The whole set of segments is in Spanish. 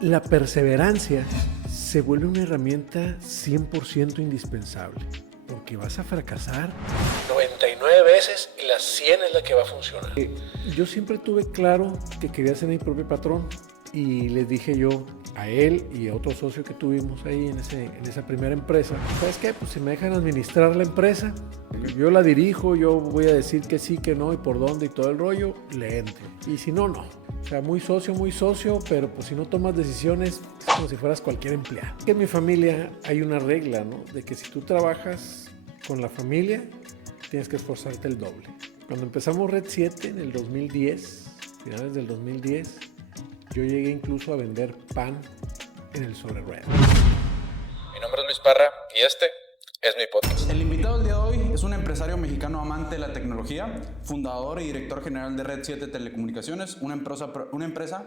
La perseverancia se vuelve una herramienta 100% indispensable, porque vas a fracasar 99 veces y las 100 es la que va a funcionar. Yo siempre tuve claro que quería ser mi propio patrón y les dije yo a él y a otro socio que tuvimos ahí en esa primera empresa, ¿sabes qué? Pues si me dejan administrar la empresa, yo la dirijo, yo voy a decir que sí, que no y por dónde y todo el rollo, le entro. Y si no, no. O sea, muy socio, pero pues si no tomas decisiones, es como si fueras cualquier empleado. En mi familia hay una regla, ¿no? De que si tú trabajas con la familia, tienes que esforzarte el doble. Cuando empezamos Red 7 en el 2010, finales del 2010, yo llegué incluso a vender pan en el Sobre Red. Mi nombre es Luis Parra y este es mi podcast. El invitado del día de hoy es un empresario mexicano amante de la tecnología, fundador y director general de Red 7 Telecomunicaciones, una empresa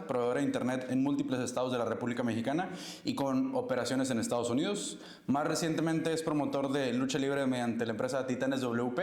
proveedora de internet en múltiples estados de la República Mexicana y con operaciones en Estados Unidos. Más recientemente es promotor de lucha libre mediante la empresa Titanes WP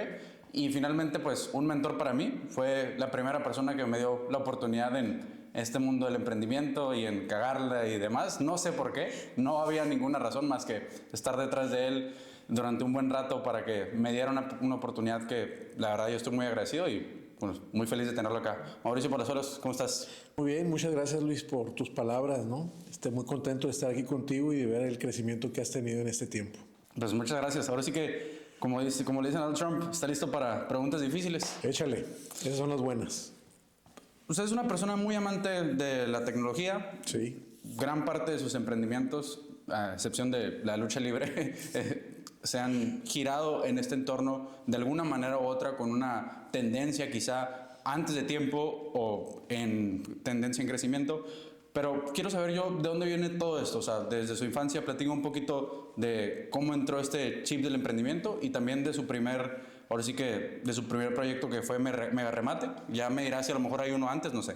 y finalmente pues un mentor para mí. Fue la primera persona que me dio la oportunidad en este mundo del emprendimiento y en cagarla y demás. No sé por qué, no había ninguna razón más que estar detrás de él durante un buen rato para que me diera una oportunidad que la verdad yo estoy muy agradecido y bueno, muy feliz de tenerlo acá. Mauricio Palazuelos, ¿cómo estás? Muy bien, muchas gracias Luis por tus palabras, ¿no? Estoy muy contento de estar aquí contigo y de ver el crecimiento que has tenido en este tiempo. Pues muchas gracias. Ahora sí que, como le dicen a Donald Trump, está listo para preguntas difíciles. Échale, esas son las buenas. Usted es una persona muy amante de la tecnología. Sí. Gran parte de sus emprendimientos, a excepción de la lucha libre, se han girado en este entorno de alguna manera u otra con una tendencia quizá antes de tiempo o en tendencia en crecimiento. Pero quiero saber yo de dónde viene todo esto. O sea, desde su infancia, platica un poquito de cómo entró este chip del emprendimiento y también de su ahora sí que de su primer proyecto que fue Mega Remate. Ya me dirás si a lo mejor hay uno antes, no sé.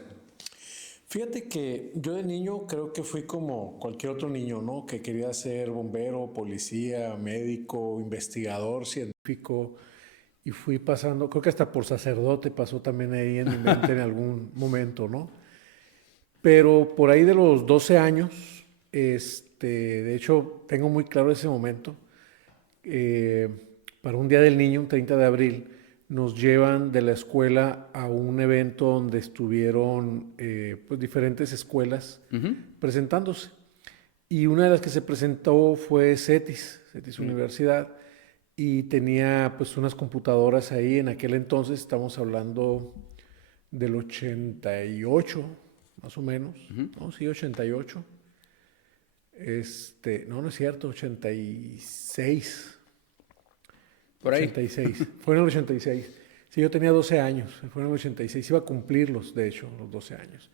Fíjate que yo de niño creo que fui como cualquier otro niño, ¿no? Que quería ser bombero, policía, médico, investigador, científico. Y fui pasando, creo que hasta por sacerdote pasó también ahí en mi mente en algún momento, ¿no? Pero por ahí de los 12 años, de hecho tengo muy claro ese momento, eh, para un Día del Niño, un 30 de abril, nos llevan de la escuela a un evento donde estuvieron pues diferentes escuelas presentándose. Y una de las que se presentó fue CETIS Universidad, y tenía pues unas computadoras ahí. En aquel entonces, estamos hablando del 88, más o menos, ¿no? Sí, 88. No, no es cierto, 86. Por ahí. 86. Fue en el 86. Sí, yo tenía 12 años, fue en el 86. Iba a cumplirlos, de hecho, los 12 años.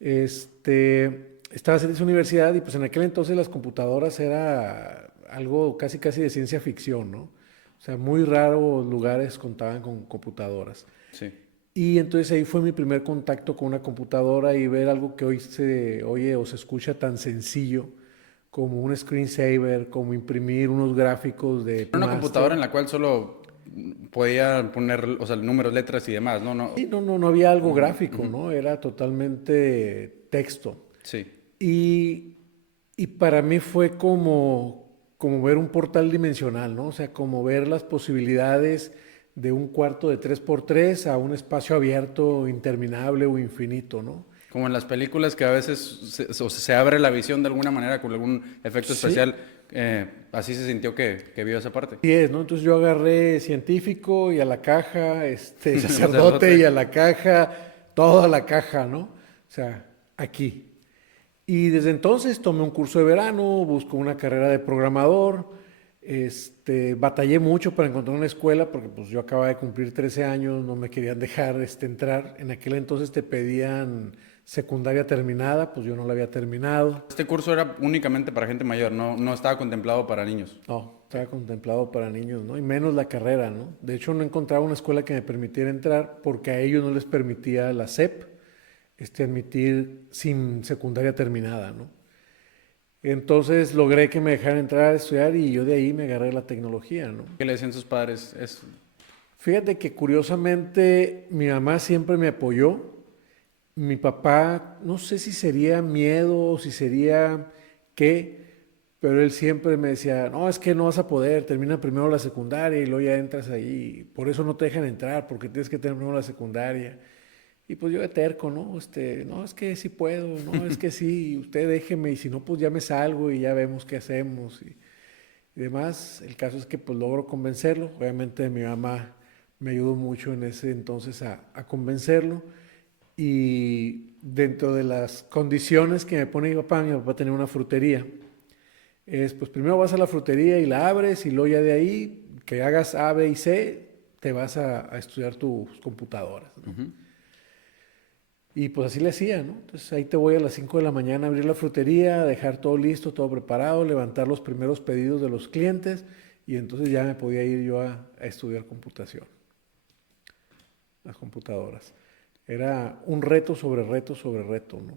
Estaba en esa universidad y pues en aquel entonces las computadoras era algo casi de ciencia ficción, ¿no? O sea, muy raros lugares contaban con computadoras. Sí. Y entonces ahí fue mi primer contacto con una computadora y ver algo que hoy se oye o se escucha tan sencillo como un screensaver, como imprimir unos gráficos de Una máster. computadora en la cual solo podía poner, o sea, números, letras y demás, ¿no? Sí, no había algo gráfico, ¿no? Era totalmente texto. Sí. Y para mí fue como ver un portal dimensional, ¿no? O sea, como ver las posibilidades de un cuarto de 3x3 a un espacio abierto interminable o infinito, ¿no? Como en las películas que a veces se abre la visión de alguna manera con algún efecto especial. Así se sintió que vio esa parte. Sí es, ¿no? Entonces yo agarré científico y a la caja, sacerdote y a la caja, toda la caja, ¿no? O sea, aquí. Y desde entonces tomé un curso de verano, busco una carrera de programador, batallé mucho para encontrar una escuela porque pues yo acababa de cumplir 13 años, no me querían dejar entrar. En aquel entonces te pedían secundaria terminada, pues yo no la había terminado. Este curso era únicamente para gente mayor, no estaba contemplado para niños. No, estaba contemplado para niños, ¿no? Y menos la carrera, ¿no? De hecho no encontraba una escuela que me permitiera entrar porque a ellos no les permitía la SEP, admitir sin secundaria terminada, ¿no? Entonces logré que me dejaran entrar a estudiar y yo de ahí me agarré la tecnología, ¿no? ¿Qué le decían sus padres? Fíjate que curiosamente mi mamá siempre me apoyó. mi papá, no sé si sería miedo o si sería qué, pero él siempre me decía, no, es que no vas a poder, termina primero la secundaria y luego ya entras ahí, por eso no te dejan entrar, porque tienes que tener primero la secundaria. Y pues yo de terco, ¿no? No, es que sí puedo, no, es que sí, usted déjeme, y si no, pues ya me salgo y ya vemos qué hacemos y demás. El caso es que pues logro convencerlo. Obviamente mi mamá me ayudó mucho en ese entonces a convencerlo. Y dentro de las condiciones que me pone mi papá tenía una frutería. Es, pues primero vas a la frutería y la abres y luego ya de ahí, que hagas A, B y C, te vas a estudiar tus computadoras, ¿no? Y pues así le hacía, ¿no? Entonces ahí te voy a las 5 de la mañana a abrir la frutería, a dejar todo listo, todo preparado, levantar los primeros pedidos de los clientes y entonces ya me podía ir yo a estudiar computación, las computadoras. Era un reto sobre reto sobre reto, ¿no?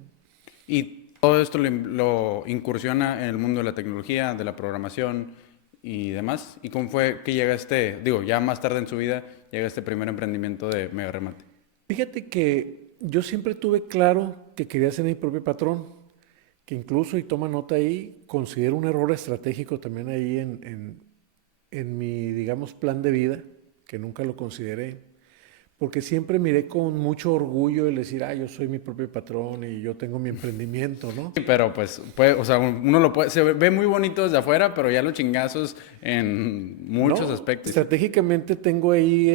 Y todo esto lo incursiona en el mundo de la tecnología, de la programación y demás. ¿Y cómo fue que llega digo, ya más tarde en su vida, llega este primer emprendimiento de Mega Remate? Fíjate que yo siempre tuve claro que quería ser mi propio patrón, que incluso, y toma nota ahí, considero un error estratégico también ahí en mi, digamos, plan de vida, que nunca lo consideré, porque siempre miré con mucho orgullo el decir, yo soy mi propio patrón y yo tengo mi emprendimiento, ¿no? Sí, pero pues, o sea, uno lo puede, se ve muy bonito desde afuera, pero ya los chingazos en muchos No, aspectos. estratégicamente tengo ahí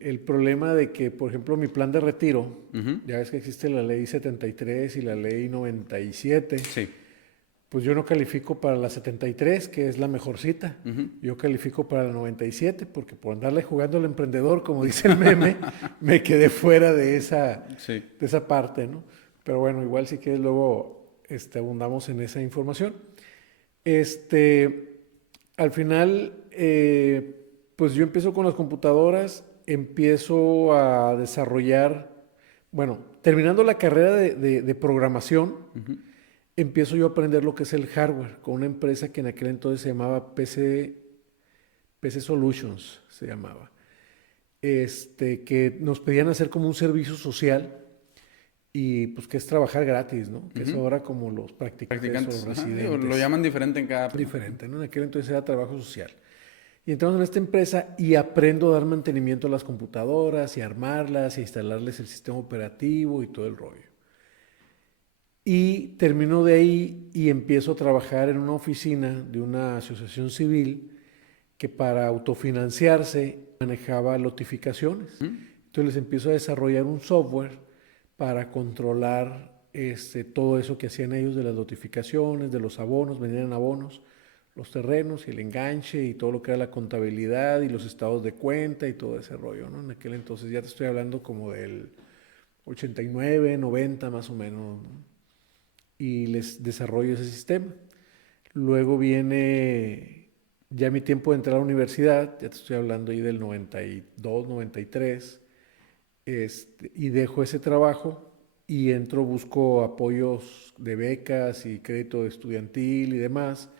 el problema de que, por ejemplo, mi plan de retiro, ya ves que existe la ley 73 y la ley 97, Sí. pues yo no califico para la 73, que es la mejor cita. Yo califico para la 97, porque por andarle jugando al emprendedor, como dice el meme, me quedé fuera de Sí. esa parte, ¿no? Pero bueno, igual si quieres luego abundamos en esa información. Al final, pues yo empiezo con las computadoras, empiezo a desarrollar, bueno, terminando la carrera de programación, empiezo yo a aprender lo que es el hardware con una empresa que en aquel entonces se llamaba PC Solutions, se llamaba. Que nos pedían hacer como un servicio social y pues que es trabajar gratis, ¿no? Que es ahora como los practicantes o residentes. Lo llaman diferente en cada... Diferente, ¿no? En aquel entonces era trabajo social. Y entramos en esta empresa y aprendo a dar mantenimiento a las computadoras y a armarlas y a instalarles el sistema operativo y todo el rollo. Y termino de ahí y empiezo a trabajar en una oficina de una asociación civil que para autofinanciarse manejaba notificaciones. Entonces les empiezo a desarrollar un software para controlar todo eso que hacían ellos de las notificaciones, de los abonos, vendían abonos, los terrenos y el enganche y todo lo que era la contabilidad y los estados de cuenta y todo ese rollo, ¿no? En aquel entonces ya te estoy hablando como del 89, 90 más o menos, ¿no? Y les desarrollo ese sistema. Luego viene ya mi tiempo de entrar a la universidad, ya te estoy hablando ahí del 92, 93, y dejo ese trabajo y entro, busco apoyos de becas y crédito estudiantil y demás,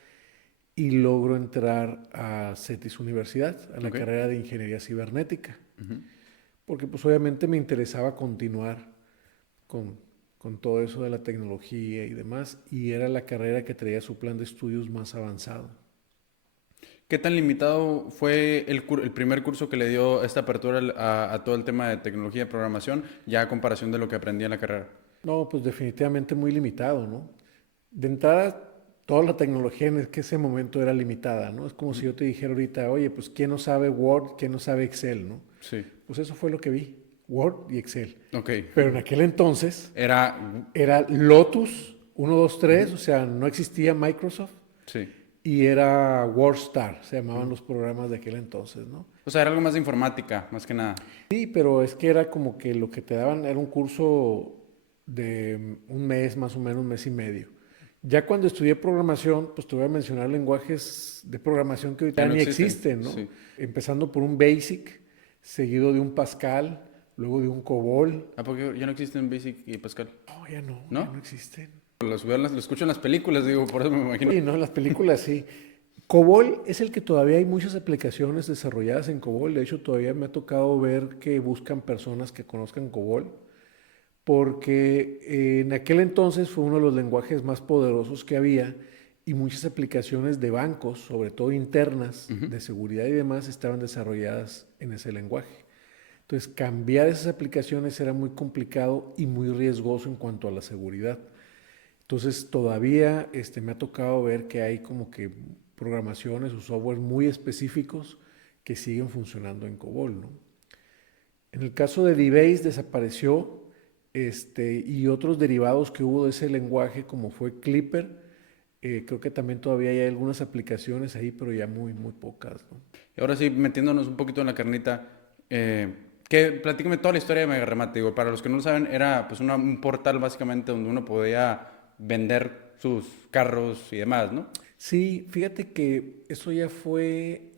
y logro entrar a CETIS Universidad, a la carrera de Ingeniería Cibernética, porque pues obviamente me interesaba continuar con todo eso de la tecnología y demás, y era la carrera que traía su plan de estudios más avanzado. ¿Qué tan limitado fue el primer curso que le dio esta apertura a todo el tema de tecnología y programación, ya a comparación de lo que aprendía en la carrera? No, pues definitivamente muy limitado, ¿no? De entrada, toda la tecnología en ese momento era limitada, ¿no? Es como si yo te dijera ahorita, oye, pues ¿quién no sabe Word, quién no sabe Excel, ¿no? Sí. Pues eso fue lo que vi, Word y Excel. Ok. Pero en aquel entonces Era Lotus 1, 2, 3, o sea, no existía Microsoft. Sí. Y era WordStar, se llamaban los programas de aquel entonces, ¿no? O sea, era algo más de informática, más que nada. Sí, pero es que era como que lo que te daban era un curso de un mes, más o menos, un mes y medio. Ya cuando estudié programación, pues te voy a mencionar lenguajes de programación que ahorita Ya no ni existen, existen, ¿no? sí. Empezando por un BASIC, seguido de un Pascal, luego de un COBOL. ¿A poco ya no existen Basic y Pascal? No, ya no, ¿No? ya no existen. Lo escucho en las películas, digo, por eso me imagino. Sí, no, en las películas sí. COBOL es el que todavía hay muchas aplicaciones desarrolladas en COBOL. De hecho, todavía me ha tocado ver que buscan personas que conozcan COBOL, porque en aquel entonces fue uno de los lenguajes más poderosos que había y muchas aplicaciones de bancos, sobre todo internas, de seguridad y demás, estaban desarrolladas en ese lenguaje. Entonces, cambiar esas aplicaciones era muy complicado y muy riesgoso en cuanto a la seguridad. Entonces, todavía me ha tocado ver que hay como que programaciones o software muy específicos que siguen funcionando en COBOL, ¿no? En el caso de DBase desapareció, y otros derivados que hubo de ese lenguaje, como fue Clipper, creo que también todavía hay algunas aplicaciones ahí, pero ya muy, muy pocas, ¿no? Y ahora sí, metiéndonos un poquito en la carnita, platícame toda la historia de Mega Remate. Digo, para los que no lo saben, era pues un portal básicamente donde uno podía vender sus carros y demás, ¿no? Sí, fíjate que eso ya fue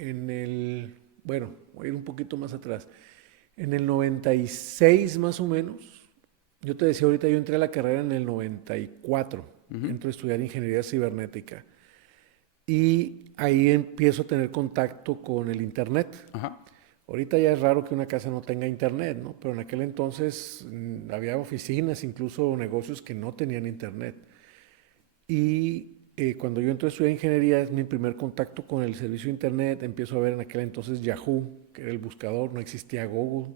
bueno, voy a ir un poquito más atrás. En el 96 más o menos, yo te decía ahorita, yo entré a la carrera en el 94, entro a estudiar ingeniería cibernética y ahí empiezo a tener contacto con el internet. Ajá. Ahorita ya es raro que una casa no tenga internet, ¿no? Pero en aquel entonces había oficinas, incluso negocios que no tenían internet. Y cuando yo entré a estudiar ingeniería, es mi primer contacto con el servicio de internet. Empiezo a ver en aquel entonces Yahoo, que era el buscador, no existía Google.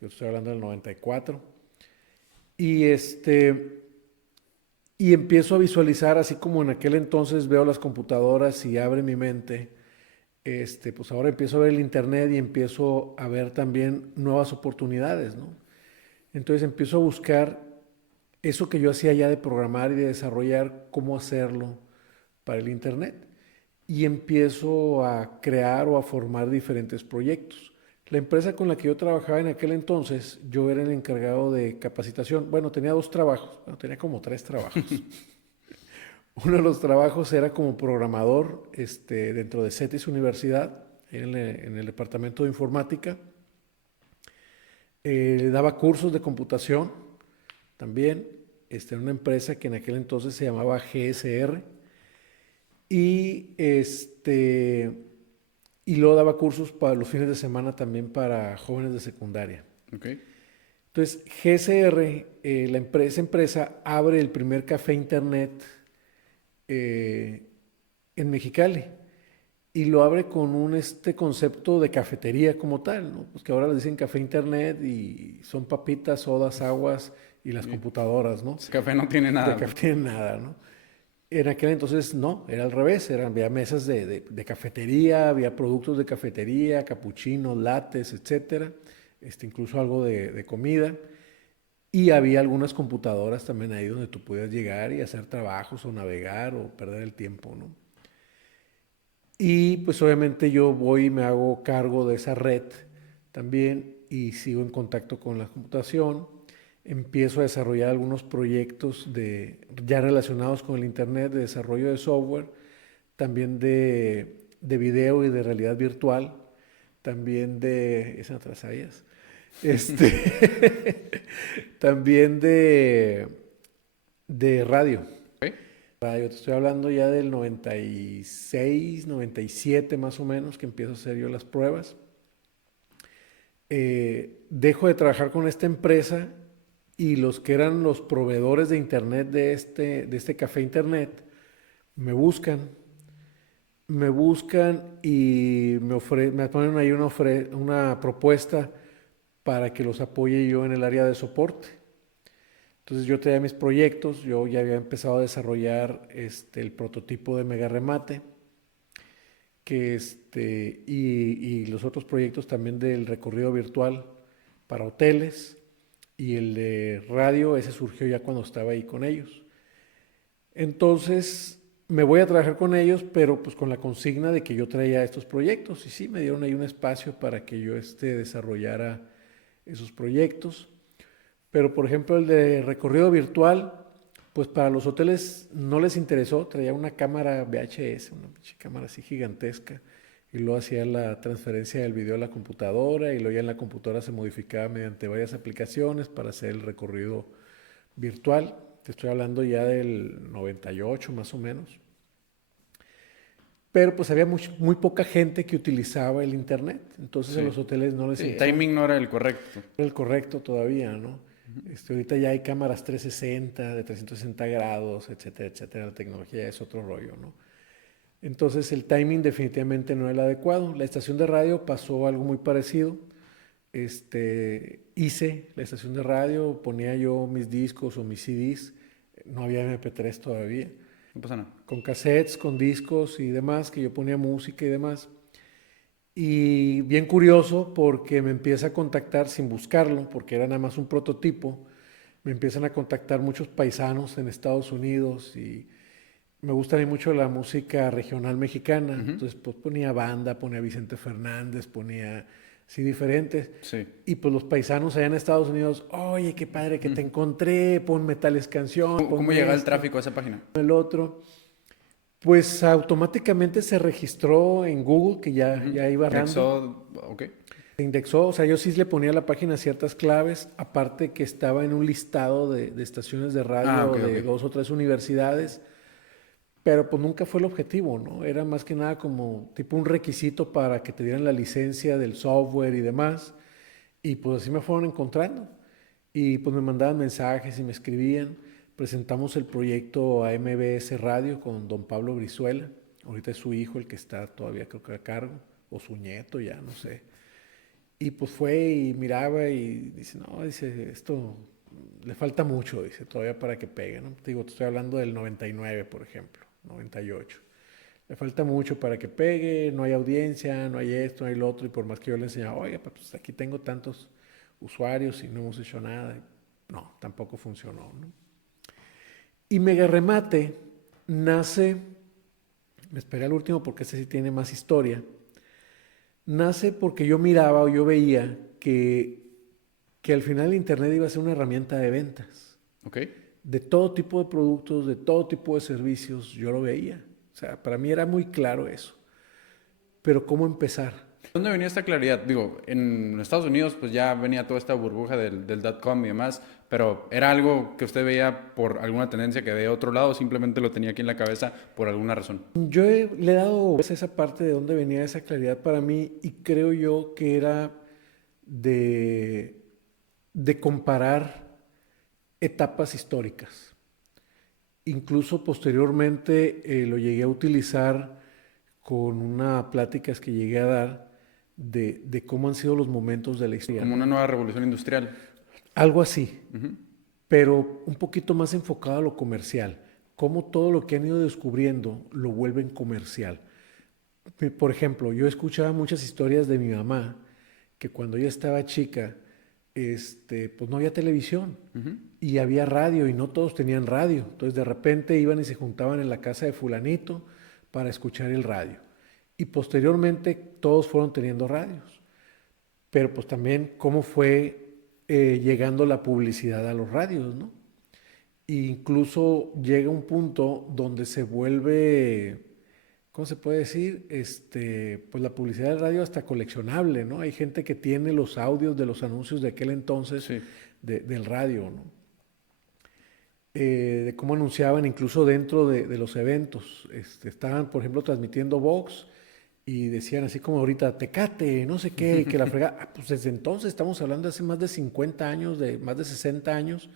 Yo estoy hablando del 94. Y y empiezo a visualizar, así como en aquel entonces veo las computadoras y abre mi mente, pues ahora empiezo a ver el internet y empiezo a ver también nuevas oportunidades, ¿no? Entonces empiezo a buscar eso que yo hacía ya de programar y de desarrollar, cómo hacerlo para el internet. Y empiezo a crear o a formar diferentes proyectos. La empresa con la que yo trabajaba en aquel entonces, yo era el encargado de capacitación. Bueno, tenía dos trabajos, bueno, tenía como tres trabajos. Uno de los trabajos era como programador dentro de CETIS Universidad, en el departamento de informática. Daba cursos de computación también, en una empresa que en aquel entonces se llamaba GSR. Y, y luego daba cursos para los fines de semana también para jóvenes de secundaria. Okay. Entonces, GSR, esa empresa abre el primer café internet en Mexicali y lo abre con un concepto de cafetería como tal, ¿no? Pues que ahora le dicen café internet y son papitas, sodas, aguas y las computadoras, ¿no? Ese café no tiene nada. De café tiene nada, ¿no? En aquel entonces no, era al revés, había mesas de cafetería, había productos de cafetería, capuchinos, lates, etcétera, incluso algo de comida. Y había algunas computadoras también ahí donde tú podías llegar y hacer trabajos o navegar o perder el tiempo, ¿no? Y pues obviamente yo voy y me hago cargo de esa red también y sigo en contacto con la computación. Empiezo a desarrollar algunos proyectos ya relacionados con el internet, de desarrollo de software, también de video y de realidad virtual, también esa no te la sabías. También de radio. Okay. Radio, te estoy hablando ya del 96, 97 más o menos, que empiezo a hacer yo las pruebas. Dejo de trabajar con esta empresa y los que eran los proveedores de internet de este café internet me buscan y me ponen ahí una propuesta para que los apoye yo en el área de soporte. Entonces yo traía mis proyectos, yo ya había empezado a desarrollar el prototipo de Mega Remate, y los otros proyectos también del recorrido virtual para hoteles, y el de radio, ese surgió ya cuando estaba ahí con ellos. Entonces me voy a trabajar con ellos, pero pues con la consigna de que yo traía estos proyectos, y sí, me dieron ahí un espacio para que yo desarrollara esos proyectos. Pero por ejemplo el de recorrido virtual, pues para los hoteles no les interesó, traía una cámara VHS, una cámara así gigantesca, y luego hacía la transferencia del video a la computadora, y luego ya en la computadora se modificaba mediante varias aplicaciones para hacer el recorrido virtual. Te estoy hablando ya del 98 más o menos. Pero pues había muy poca gente que utilizaba el internet, entonces Sí. a los hoteles no les Sí, el interesó. timing no era el correcto. Era el correcto todavía, ¿no? Ahorita ya hay cámaras 360, de 360 grados, etcétera, etcétera. La tecnología es otro rollo, ¿no? Entonces el timing definitivamente no era el adecuado. La estación de radio pasó algo muy parecido. Hice la estación de radio, ponía yo mis discos o mis CDs. No había MP3 todavía. No pasa nada. Con cassettes, con discos y demás, que yo ponía música y demás. Y bien curioso porque me empieza a contactar sin buscarlo, porque era nada más un prototipo. Me empiezan a contactar muchos paisanos en Estados Unidos y me gusta a mí mucho la música regional mexicana. Entonces pues ponía banda, ponía Vicente Fernández, ponía así diferentes. Sí. Y pues los paisanos allá en Estados Unidos, oye, qué padre que te encontré, ponme tales canciones. ¿Cómo llega el tráfico a esa página? El otro. Pues automáticamente se registró en Google, que ya iba Indexó, ok. se indexó, o sea, yo sí le ponía a la página ciertas claves, aparte que estaba en un listado de estaciones de radio de 2 o 3 universidades, pero pues nunca fue el objetivo, ¿no? Era más que nada como tipo un requisito para que te dieran la licencia del software y demás, y pues así me fueron encontrando, y pues me mandaban mensajes y me escribían. Presentamos el proyecto a MBS Radio con don Pablo Brizuela. Ahorita es su hijo el que está todavía creo que a cargo, o su nieto, ya no sé. Y pues fue y miraba y dice, no, dice, esto le falta mucho, dice, todavía para que pegue, ¿no? Te digo, te estoy hablando del 99, por ejemplo, 98. Le falta mucho para que pegue, no hay audiencia, no hay esto, no hay lo otro, y por más que yo le enseñaba, oiga, pues aquí tengo tantos usuarios y no hemos hecho nada. No, tampoco funcionó, ¿no? Y Mega Remate nace, me esperé al último porque ese sí tiene más historia, nace porque yo miraba o yo veía que al final el Internet iba a ser una herramienta de ventas. Ok. De todo tipo de productos, de todo tipo de servicios, yo lo veía. O sea, para mí era muy claro eso. Pero ¿cómo empezar? ¿Dónde venía esta claridad? Digo, en Estados Unidos pues ya venía toda esta burbuja del .com y demás, pero ¿era algo que usted veía por alguna tendencia que de otro lado, simplemente lo tenía aquí en la cabeza por alguna razón? Yo le he dado esa parte de dónde venía esa claridad para mí y creo yo que era de comparar etapas históricas. Incluso posteriormente lo llegué a utilizar con unas pláticas que llegué a dar de cómo han sido los momentos de la historia. Como una nueva revolución industrial. Algo así, pero un poquito más enfocado a lo comercial. Cómo todo lo que han ido descubriendo lo vuelven comercial. Por ejemplo, yo escuchaba muchas historias de mi mamá que cuando ella estaba chica, pues no había televisión y había radio y no todos tenían radio. Entonces de repente iban y se juntaban en la casa de fulanito para escuchar el radio. Y posteriormente todos fueron teniendo radios. Pero pues también cómo fue llegando la publicidad a los radios, ¿no? E incluso llega un punto donde se vuelve, ¿cómo se puede decir? Pues la publicidad del radio hasta coleccionable, ¿no? Hay gente que tiene los audios de los anuncios de aquel entonces Sí. del radio, ¿no? De cómo anunciaban incluso dentro de los eventos. Estaban, por ejemplo, transmitiendo Vox y decían así como ahorita, Tecate, no sé qué, que la fregada. Pues desde entonces estamos hablando de hace más de 50 años, de más de 60 años,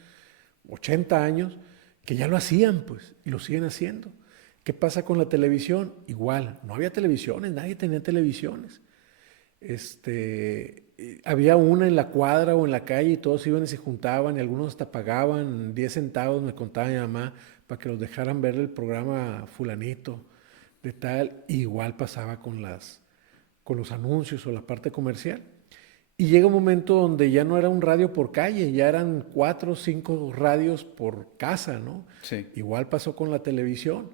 80 años, que ya lo hacían, pues, y lo siguen haciendo. ¿Qué pasa con la televisión? Igual, no había televisiones, nadie tenía televisiones. Había una en la cuadra o en la calle y todos iban y se juntaban y algunos hasta pagaban 10 centavos, me contaba mi mamá, para que los dejaran ver el programa fulanito de tal. Igual pasaba con los anuncios o la parte comercial. Y llega un momento donde ya no era un radio por calle, ya eran 4 o 5 radios por casa, ¿no? Sí. Igual pasó con la televisión.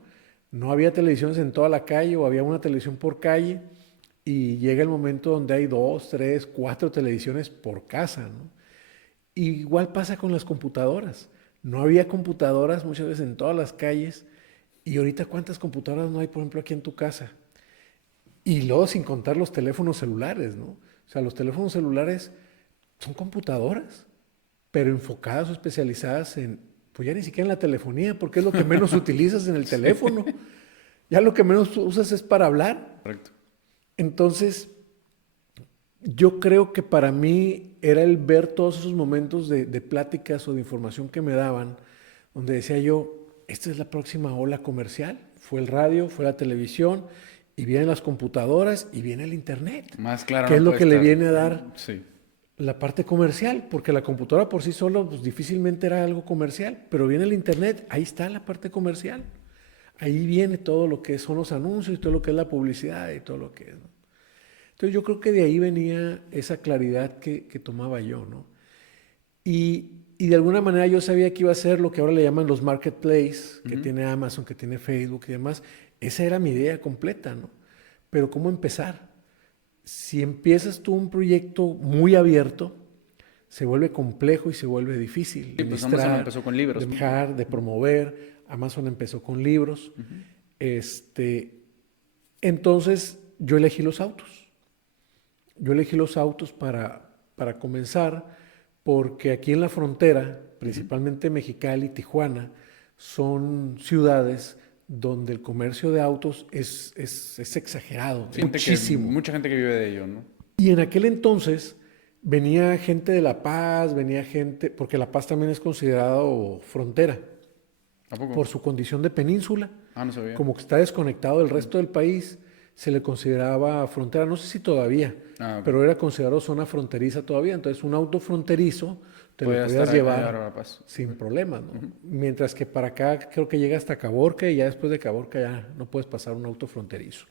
No había televisiones en toda la calle o había una televisión por calle y llega el momento donde hay 2, 3, 4 televisiones por casa, ¿no? Igual pasa con las computadoras. No había computadoras muchas veces en todas las calles y ahorita ¿cuántas computadoras no hay, por ejemplo, aquí en tu casa? Y luego sin contar los teléfonos celulares, ¿no? O sea, los teléfonos celulares son computadoras, pero enfocadas o especializadas en, pues ya ni siquiera en la telefonía, porque es lo que menos utilizas en el teléfono. Ya lo que menos usas es para hablar. Correcto. Entonces, Yo creo que para mí era el ver todos esos momentos de pláticas o de información que me daban, donde decía yo, esta es la próxima ola comercial. Fue el radio, fue la televisión, y vienen las computadoras y viene el internet. Más claro ¿Qué es no lo puede que le estar. viene a dar Sí. la parte comercial? Porque la computadora por sí solo pues, difícilmente era algo comercial, pero viene el internet, ahí está la parte comercial. Ahí viene todo lo que son los anuncios y todo lo que es la publicidad y todo lo que es, ¿no? Entonces yo creo que de ahí venía esa claridad que tomaba yo, ¿no? Y de alguna manera yo sabía que iba a ser lo que ahora le llaman los marketplaces, que tiene Amazon, que tiene Facebook y demás. Esa era mi idea completa, ¿no? Pero ¿cómo empezar? Si empiezas tú un proyecto muy abierto, se vuelve complejo y se vuelve difícil Sí, de pues Amazon administrar, empezó con libros. de manejar, de promover. Amazon empezó con libros. Este, entonces yo elegí los autos. Yo elegí los autos para comenzar porque aquí en la frontera, principalmente Mexicali, Tijuana, son ciudades donde el comercio de autos es exagerado, muchísimo. Mucha gente que vive de ello, ¿no? Y en aquel entonces venía gente de La Paz, venía gente, porque La Paz también es considerado frontera ¿A poco? por su condición de península, Ah, no sabía. como que está desconectado del resto del país, se le consideraba frontera, no sé si todavía, Ah, ok. pero era considerado zona fronteriza todavía. Entonces, un auto fronterizo te lo Podía podías estar allá llevar a La Paz. sin problemas, ¿no? Mientras que para acá creo que llega hasta Caborca y ya después de Caborca ya no puedes pasar un auto fronterizo.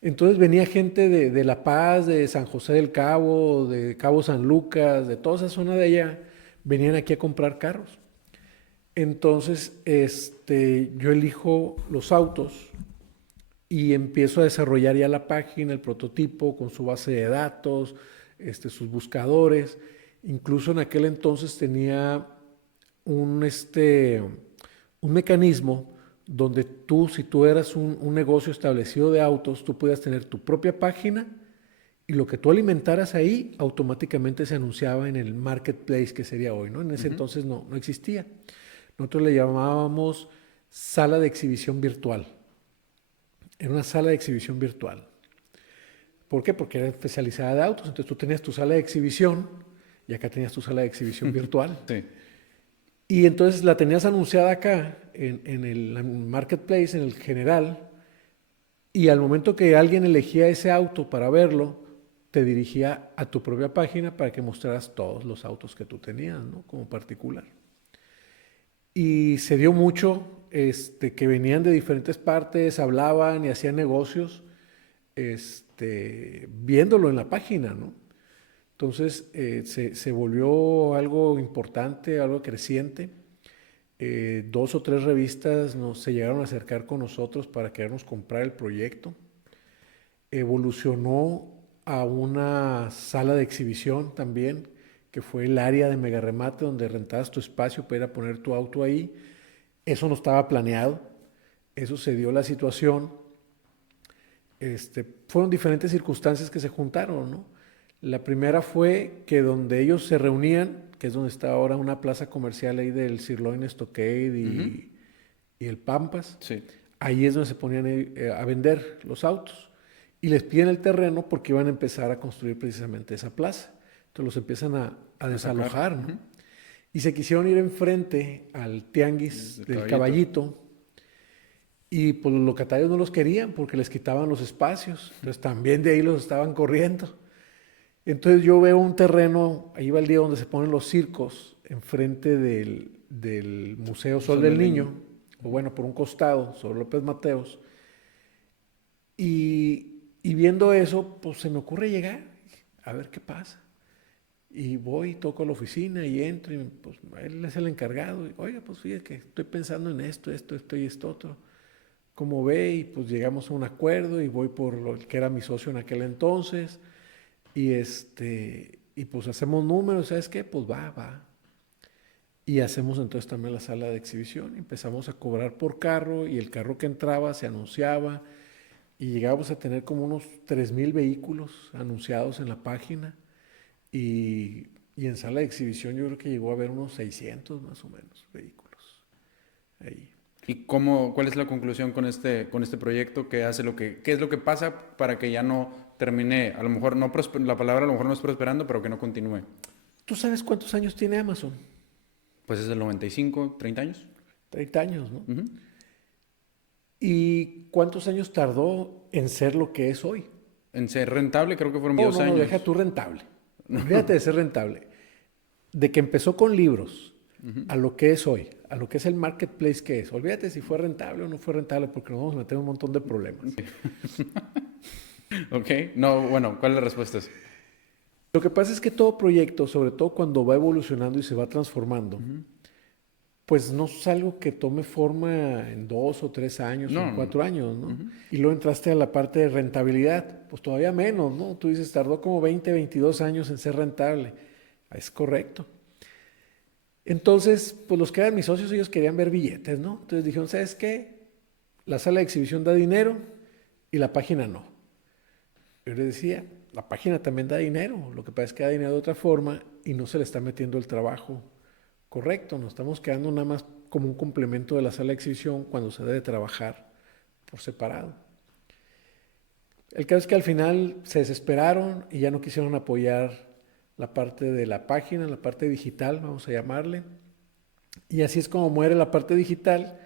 Entonces venía gente de La Paz, de San José del Cabo, de Cabo San Lucas, de toda esa zona de allá, venían aquí a comprar carros. Entonces, yo elijo los autos y empiezo a desarrollar ya la página, el prototipo con su base de datos, sus buscadores. Incluso en aquel entonces tenía un mecanismo donde tú, si tú eras un negocio establecido de autos, tú podías tener tu propia página y lo que tú alimentaras ahí automáticamente se anunciaba en el marketplace que sería hoy, ¿no? En ese entonces no existía. Nosotros le llamábamos sala de exhibición virtual. Era una sala de exhibición virtual. ¿Por qué? Porque era especializada de autos. Entonces tú tenías tu sala de exhibición y acá tenías tu sala de exhibición virtual. Sí. Y entonces la tenías anunciada acá en el marketplace, en el general, y al momento que alguien elegía ese auto para verlo, te dirigía a tu propia página para que mostraras todos los autos que tú tenías, ¿no? Como particular. Y se dio mucho que venían de diferentes partes, hablaban y hacían negocios, viéndolo en la página, ¿no? Entonces se volvió algo importante, algo creciente. 2 o 3 revistas se llegaron a acercar con nosotros para querernos comprar el proyecto. Evolucionó a una sala de exhibición también, que fue el área de Mega Remate, donde rentabas tu espacio para ir a poner tu auto ahí. Eso no estaba planeado, eso se dio la situación. Fueron diferentes circunstancias que se juntaron, ¿no? La primera fue que donde ellos se reunían, que es donde está ahora una plaza comercial ahí del Sirloin Stockade y el Pampas, Sí. ahí es donde se ponían a vender los autos. Y les piden el terreno porque iban a empezar a construir precisamente esa plaza. Entonces los empiezan a desalojar, ¿no? Y se quisieron ir enfrente al tianguis del Caballito. Y pues los locatarios no los querían porque les quitaban los espacios. Entonces también de ahí los estaban corriendo. Entonces yo veo un terreno, ahí va el día donde se ponen los circos, enfrente del Museo Sol del Niño, o bueno, por un costado, sobre López Mateos. Y viendo eso, pues se me ocurre llegar, a ver qué pasa. Y voy, toco a la oficina y entro y pues él es el encargado. Y, oiga, pues fíjate que estoy pensando en esto y esto otro. Como ve, y pues llegamos a un acuerdo y voy por el que era mi socio en aquel entonces. Y pues hacemos números, ¿sabes qué? Pues va. Y hacemos entonces también la sala de exhibición. Empezamos a cobrar por carro y el carro que entraba se anunciaba y llegábamos a tener como unos 3,000 vehículos anunciados en la página y en sala de exhibición yo creo que llegó a haber unos 600 más o menos vehículos ahí. ¿Y cuál es la conclusión con este proyecto? ¿Qué es lo que pasa para que ya no termine, a lo mejor la palabra a lo mejor no es prosperando, pero que no continúe? ¿Tú sabes cuántos años tiene Amazon? Pues es el 95, 30 años. 30 años, ¿no? Ujú. ¿Y cuántos años tardó en ser lo que es hoy? En ser rentable creo que fueron Oh, 10 no, no, años. deja tú rentable. Olvídate de ser rentable. De que empezó con libros a lo que es hoy, a lo que es el marketplace que es. Olvídate si fue rentable o no fue rentable porque nos vamos a meter en un montón de problemas. Ok, no, bueno, ¿cuál es la respuesta? Lo que pasa es que todo proyecto, sobre todo cuando va evolucionando y se va transformando, pues no es algo que tome forma en 2 o 3 años o No, en no, no. 4 años, ¿no? Y luego entraste a la parte de rentabilidad, pues todavía menos, ¿no? Tú dices, tardó como 20, 22 años en ser rentable. Es correcto. Entonces, pues los que eran mis socios, ellos querían ver billetes, ¿no? Entonces dijeron, ¿sabes qué? La sala de exhibición da dinero y la página no. Yo les decía, la página también da dinero, lo que pasa es que da dinero de otra forma y no se le está metiendo el trabajo correcto, nos estamos quedando nada más como un complemento de la sala de exhibición cuando se debe trabajar por separado. El caso es que al final se desesperaron y ya no quisieron apoyar la parte de la página, la parte digital, vamos a llamarle. Y así es como muere la parte digital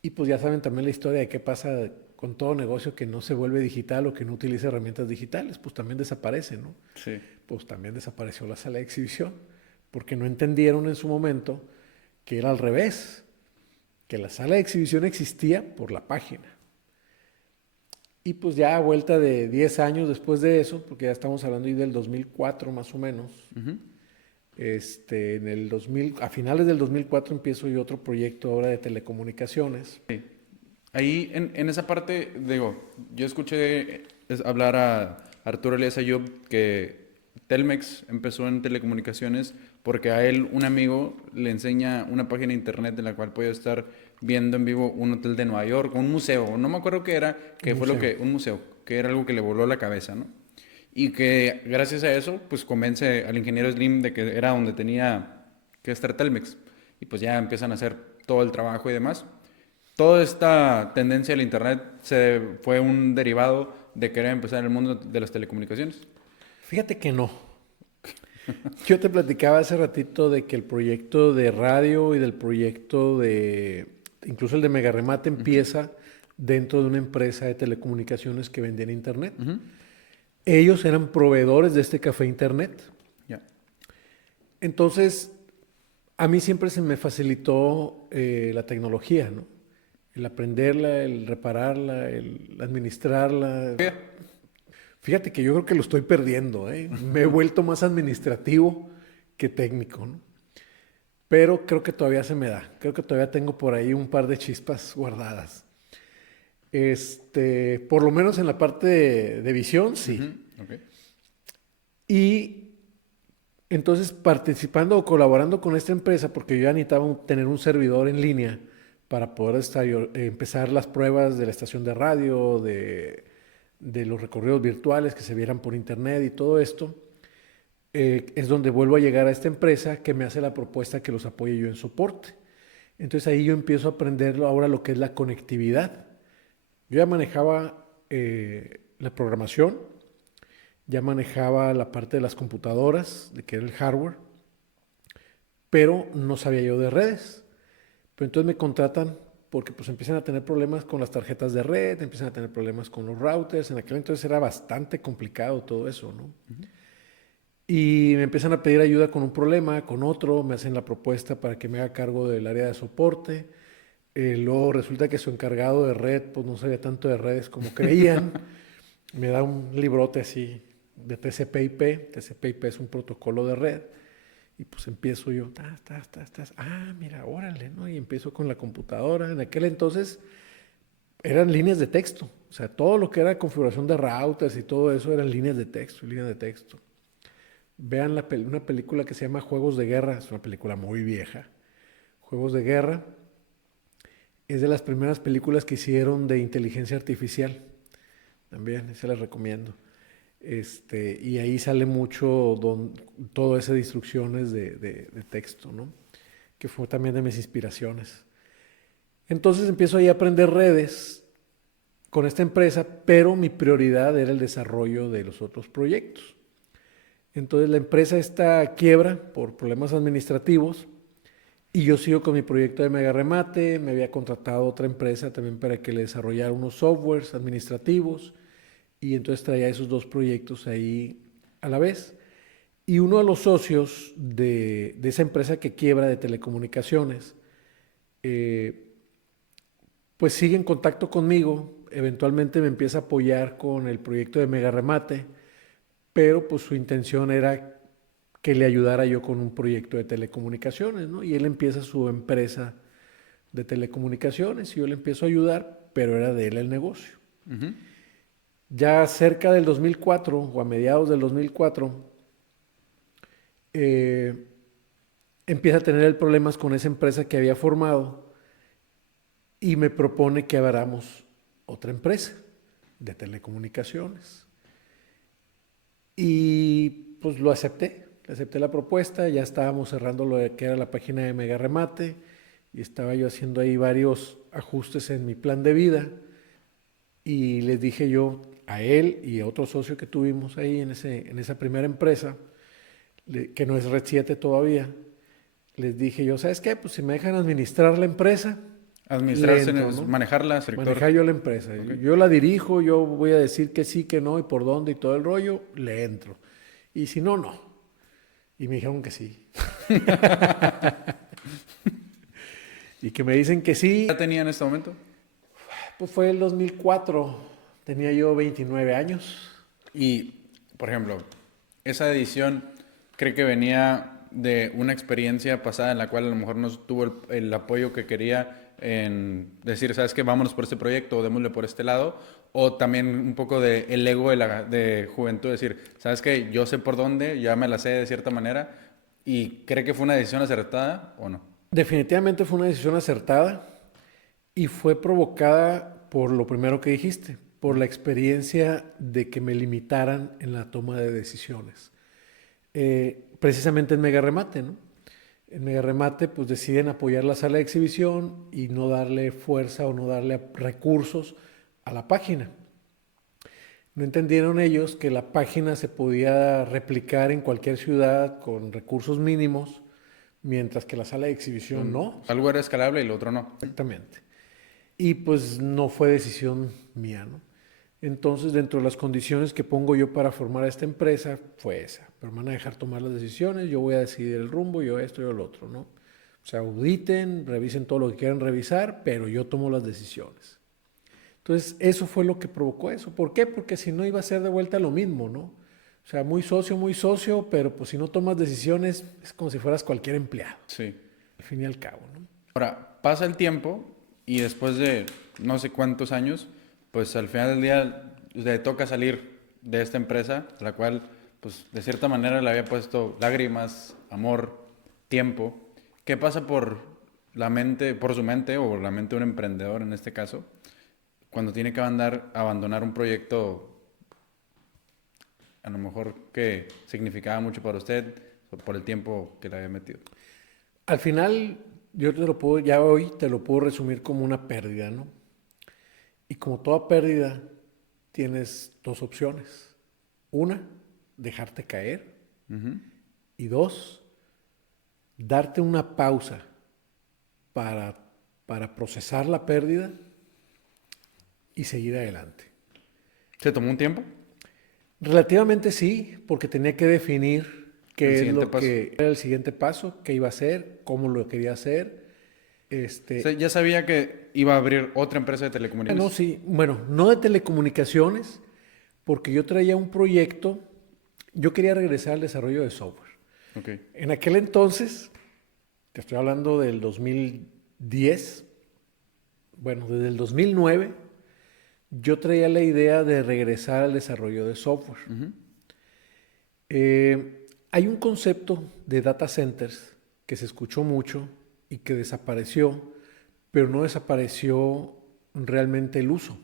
y pues ya saben también la historia de qué pasa con todo negocio que no se vuelve digital o que no utiliza herramientas digitales, pues también desaparece, ¿no? Sí. Pues también desapareció la sala de exhibición, porque no entendieron en su momento que era al revés, que la sala de exhibición existía por la página. Y pues ya a vuelta de 10 años después de eso, porque ya estamos hablando ahí del 2004 más o menos, en el 2000, a finales del 2004 empiezo yo otro proyecto ahora de telecomunicaciones. Sí. Ahí, en esa parte, digo, yo escuché hablar a Arturo Elías Ayub que Telmex empezó en telecomunicaciones porque a él un amigo le enseña una página de internet en la cual puede estar viendo en vivo un hotel de Nueva York, un museo, no me acuerdo qué era, que fue un museo, que era algo que le voló la cabeza, ¿no? Y que gracias a eso, pues convence al ingeniero Slim de que era donde tenía que estar Telmex. Y pues ya empiezan a hacer todo el trabajo y demás. Toda esta tendencia al Internet fue un derivado de querer empezar en el mundo de las telecomunicaciones. Fíjate que no. Yo te platicaba hace ratito de que el proyecto de radio y del proyecto de, incluso el de Mega Remate empieza dentro de una empresa de telecomunicaciones que vendía en Internet. Ellos eran proveedores de este café Internet. Ya. Entonces, a mí siempre se me facilitó la tecnología, ¿no? El aprenderla, el repararla, el administrarla. Fíjate que yo creo que lo estoy perdiendo, ¿eh? Me he vuelto más administrativo que técnico, ¿no? Pero creo que todavía se me da. Creo que todavía tengo por ahí un par de chispas guardadas. Por lo menos en la parte de visión, sí. Okay. Y entonces participando o colaborando con esta empresa, porque yo ya necesitaba tener un servidor en línea para poder empezar las pruebas de la estación de radio, de los recorridos virtuales que se vieran por internet y todo esto, es donde vuelvo a llegar a esta empresa que me hace la propuesta que los apoye yo en soporte. Entonces ahí yo empiezo a aprender ahora lo que es la conectividad. Yo ya manejaba la programación, ya manejaba la parte de las computadoras, de que era el hardware, pero no sabía yo de redes. Pero entonces me contratan porque pues empiezan a tener problemas con las tarjetas de red, empiezan a tener problemas con los routers. En aquel entonces era bastante complicado todo eso, ¿no? Y me empiezan a pedir ayuda con un problema, con otro, me hacen la propuesta para que me haga cargo del área de soporte. Luego resulta que su encargado de red pues no sabía tanto de redes como creían. Me da un librote así de TCP/IP. TCP/IP es un protocolo de red. Y pues empiezo yo, mira, órale, ¿no? Y empiezo con la computadora. En aquel entonces eran líneas de texto. O sea, todo lo que era configuración de routers y todo eso eran líneas de texto, líneas de texto. Vean una película que se llama Juegos de Guerra. Es una película muy vieja. Juegos de Guerra. Es de las primeras películas que hicieron de inteligencia artificial. También, esa les recomiendo. Y ahí sale mucho todo ese de instrucciones de texto, ¿no? Que fue también de mis inspiraciones. Entonces empiezo ahí a aprender redes con esta empresa, pero mi prioridad era el desarrollo de los otros proyectos. Entonces la empresa está quiebra por problemas administrativos y yo sigo con mi proyecto de Mega Remate. Me había contratado otra empresa también para que le desarrollara unos softwares administrativos y entonces traía esos dos proyectos ahí a la vez. Y uno de los socios de esa empresa que quiebra de telecomunicaciones, pues sigue en contacto conmigo, eventualmente me empieza a apoyar con el proyecto de Mega Remate, pero pues su intención era que le ayudara yo con un proyecto de telecomunicaciones, ¿no? Y él empieza su empresa de telecomunicaciones y yo le empiezo a ayudar, pero era de él el negocio. Ya cerca del 2004 o a mediados del 2004, empieza a tener problemas con esa empresa que había formado y me propone que abramos otra empresa de telecomunicaciones. Y pues lo acepté la propuesta, ya estábamos cerrando lo que era la página de Mega Remate y estaba yo haciendo ahí varios ajustes en mi plan de vida y les dije yo a él y a otro socio que tuvimos ahí en esa primera empresa, que no es Red 7 todavía, les dije yo, ¿sabes qué? Pues si me dejan administrar la empresa, Administrarse, le entro, ¿no? manejarla, director. Manejar yo la empresa. Okay. Yo la dirijo, yo voy a decir que sí, que no y por dónde y todo el rollo, le entro. Y si no, no. Y me dijeron que sí. Y que me dicen que sí. ¿Qué edad tenía en este momento? Pues fue el 2004. Tenía yo 29 años. Y, por ejemplo, esa decisión, ¿cree que venía de una experiencia pasada en la cual a lo mejor no tuvo el apoyo que quería en decir, ¿sabes qué? Vámonos por este proyecto o démosle por este lado? O también un poco de el ego de juventud, decir, ¿sabes qué? Yo sé por dónde, ya me la sé de cierta manera. ¿Y cree que fue una decisión acertada o no? Definitivamente fue una decisión acertada y fue provocada por lo primero que dijiste, por la experiencia de que me limitaran en la toma de decisiones. Precisamente en Mega Remate, ¿no? En Mega Remate pues deciden apoyar la sala de exhibición y no darle fuerza o no darle recursos a la página. No entendieron ellos que la página se podía replicar en cualquier ciudad con recursos mínimos, mientras que la sala de exhibición no. Algo era escalable y lo otro no. Exactamente. Y pues no fue decisión mía, ¿no? Entonces, dentro de las condiciones que pongo yo para formar esta empresa, fue esa. Pero me van a dejar tomar las decisiones, yo voy a decidir el rumbo, yo esto, yo lo otro, ¿no? O sea, auditen, revisen todo lo que quieran revisar, pero yo tomo las decisiones. Entonces, eso fue lo que provocó eso. ¿Por qué? Porque si no iba a ser de vuelta lo mismo, ¿no? O sea, muy socio, pero pues si no tomas decisiones, es como si fueras cualquier empleado. Sí. Al fin y al cabo, ¿no? Ahora, pasa el tiempo y después de no sé cuántos años, pues al final del día le toca salir de esta empresa, a la cual, pues de cierta manera le había puesto lágrimas, amor, tiempo. ¿Qué pasa por la mente, por su mente o la mente de un emprendedor en este caso, cuando tiene que abandonar un proyecto a lo mejor que significaba mucho para usted por el tiempo que le había metido? Al final, ya hoy te lo puedo resumir como una pérdida, ¿no? Y como toda pérdida, tienes dos opciones. Una, dejarte caer. Y dos, darte una pausa para procesar la pérdida y seguir adelante. ¿Se tomó un tiempo? Relativamente sí, porque tenía que definir qué es lo paso. que era el siguiente paso, qué iba a hacer, cómo lo quería hacer. O sea, ya sabía que iba a abrir otra empresa de telecomunicaciones. No, sí, bueno, no de telecomunicaciones, porque yo traía un proyecto, yo quería regresar al desarrollo de software. Okay. En aquel entonces, te estoy hablando del 2010, bueno, desde el 2009, yo traía la idea de regresar al desarrollo de software. Hay un concepto de data centers que se escuchó mucho y que desapareció, pero no desapareció realmente el uso.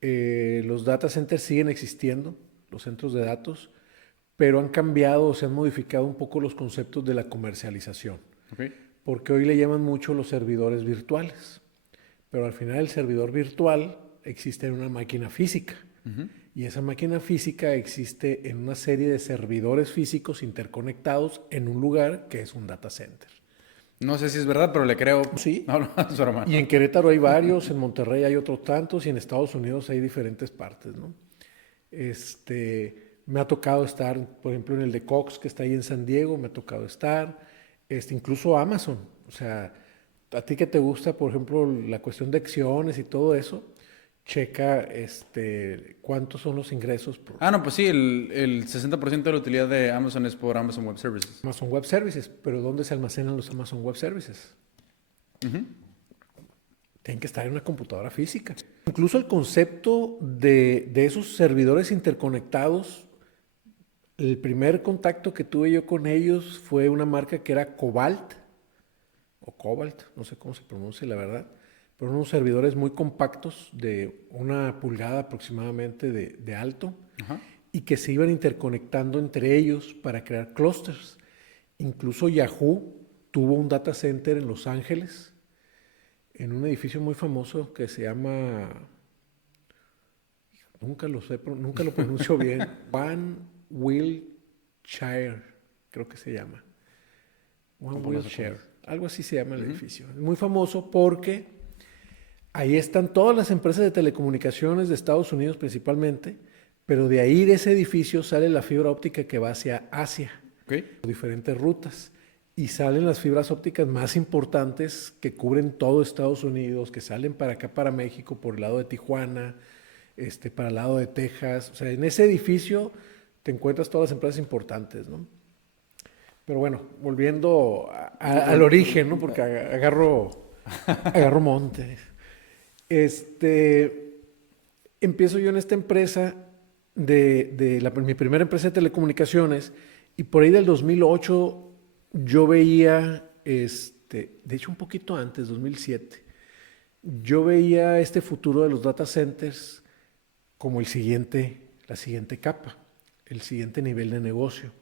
Los data centers siguen existiendo, los centros de datos, pero han cambiado o se han modificado un poco los conceptos de la comercialización. Okay. Porque hoy le llaman mucho los servidores virtuales. pero al final el servidor virtual existe en una máquina física. Y esa máquina física existe en una serie de servidores físicos interconectados en un lugar que es un data center. No sé si es verdad, pero le creo. Sí. No, es broma. Y en Querétaro hay varios, en Monterrey hay otros tantos y en Estados Unidos hay diferentes partes, ¿no? Me ha tocado estar, por ejemplo, en el de Cox, que está ahí en San Diego, me ha tocado estar, incluso Amazon. O sea, a ti que te gusta, por ejemplo, la cuestión de acciones y todo eso, checa cuántos son los ingresos por No, pues sí, el 60% de la utilidad de Amazon es por Amazon Web Services. Amazon Web Services. Pero ¿dónde se almacenan los Amazon Web Services? Tienen que estar en una computadora física. Incluso el concepto de esos servidores interconectados, el primer contacto que tuve yo con ellos fue una marca que era Cobalt, o Cobalt, no sé cómo se pronuncia la verdad, pero unos servidores muy compactos de 1 pulgada aproximadamente de alto. Ajá. Y que se iban interconectando entre ellos para crear clústeres. Incluso Yahoo tuvo un data center en Los Ángeles, en un edificio muy famoso que se llama, nunca lo pronuncio bien, One Wilshire, creo que se llama. One Wilshire, algo así se llama el edificio. Es muy famoso porque ahí están todas las empresas de telecomunicaciones de Estados Unidos principalmente, pero de ahí, de ese edificio, sale la fibra óptica que va hacia Asia, diferentes rutas. Y salen las fibras ópticas más importantes que cubren todo Estados Unidos, que salen para acá, para México, por el lado de Tijuana, para el lado de Texas. O sea, en ese edificio te encuentras todas las empresas importantes, ¿no? Pero bueno, volviendo al origen, ¿no? Porque agarro monte. Empiezo yo en esta empresa, mi primera empresa de telecomunicaciones, y por ahí del 2008 yo veía, de hecho un poquito antes, 2007, yo veía este futuro de los data centers como la siguiente capa, el siguiente nivel de negocio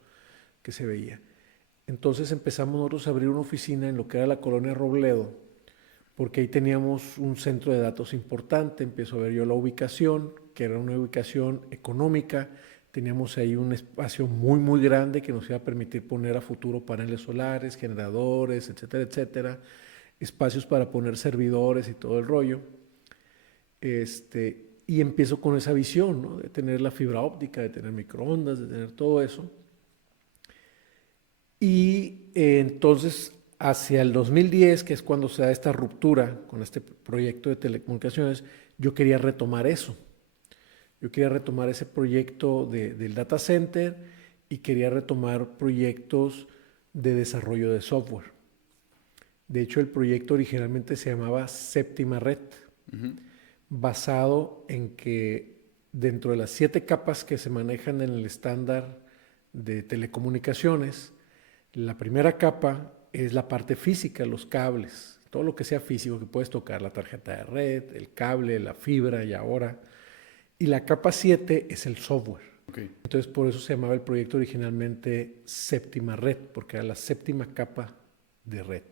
que se veía. Entonces empezamos nosotros a abrir una oficina en lo que era la colonia Robledo, porque ahí teníamos un centro de datos importante. Empiezo a ver yo la ubicación, que era una ubicación económica. Teníamos ahí un espacio muy, muy grande que nos iba a permitir poner a futuro paneles solares, generadores, etcétera, etcétera. Espacios para poner servidores y todo el rollo. Y empiezo con esa visión, ¿no? De tener la fibra óptica, de tener microondas, de tener todo eso. Y entonces, hacia el 2010, que es cuando se da esta ruptura con este proyecto de telecomunicaciones, yo quería retomar eso. Yo quería retomar ese proyecto del data center y quería retomar proyectos de desarrollo de software. De hecho, el proyecto originalmente se llamaba Séptima Red, basado en que dentro de las 7 capas que se manejan en el estándar de telecomunicaciones, la primera capa es la parte física, los cables, todo lo que sea físico que puedes tocar, la tarjeta de red, el cable, la fibra y ahora. Y la capa 7 es el software. Entonces por eso se llamaba el proyecto originalmente Séptima Red, porque era la 7ª capa de red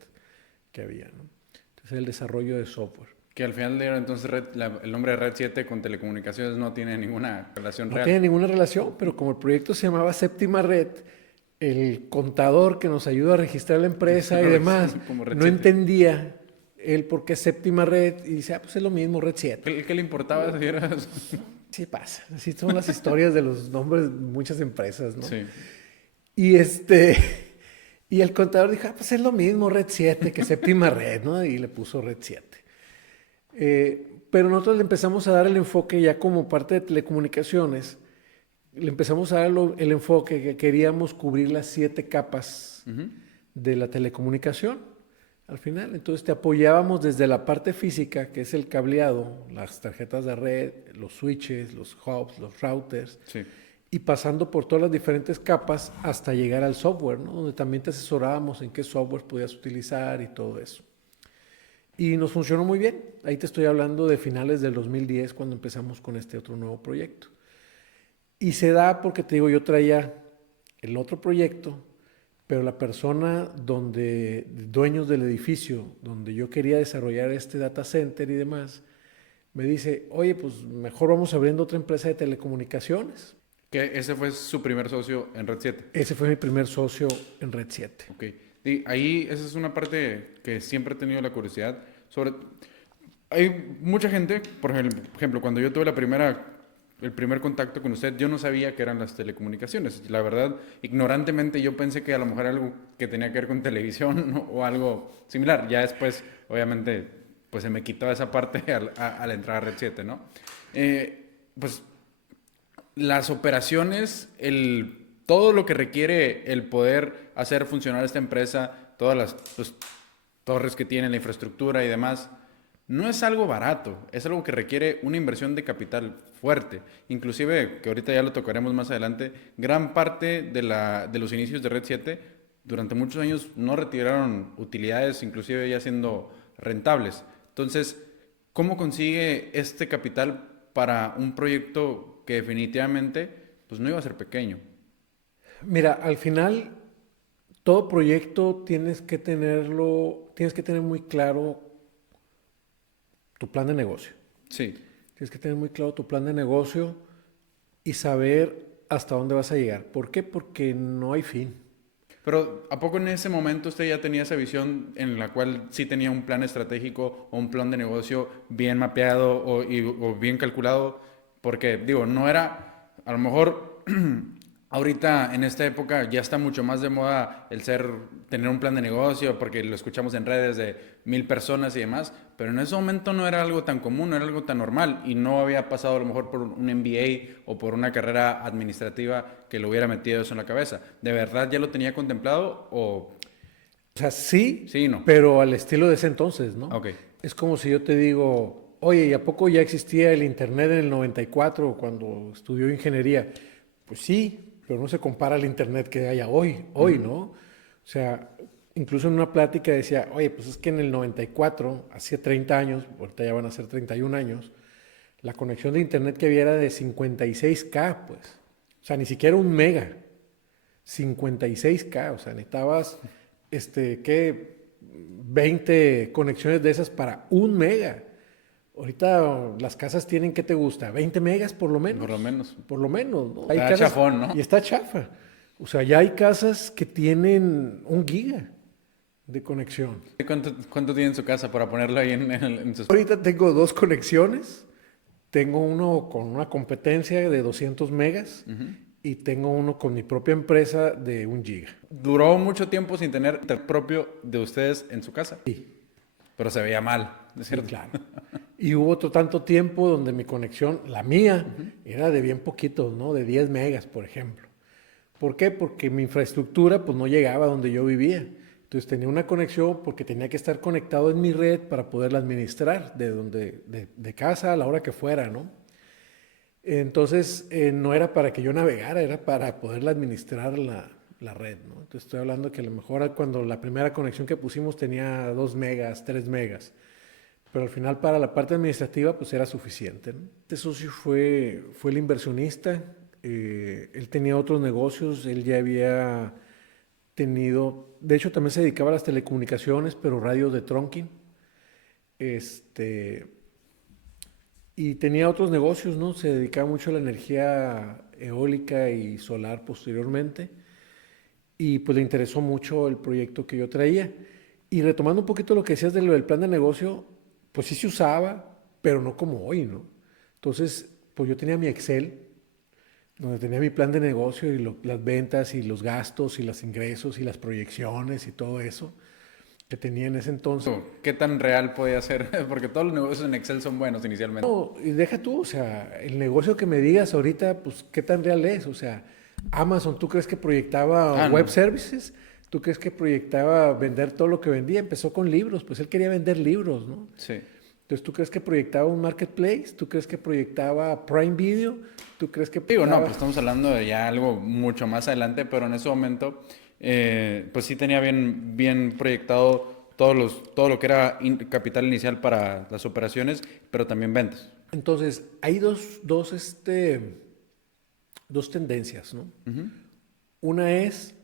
que había, ¿no? Entonces el desarrollo de software. Que al final de entonces el nombre de Red 7 con telecomunicaciones no tiene ninguna relación real. No tiene ninguna relación, pero como el proyecto se llamaba Séptima Red, el contador que nos ayuda a registrar la empresa y demás no entendía él por qué Séptima Red y dice, pues es lo mismo, Red 7. ¿Qué le importaba? Sí pasa, así son las historias de los nombres de muchas empresas, ¿no? Sí. Y y el contador dijo, pues es lo mismo Red 7 que Séptima Red, ¿no? Y le puso Red 7. Pero nosotros le empezamos a dar el enfoque ya como parte de telecomunicaciones, le empezamos a dar el enfoque que queríamos cubrir las 7 capas de la telecomunicación al final. Entonces te apoyábamos desde la parte física, que es el cableado, las tarjetas de red, los switches, los hubs, los routers, y pasando por todas las diferentes capas hasta llegar al software, ¿no? Donde también te asesorábamos en qué software podías utilizar y todo eso. Y nos funcionó muy bien. Ahí te estoy hablando de finales del 2010 cuando empezamos con este otro nuevo proyecto. Y se da porque, te digo, yo traía el otro proyecto pero la persona dueños del edificio donde yo quería desarrollar este data center y demás, me dice, oye, pues mejor vamos abriendo otra empresa de telecomunicaciones. Que ese fue su primer socio en Red 7. Ese fue mi primer socio en Red 7. Ok. Y ahí esa es una parte que siempre he tenido la curiosidad sobre... Hay mucha gente, por ejemplo, cuando yo tuve el primer contacto con usted, yo no sabía que eran las telecomunicaciones. La verdad, ignorantemente yo pensé que a lo mejor era algo que tenía que ver con televisión, ¿no? O algo similar. Ya después, obviamente, pues se me quitó esa parte al entrar a Red 7, ¿no? Pues las operaciones, todo lo que requiere el poder hacer funcionar esta empresa, todas las pues, torres que tiene, la infraestructura y demás, no es algo barato, es algo que requiere una inversión de capital fuerte. Inclusive, que ahorita ya lo tocaremos más adelante, gran parte de los inicios de Red 7 durante muchos años no retiraron utilidades, inclusive ya siendo rentables. Entonces, ¿cómo consigue este capital para un proyecto que definitivamente pues, no iba a ser pequeño? Mira, al final, todo proyecto tienes que tener muy claro tu plan de negocio. Sí. Tienes que tener muy claro tu plan de negocio y saber hasta dónde vas a llegar. ¿Por qué? Porque no hay fin. Pero ¿a poco en ese momento usted ya tenía esa visión en la cual sí tenía un plan estratégico o un plan de negocio bien mapeado o bien calculado? Porque digo, no era, a lo mejor ahorita en esta época ya está mucho más de moda tener un plan de negocio porque lo escuchamos en redes de 1000 personas y demás, pero en ese momento no era algo tan común, no era algo tan normal y no había pasado a lo mejor por un MBA o por una carrera administrativa que le hubiera metido eso en la cabeza. ¿De verdad ya lo tenía contemplado o...? O sea, sí, Sí, no. pero al estilo de ese entonces, ¿no? Ok. Es como si yo te digo, oye, ¿y a poco ya existía el Internet en el 94 cuando estudió ingeniería? Pues sí, pero no se compara al Internet que haya hoy, ¿no? O sea, incluso en una plática decía, oye, pues es que en el 94, hacía 30 años, ahorita ya van a ser 31 años, la conexión de Internet que había era de 56K, pues. O sea, ni siquiera un mega. 56K, o sea, necesitabas, ¿qué? 20 conexiones de esas para un mega. Ahorita las casas tienen, ¿qué te gusta? 20 megas por lo menos. Por lo menos. Por lo menos, ¿no? Está chafón, ¿no? Y está chafa. O sea, ya hay casas que tienen 1 giga de conexión. ¿Cuánto tiene en su casa para ponerlo ahí en sus... Ahorita tengo 2 conexiones. Tengo uno con una competencia de 200 megas y tengo uno con mi propia empresa de 1 giga. ¿Duró mucho tiempo sin tener internet propio de ustedes en su casa? Sí. Pero se veía mal, ¿es Sí, cierto? claro. Y hubo otro tanto tiempo donde mi conexión, la mía, era de bien poquitos, ¿no? De 10 megas, por ejemplo. ¿Por qué? Porque mi infraestructura pues no llegaba a donde yo vivía. Entonces tenía una conexión porque tenía que estar conectado en mi red para poderla administrar de casa a la hora que fuera, ¿no? Entonces no era para que yo navegara, era para poderla administrar la red, ¿no? Entonces estoy hablando que a lo mejor cuando la primera conexión que pusimos tenía 2 megas, 3 megas. Pero al final para la parte administrativa pues era suficiente, ¿no? Este socio fue el inversionista. Él tenía otros negocios, él ya había tenido, de hecho también se dedicaba a las telecomunicaciones, pero radios de trunking. Y tenía otros negocios, ¿no? Se dedicaba mucho a la energía eólica y solar posteriormente. Y pues le interesó mucho el proyecto que yo traía. Y retomando un poquito lo que decías de lo del plan de negocio, pues sí se usaba, pero no como hoy, ¿no? Entonces, pues yo tenía mi Excel, donde tenía mi plan de negocio y las ventas y los gastos y los ingresos y las proyecciones y todo eso que tenía en ese entonces. ¿Qué tan real podía ser? Porque todos los negocios en Excel son buenos inicialmente. No, y deja tú, o sea, el negocio que me digas ahorita, pues, ¿qué tan real es? O sea, Amazon, ¿tú crees que proyectaba web services? ¿Tú crees que proyectaba vender todo lo que vendía? Empezó con libros, pues él quería vender libros, ¿no? Sí. Entonces, ¿tú crees que proyectaba un marketplace? ¿Tú crees que proyectaba Prime Video? ¿Tú crees que Digo, no, pues estamos hablando de ya algo mucho más adelante, pero en ese momento, pues sí tenía bien proyectado todo lo que era capital inicial para las operaciones, pero también ventas. Entonces, hay dos tendencias, ¿no? Una es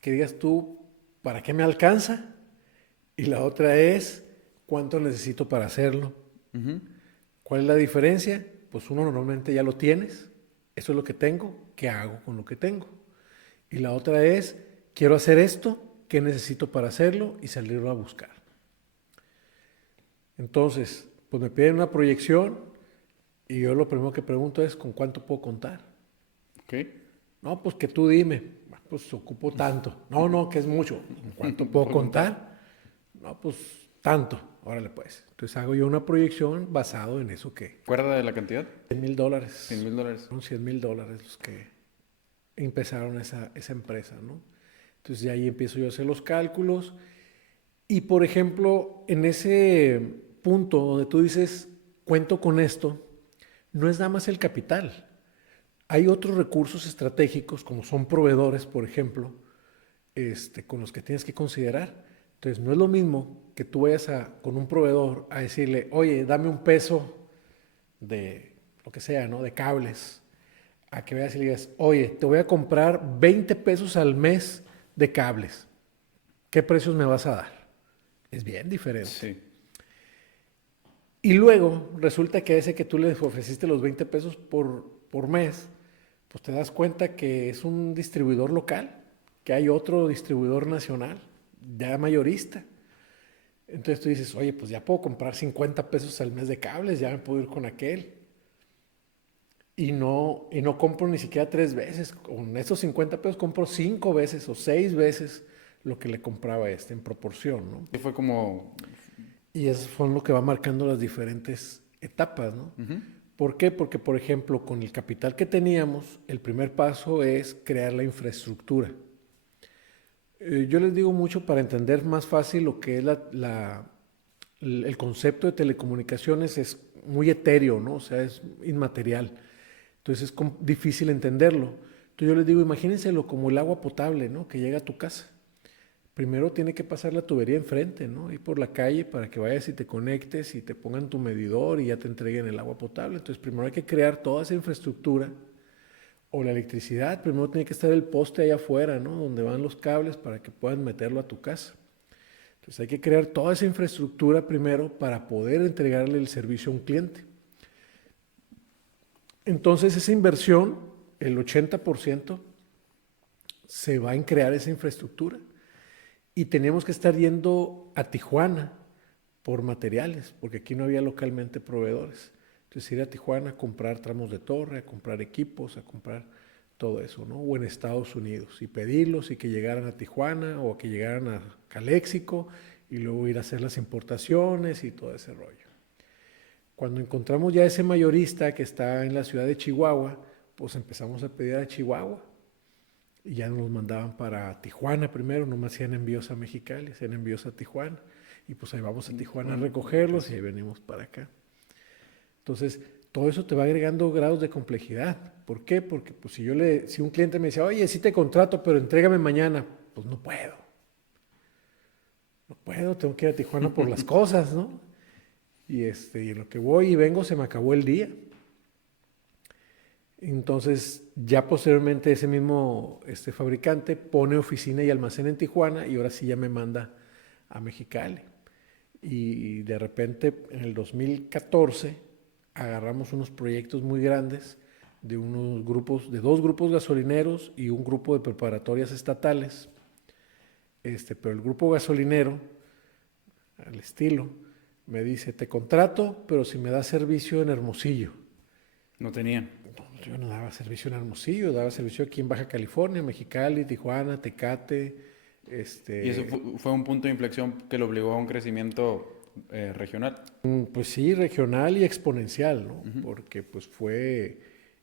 que digas tú, ¿para qué me alcanza? Y la otra es, ¿cuánto necesito para hacerlo? ¿Cuál es la diferencia? Pues uno normalmente ya lo tienes, eso es lo que tengo, ¿qué hago con lo que tengo? Y la otra es, quiero hacer esto, ¿qué necesito para hacerlo? Y salirlo a buscar. Entonces, pues me piden una proyección y yo lo primero que pregunto es, ¿con cuánto puedo contar? Ok. No, pues que tú dime, pues ocupo tanto. No, no, que es mucho. ¿Con cuánto puedo contar? No, pues tanto. Órale pues. Entonces hago yo una proyección basado en eso que... ¿Cuerda de la cantidad? $100,000. 100,000. Son $100,000 los que empezaron esa empresa, ¿no? Entonces de ahí empiezo yo a hacer los cálculos. Y por ejemplo, en ese punto donde tú dices, cuento con esto, no es nada más el capital. Hay otros recursos estratégicos, como son proveedores, por ejemplo, con los que tienes que considerar. Entonces, no es lo mismo que tú vayas con un proveedor a decirle, oye, dame un peso de lo que sea, ¿no? De cables, a que vayas y le digas, oye, te voy a comprar 20 pesos al mes de cables. ¿Qué precios me vas a dar? Es bien diferente. Sí. Y luego resulta que ese que tú le ofreciste los 20 pesos por mes, pues te das cuenta que es un distribuidor local, que hay otro distribuidor nacional, ya mayorista. Entonces tú dices, oye, pues ya puedo comprar 50 pesos al mes de cables, ya me puedo ir con aquel. Y no compro ni siquiera 3 veces. Con esos 50 pesos compro 5 veces o 6 veces lo que le compraba en proporción, ¿no? Y fue como... Y eso fue lo que va marcando las diferentes etapas, ¿no? ¿Por qué? Porque, por ejemplo, con el capital que teníamos, el primer paso es crear la infraestructura. Yo les digo mucho para entender más fácil lo que es el concepto de telecomunicaciones es muy etéreo, ¿no? O sea, es inmaterial. Entonces es difícil entenderlo. Entonces yo les digo, imagínenselo como el agua potable, ¿no? Que llega a tu casa. Primero tiene que pasar la tubería enfrente, ¿no? Ir por la calle para que vayas y te conectes y te pongan tu medidor y ya te entreguen el agua potable. Entonces primero hay que crear toda esa infraestructura. O la electricidad, primero tiene que estar el poste allá afuera, ¿no? Donde van los cables para que puedan meterlo a tu casa. Entonces hay que crear toda esa infraestructura primero para poder entregarle el servicio a un cliente. Entonces esa inversión, el 80%, se va en crear esa infraestructura. Y teníamos que estar yendo a Tijuana por materiales, porque aquí no había localmente proveedores. Entonces ir a Tijuana a comprar tramos de torre, a comprar equipos, a comprar todo eso, ¿no? O en Estados Unidos, y pedirlos y que llegaran a Tijuana o que llegaran a Caléxico y luego ir a hacer las importaciones y todo ese rollo. Cuando encontramos ya ese mayorista que está en la ciudad de Chihuahua, pues empezamos a pedir a Chihuahua y ya nos mandaban para Tijuana primero, no me hacían envíos a Mexicali, hacían envíos a Tijuana y pues ahí vamos a Tijuana a recogerlos y ahí venimos para acá. Entonces, todo eso te va agregando grados de complejidad. ¿Por qué? Porque pues, si un cliente me dice, oye, sí te contrato, pero entrégame mañana, pues no puedo. No puedo, tengo que ir a Tijuana por las cosas, ¿no? Y en lo que voy y vengo se me acabó el día. Entonces, ya posteriormente ese mismo fabricante pone oficina y almacén en Tijuana y ahora sí ya me manda a Mexicali. Y de repente, en el 2014, agarramos unos proyectos muy grandes de dos grupos gasolineros y un grupo de preparatorias estatales. Pero el grupo gasolinero, al estilo, me dice, te contrato, pero si me das servicio en Hermosillo. No tenían. Yo no daba servicio en Hermosillo, daba servicio aquí en Baja California, Mexicali, Tijuana, Tecate. Y eso fue un punto de inflexión que lo obligó a un crecimiento regional. Pues sí, regional y exponencial, ¿no? Porque pues fue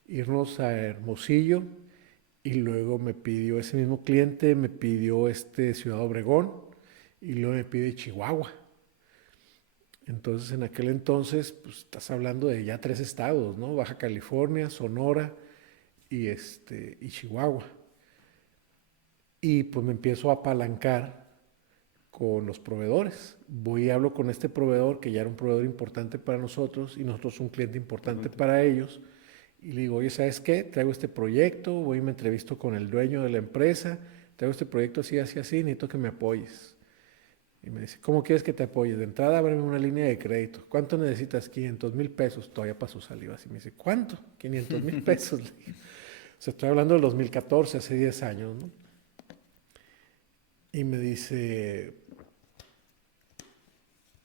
irnos a Hermosillo y luego me pidió ese mismo cliente, me pidió Ciudad Obregón y luego me pide Chihuahua. Entonces, en aquel entonces, pues estás hablando de ya 3 estados, ¿no? Baja California, Sonora y Chihuahua. Y pues me empiezo a apalancar con los proveedores. Voy y hablo con este proveedor, que ya era un proveedor importante para nosotros y nosotros un cliente importante para ellos. Y le digo, oye, ¿sabes qué? Traigo este proyecto, voy y me entrevisto con el dueño de la empresa, traigo este proyecto así, así, así, necesito que me apoyes. Y me dice, ¿cómo quieres que te apoye? De entrada, ábreme una línea de crédito. ¿Cuánto necesitas? 500,000 pesos. Todavía pasó saliva así. Me dice, ¿cuánto? 500,000 pesos. Le dije. O sea, estoy hablando del 2014, hace 10 años, ¿no? Y me dice,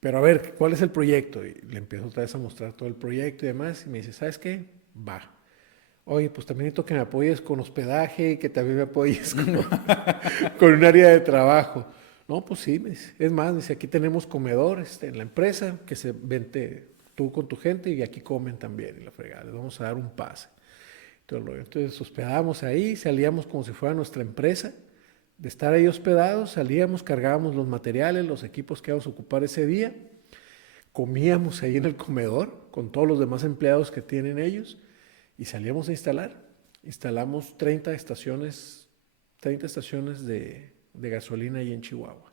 pero a ver, ¿cuál es el proyecto? Y le empiezo otra vez a mostrar todo el proyecto y demás. Y me dice, ¿sabes qué? Va. Oye, pues también necesito que me apoyes con hospedaje y que también me apoyes con un área de trabajo. No, pues sí, me dice. Es más, me dice, aquí tenemos comedores en la empresa que se vente tú con tu gente y aquí comen también. Y la fregada, les vamos a dar un pase. Entonces hospedábamos ahí, salíamos como si fuera nuestra empresa. De estar ahí hospedados, salíamos, cargábamos los materiales, los equipos que íbamos a ocupar ese día. Comíamos ahí en el comedor con todos los demás empleados que tienen ellos y salíamos a instalar. Instalamos 30 estaciones de gasolina ahí en Chihuahua.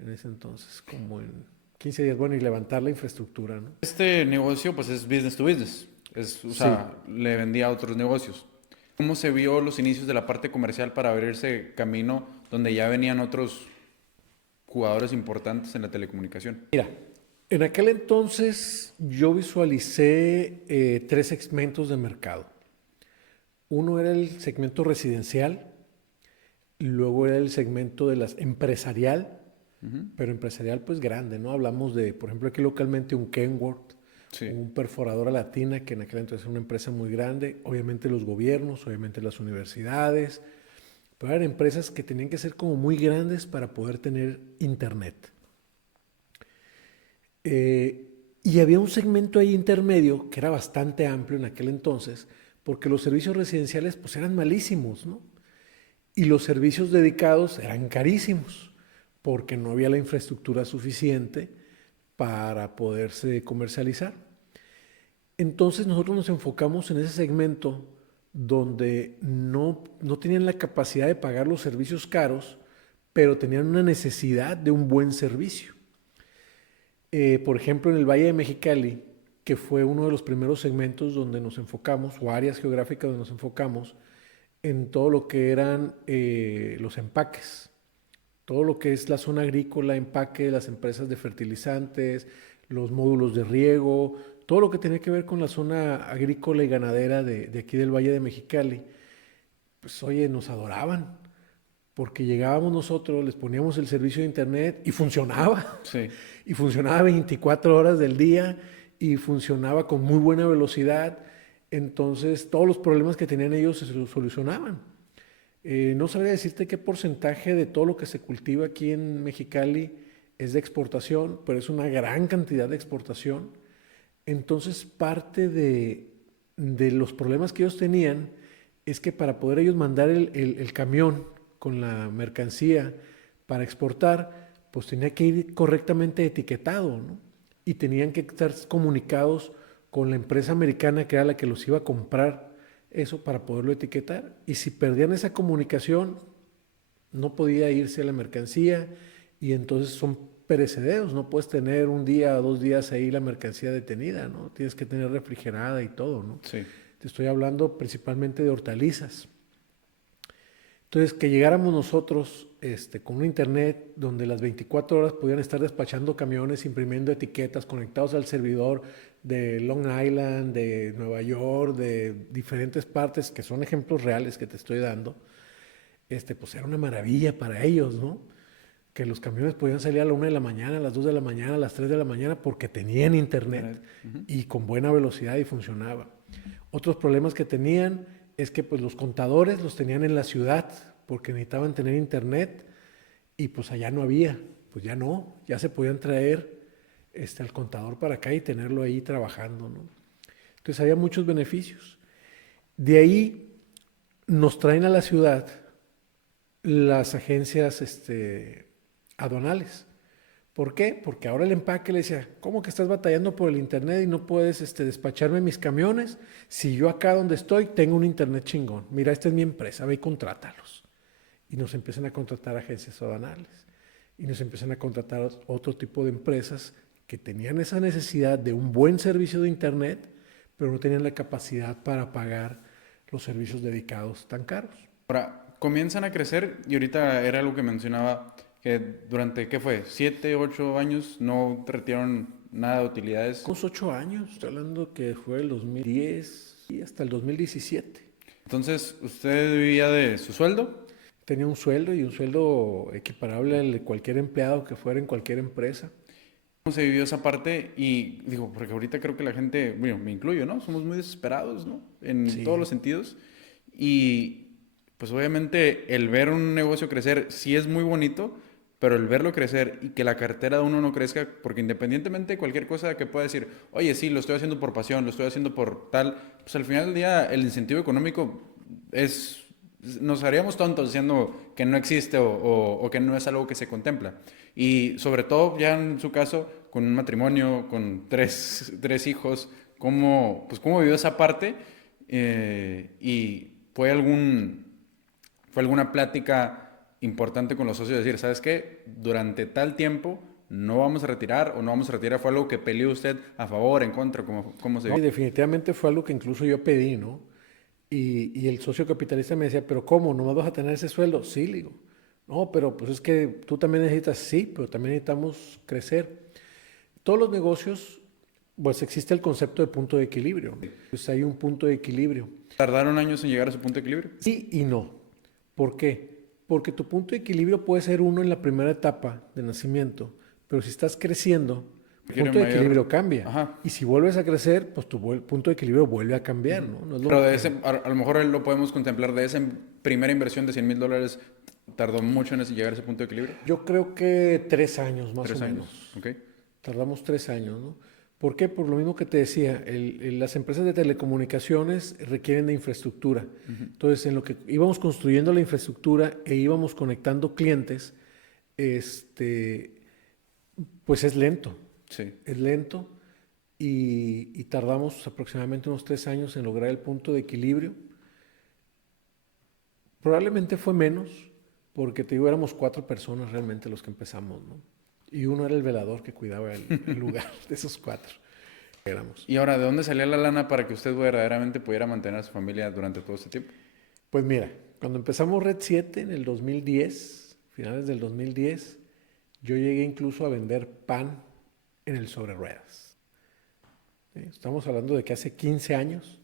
En ese entonces, como en 15 días, bueno, y levantar la infraestructura, ¿no? Este negocio pues es business to business, o sea, le vendía a otros negocios. ¿Cómo se vio los inicios de la parte comercial para abrirse camino donde ya venían otros jugadores importantes en la telecomunicación? Mira, en aquel entonces yo visualicé 3 segmentos de mercado. Uno era el segmento residencial, luego era el segmento de las empresarial, pero empresarial pues grande, ¿no? Hablamos de, por ejemplo, aquí localmente un Kenworth, un Perforadora Latina, que en aquel entonces era una empresa muy grande, obviamente los gobiernos, obviamente las universidades, pero eran empresas que tenían que ser como muy grandes para poder tener internet. Y había un segmento ahí intermedio que era bastante amplio en aquel entonces, porque los servicios residenciales pues eran malísimos, ¿no? Y los servicios dedicados eran carísimos, porque no había la infraestructura suficiente para poderse comercializar. Entonces nosotros nos enfocamos en ese segmento donde no tenían la capacidad de pagar los servicios caros, pero tenían una necesidad de un buen servicio. Por ejemplo, en el Valle de Mexicali, que fue uno de los primeros segmentos donde nos enfocamos, o áreas geográficas donde nos enfocamos, en todo lo que eran los empaques, todo lo que es la zona agrícola, empaque de las empresas de fertilizantes, los módulos de riego, todo lo que tenía que ver con la zona agrícola y ganadera de aquí del Valle de Mexicali. Pues oye, nos adoraban, porque llegábamos nosotros, les poníamos el servicio de internet y funcionaba. Sí. Y funcionaba 24 horas del día y funcionaba con muy buena velocidad. Entonces todos los problemas que tenían ellos se solucionaban. No sabría decirte qué porcentaje de todo lo que se cultiva aquí en Mexicali es de exportación, pero es una gran cantidad de exportación. Entonces parte de los problemas que ellos tenían es que para poder ellos mandar el camión con la mercancía para exportar, pues tenía que ir correctamente etiquetado, ¿no? Y tenían que estar comunicados con la empresa americana que era la que los iba a comprar eso para poderlo etiquetar. Y si perdían esa comunicación, no podía irse la mercancía y entonces son perecederos. No puedes tener un día o 2 días ahí la mercancía detenida, ¿no? Tienes que tener refrigerada y todo, ¿no? Sí. Te estoy hablando principalmente de hortalizas. Entonces, que llegáramos nosotros con un internet donde las 24 horas podían estar despachando camiones, imprimiendo etiquetas, conectados al servidor de Long Island, de Nueva York, de diferentes partes, que son ejemplos reales que te estoy dando, pues era una maravilla para ellos, ¿no? Que los camiones podían salir a la 1 de la mañana, a las 2 de la mañana, a las 3 de la mañana, porque tenían internet y con buena velocidad y funcionaba. Otros problemas que tenían es que pues los contadores los tenían en la ciudad porque necesitaban tener internet y pues allá no había, pues ya no, ya se podían traer al contador para acá y tenerlo ahí trabajando, ¿no? Entonces había muchos beneficios. De ahí nos traen a la ciudad las agencias aduanales. ¿Por qué? Porque ahora el empaque le decía, ¿cómo que estás batallando por el internet y no puedes despacharme mis camiones? Si yo acá donde estoy tengo un internet chingón. Mira, esta es mi empresa, ve y contrátalos. Y nos empiezan a contratar agencias aduanales. Y nos empiezan a contratar otro tipo de empresas que tenían esa necesidad de un buen servicio de internet, pero no tenían la capacidad para pagar los servicios dedicados tan caros. Ahora, comienzan a crecer y ahorita era algo que mencionaba, que durante, ¿qué fue? 7, 8 años no te retiraron nada de utilidades. Unos 8 años, estoy hablando que fue el 2010 y hasta el 2017. Entonces, ¿usted vivía de su sueldo? Tenía un sueldo y un sueldo equiparable al de cualquier empleado que fuera en cualquier empresa. ¿Cómo se vivió esa parte? Y digo, porque ahorita creo que la gente, bueno, me incluyo, ¿no? Somos muy desesperados, ¿no? En todos Sí. los sentidos. Y pues obviamente el ver un negocio crecer sí es muy bonito, pero el verlo crecer y que la cartera de uno no crezca, porque independientemente de cualquier cosa que pueda decir, oye, sí, lo estoy haciendo por pasión, lo estoy haciendo por tal, pues al final del día el incentivo económico es, nos haríamos tontos diciendo que no existe o que no es algo que se contempla. Y sobre todo ya en su caso, con un matrimonio, con tres hijos, ¿cómo vivió esa parte? Y fue alguna plática importante con los socios de decir, ¿sabes qué? Durante tal tiempo no vamos a retirar o no vamos a retirar. ¿Fue algo que peleó usted a favor, en contra? ¿Cómo se No, y vio? definitivamente fue algo que incluso yo pedí, ¿no? Y el socio capitalista me decía, pero ¿cómo? ¿No vas a tener ese sueldo? Sí, le digo. No, pero pues es que tú también necesitas, sí, pero también necesitamos crecer. Todos los negocios, pues existe el concepto de punto de equilibrio. Pues hay un punto de equilibrio. ¿Tardaron años en llegar a su punto de equilibrio? Sí y no. ¿Por qué? Porque tu punto de equilibrio puede ser uno en la primera etapa de nacimiento, pero si estás creciendo, el Requiere punto de mayor... equilibrio cambia. Ajá. Y si vuelves a crecer, pues tu punto de equilibrio vuelve a cambiar, ¿no? No es Pero lo de que... ese, a lo mejor lo podemos contemplar, de esa primera inversión de $100,000, tardó mucho en llegar a ese punto de equilibrio. Yo creo que 3 años más o 3 años, menos. ¿ok? Tardamos 3 años, ¿no? ¿Por qué? Por lo mismo que te decía, las empresas de telecomunicaciones requieren de infraestructura. Entonces, en lo que íbamos construyendo la infraestructura e íbamos conectando clientes, este, pues Sí. es lento y tardamos aproximadamente unos 3 años en lograr el punto de equilibrio. Probablemente fue menos, porque te digo, éramos 4 personas realmente los que empezamos, ¿no? Y uno era el velador que cuidaba el lugar de esos 4. Éramos. Y ahora, ¿de dónde salía la lana para que usted verdaderamente pudiera mantener a su familia durante todo este tiempo? Pues mira, cuando empezamos Red 7 en el 2010, finales del 2010, yo llegué incluso a vender pan en el sobre ruedas. ¿Sí? Estamos hablando de que hace 15 años,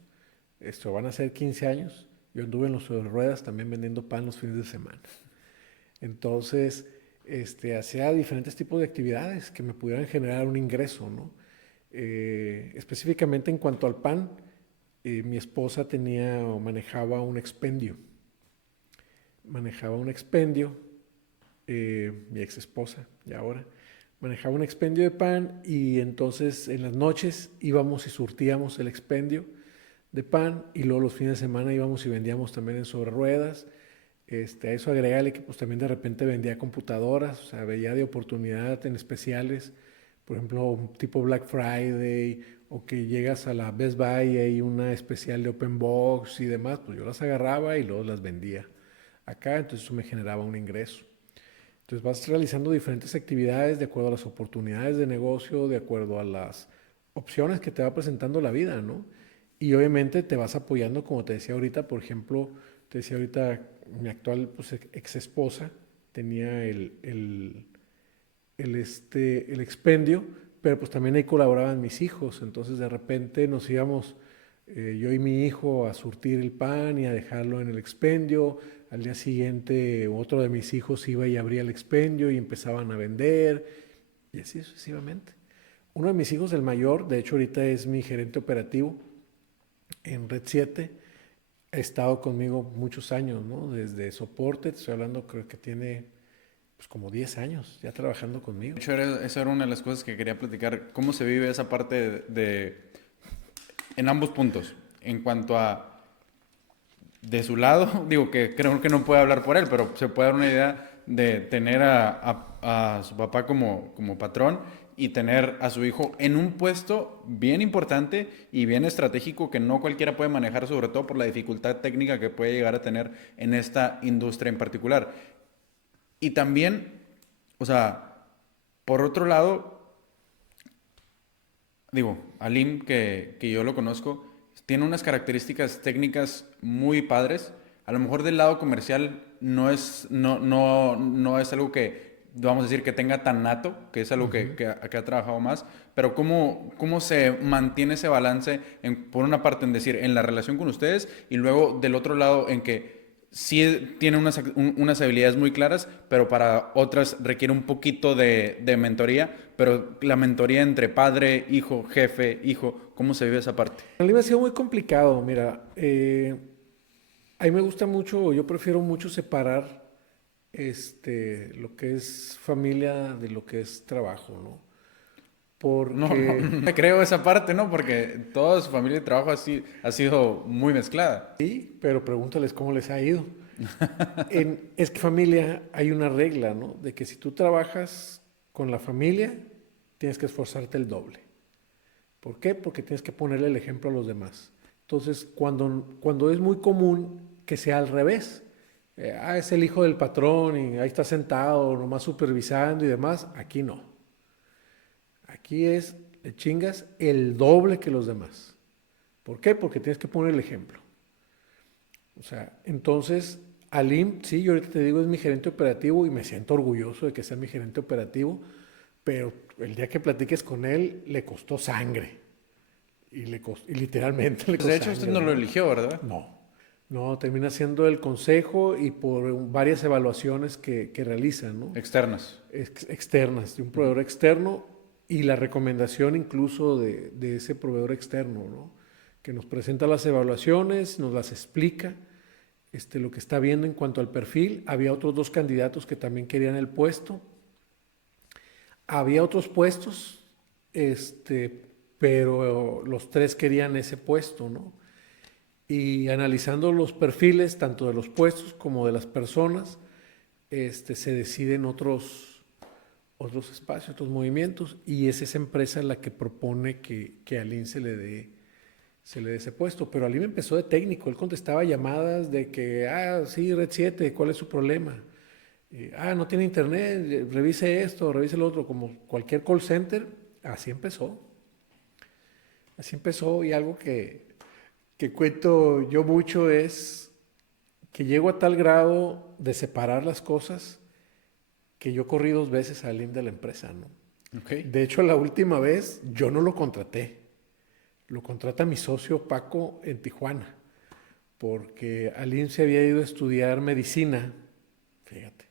esto van a ser 15 años, yo anduve en los sobre ruedas también vendiendo pan los fines de semana. Entonces, hacía diferentes tipos de actividades que me pudieran generar un ingreso, ¿no? Específicamente en cuanto al pan, mi esposa tenía o manejaba un expendio. Manejaba un expendio, mi ex esposa, y ahora, manejaba un expendio de pan y entonces en las noches íbamos y surtíamos el expendio de pan y luego los fines de semana íbamos y vendíamos también en sobre ruedas. A eso agregale que pues también de repente vendía computadoras, o sea, veía de oportunidad en especiales, por ejemplo, tipo Black Friday, o que llegas a la Best Buy y hay una especial de Open Box y demás, pues yo las agarraba y luego las vendía acá, entonces eso me generaba un ingreso. Entonces vas realizando diferentes actividades de acuerdo a las oportunidades de negocio, de acuerdo a las opciones que te va presentando la vida, ¿no? Y obviamente te vas apoyando, como te decía ahorita, por ejemplo, te decía ahorita, mi actual pues, ex esposa tenía el expendio, pero pues también ahí colaboraban mis hijos, entonces de repente nos íbamos yo y mi hijo a surtir el pan y a dejarlo en el expendio, al día siguiente otro de mis hijos iba y abría el expendio y empezaban a vender, y así sucesivamente. Uno de mis hijos, el mayor, de hecho ahorita es mi gerente operativo en Red 7, ha estado conmigo muchos años, ¿no? Desde soporte, te estoy hablando, creo que tiene pues como 10 años ya trabajando conmigo. De hecho, esa era una de las cosas que quería platicar. ¿Cómo se vive esa parte en ambos puntos? En cuanto a, de su lado, digo que creo que no puede hablar por él, pero se puede dar una idea de tener a su papá como patrón y tener a su hijo en un puesto bien importante y bien estratégico que no cualquiera puede manejar, sobre todo por la dificultad técnica que puede llegar a tener en esta industria en particular. Y también, o sea, por otro lado, digo, Alim, que yo lo conozco, tiene unas características técnicas muy padres, a lo mejor del lado comercial no es algo que, vamos a decir, que tenga tan nato, que es algo que ha trabajado más, pero ¿cómo se mantiene ese balance, por una parte, en decir, en la relación con ustedes, y luego del otro lado, en que sí tiene unas habilidades muy claras, pero para otras requiere un poquito de mentoría, pero la mentoría entre padre, hijo, jefe, hijo, ¿cómo se vive esa parte? A mí me ha sido muy complicado, mira, a mí me gusta mucho, yo prefiero mucho separar lo que es familia de lo que es trabajo, ¿no? Porque No creo esa parte, ¿no? Porque toda su familia de trabajo ha sido muy mezclada. sí, pero pregúntales cómo les ha ido. Es que familia, hay una regla, ¿no? De que si tú trabajas con la familia, tienes que esforzarte el doble. ¿Por qué? Porque tienes que ponerle el ejemplo a los demás. Entonces, cuando es muy común que sea al revés, es el hijo del patrón y ahí está sentado, nomás supervisando y demás, aquí no. Aquí le chingas el doble que los demás. ¿Por qué? Porque tienes que poner el ejemplo. O sea, entonces, Alim, sí, yo ahorita te digo, es mi gerente operativo y me siento orgulloso de que sea mi gerente operativo, pero el día que platiques con él, le costó sangre. Y literalmente le Pues costó de hecho, sangre. usted no lo eligió, ¿verdad? No, termina siendo el consejo y por varias evaluaciones que realizan, ¿no? Externas. Externas, de un proveedor externo y la recomendación incluso de ese proveedor externo, ¿no? Que nos presenta las evaluaciones, nos las explica, lo que está viendo en cuanto al perfil. Había otros 2 candidatos que también querían el puesto. Había otros puestos, pero los 3 querían ese puesto, ¿no? Y analizando los perfiles, tanto de los puestos como de las personas, se deciden otros espacios, otros movimientos, y es esa empresa la que propone que a Aline se le dé ese puesto. Pero Aline empezó de técnico, él contestaba llamadas de que, sí, Red 7, ¿cuál es su problema? No tiene internet, revise esto, revise lo otro, como cualquier call center, así empezó. Así empezó, y algo que cuento yo mucho es que llego a tal grado de separar las cosas que yo corrí 2 veces a Aline de la empresa, ¿no? Okay. De hecho, la última vez yo no lo contraté. Lo contrata mi socio Paco en Tijuana, porque Aline se había ido a estudiar medicina, fíjate,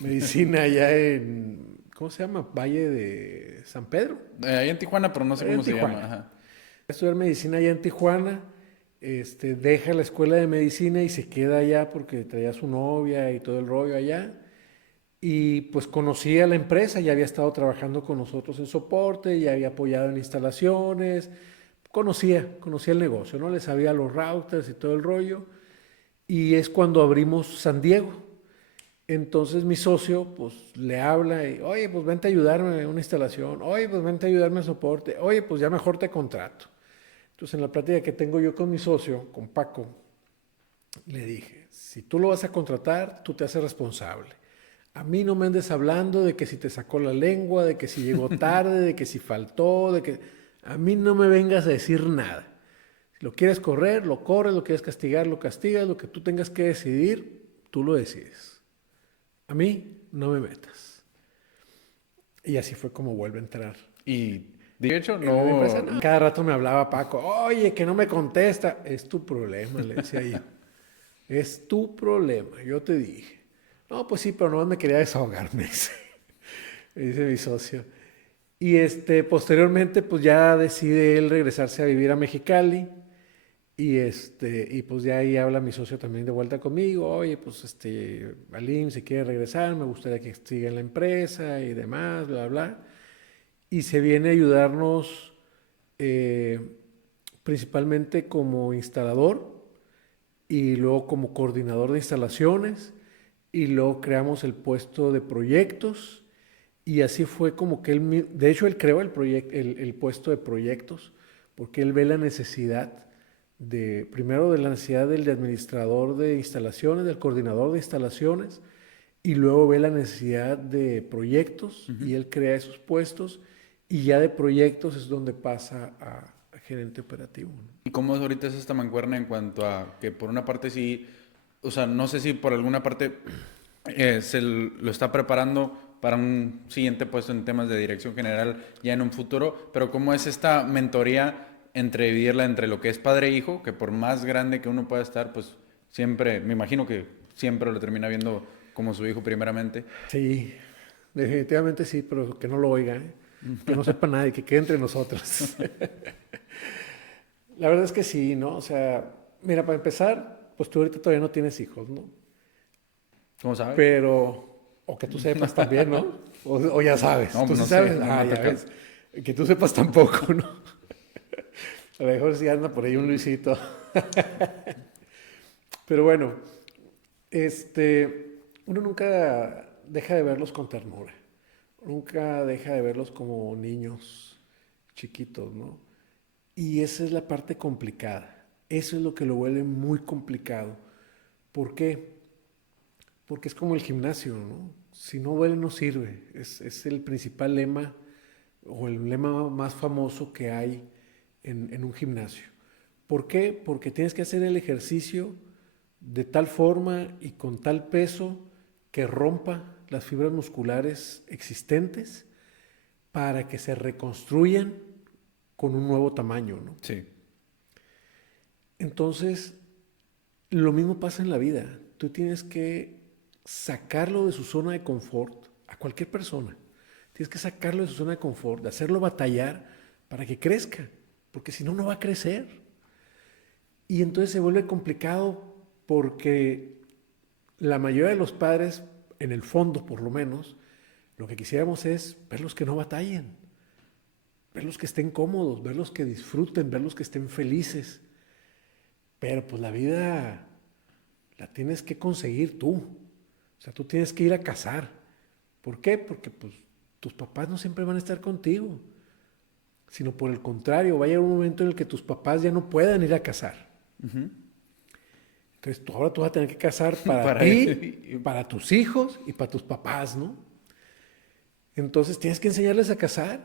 medicina allá en, ¿cómo se llama? Valle de San Pedro. Ahí en Tijuana, pero no sé Allá cómo en se Tijuana. llama. Ajá. Estudiar medicina allá en Tijuana, deja la escuela de medicina y se queda allá porque traía a su novia y todo el rollo allá. Y pues conocía la empresa, ya había estado trabajando con nosotros en soporte, ya había apoyado en instalaciones, conocía el negocio, ¿no? Le sabía los routers y todo el rollo. Y es cuando abrimos San Diego. Entonces mi socio pues le habla y, oye, pues vente a ayudarme en una instalación, oye, pues vente a ayudarme en soporte, oye, pues ya mejor te contrato. Entonces en la plática que tengo yo con mi socio, con Paco, le dije, si tú lo vas a contratar, tú te haces responsable. A mí no me andes hablando de que si te sacó la lengua, de que si llegó tarde, de que si faltó, de que... A mí no me vengas a decir nada. Si lo quieres correr, lo corres, lo quieres castigar, lo castigas, lo que tú tengas que decidir, tú lo decides. A mí no me metas. Y así fue como vuelve a entrar. Y de hecho, No. Cada rato me hablaba Paco, oye, que no me contesta. Es tu problema, le decía yo. Es tu problema, yo te dije. No, pues sí, pero nomás me quería desahogar, me dice mi socio. Y posteriormente, pues ya decide él regresarse a vivir a Mexicali. Y pues ya ahí habla mi socio también de vuelta conmigo. Oye, pues Aline se quiere regresar, me gustaría que siga en la empresa y demás, bla, bla. Y se viene a ayudarnos principalmente como instalador y luego como coordinador de instalaciones y luego creamos el puesto de proyectos y así fue como que de hecho él creó el puesto de proyectos porque él ve la necesidad primero de la necesidad del administrador de instalaciones, del coordinador de instalaciones y luego ve la necesidad de proyectos y él crea esos puestos y ya de proyectos es donde pasa a gerente operativo, ¿no? ¿Y cómo ahorita es esta mancuerna en cuanto a que por una parte sí o sea, no sé si por alguna parte lo está preparando para un siguiente puesto en temas de dirección general ya en un futuro, pero ¿cómo es esta mentoría dividirla entre lo que es padre e hijo, que por más grande que uno pueda estar, pues siempre, me imagino que siempre lo termina viendo como su hijo primeramente? Sí, definitivamente sí, pero que no lo oiga, ¿eh? Que no sepa nadie, que quede entre nosotros. La verdad es que sí, ¿no? O sea, mira, para empezar, pues tú ahorita todavía no tienes hijos, ¿no? ¿Cómo sabe? Pero, o que tú sepas también, ¿no? O ya sabes, No, tú sí no sabes, sé, no me ha ya tocado. ves. Que tú sepas tampoco, ¿no? A lo mejor sí anda por ahí un Luisito. Pero bueno, uno nunca deja de verlos con ternura. Nunca deja de verlos como niños chiquitos, ¿no? Y esa es la parte complicada. Eso es lo que lo vuelve muy complicado. ¿Por qué? Porque es como el gimnasio, ¿no? Si no duele, no sirve. Es el principal lema o el lema más famoso que hay en un gimnasio. ¿Por qué? Porque tienes que hacer el ejercicio de tal forma y con tal peso que rompa las fibras musculares existentes para que se reconstruyan con un nuevo tamaño, ¿no? Sí. Entonces, lo mismo pasa en la vida. Tú tienes que sacarlo de su zona de confort a cualquier persona. Tienes que sacarlo de su zona de confort, de hacerlo batallar para que crezca, porque si no, no va a crecer. Y entonces se vuelve complicado porque la mayoría de los padres, en el fondo por lo menos, lo que quisiéramos es verlos que no batallen, verlos que estén cómodos, verlos que disfruten, verlos que estén felices. Pero pues la vida la tienes que conseguir tú. O sea, tú tienes que ir a cazar. ¿Por qué? Porque pues tus papás no siempre van a estar contigo, sino por el contrario, va a llegar un momento en el que tus papás ya no puedan ir a cazar. Entonces ahora tú vas a tener que cazar para ti, para tus hijos y para tus papás, ¿no? Entonces tienes que enseñarles a cazar.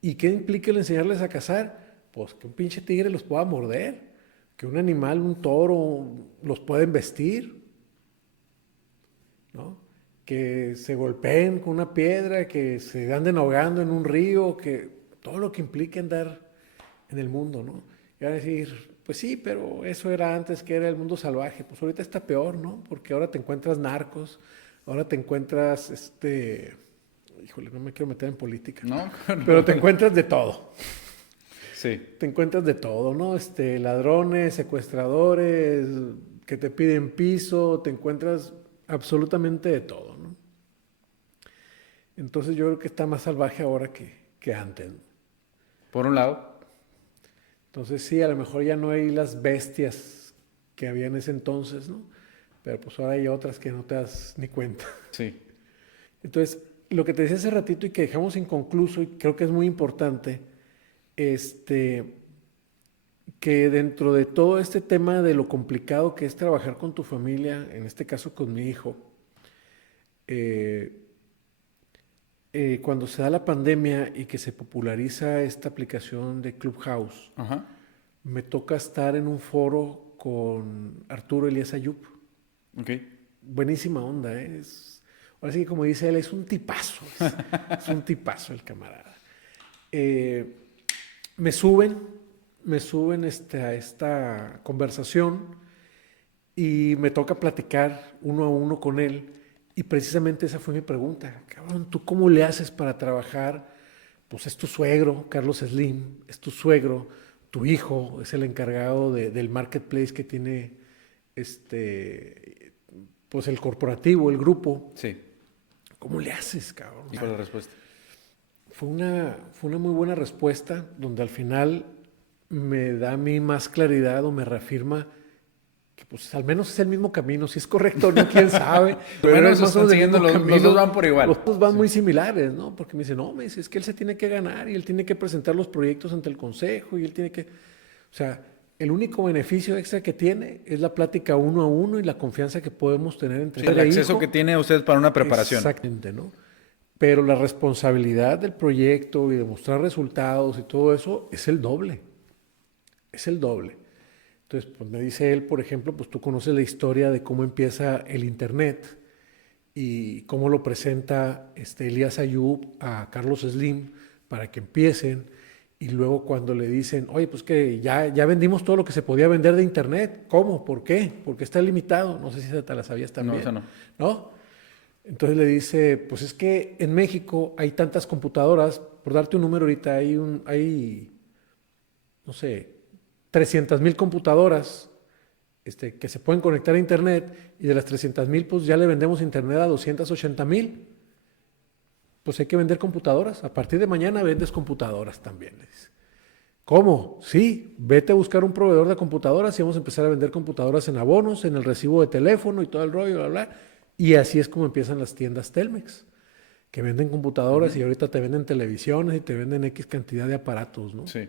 ¿Y qué implica el enseñarles a cazar? Pues que un pinche tigre los pueda morder, que un animal, un toro, los pueda embestir, ¿no? Que se golpeen con una piedra, que se anden ahogando en un río, que todo lo que implica andar en el mundo, ¿no? Y van a decir, pues sí, pero eso era antes, que era el mundo salvaje. Pues ahorita está peor, ¿no? Porque ahora te encuentras narcos, ahora te encuentras, híjole, no me quiero meter en política, ¿No? pero te encuentras de todo. Sí. Te encuentras de todo, ¿no? Ladrones, secuestradores, que te piden piso, te encuentras absolutamente de todo, ¿no? Entonces yo creo que está más salvaje ahora que antes, ¿no? Por un lado. Entonces sí, a lo mejor ya no hay las bestias que había en ese entonces, ¿no? Pero pues ahora hay otras que no te das ni cuenta. Sí. Entonces, lo que te decía hace ratito y que dejamos inconcluso y creo que es muy importante, que dentro de todo este tema de lo complicado que es trabajar con tu familia, en este caso con mi hijo, cuando se da la pandemia y que se populariza esta aplicación de Clubhouse, Ajá. me toca estar en un foro con Arturo Elías Ayub. Ok. Buenísima onda, ¿eh? Ahora sí que como dice él, es un tipazo. Es un tipazo el camarada. Me suben a esta conversación y me toca platicar uno a uno con él. Y precisamente esa fue mi pregunta. Cabrón, ¿tú cómo le haces para trabajar? Pues es tu suegro, Carlos Slim, es tu suegro, tu hijo es el encargado del marketplace que tiene pues el corporativo, el grupo. Sí. ¿Cómo le haces, cabrón? ¿Y cuál es la respuesta? Fue una muy buena respuesta, donde al final me da a mí más claridad o me reafirma que pues al menos es el mismo camino. Si es correcto o no, quién sabe. Pero es más o menos el mismo los dos van por igual. Los dos van muy similares, ¿no? Porque me dice, no, me dice, es que él se tiene que ganar y él tiene que presentar los proyectos ante el consejo y él tiene que... O sea, el único beneficio extra que tiene es la plática uno a uno y la confianza que podemos tener entre el acceso que tiene usted para una preparación. Exactamente, ¿no? Pero la responsabilidad del proyecto y de mostrar resultados y todo eso es el doble. Es el doble. Entonces, pues me dice él, por ejemplo, pues tú conoces la historia de cómo empieza el Internet y cómo lo presenta Elías Ayub a Carlos Slim para que empiecen. Y luego cuando le dicen, oye, pues que ya vendimos todo lo que se podía vender de Internet. ¿Cómo? ¿Por qué? Porque está limitado. No sé si te la sabías también. No, eso no. ¿No? Entonces le dice, pues es que en México hay tantas computadoras, por darte un número ahorita, no sé, 300,000 computadoras que se pueden conectar a Internet, y de las 300,000, pues ya le vendemos Internet a 280,000. Pues hay que vender computadoras. A partir de mañana vendes computadoras también. Le dice. ¿Cómo? Sí, vete a buscar un proveedor de computadoras y vamos a empezar a vender computadoras en abonos, en el recibo de teléfono y todo el rollo, bla, bla. Y así es como empiezan las tiendas Telmex, que venden computadoras y ahorita te venden televisiones y te venden X cantidad de aparatos, ¿no? Sí.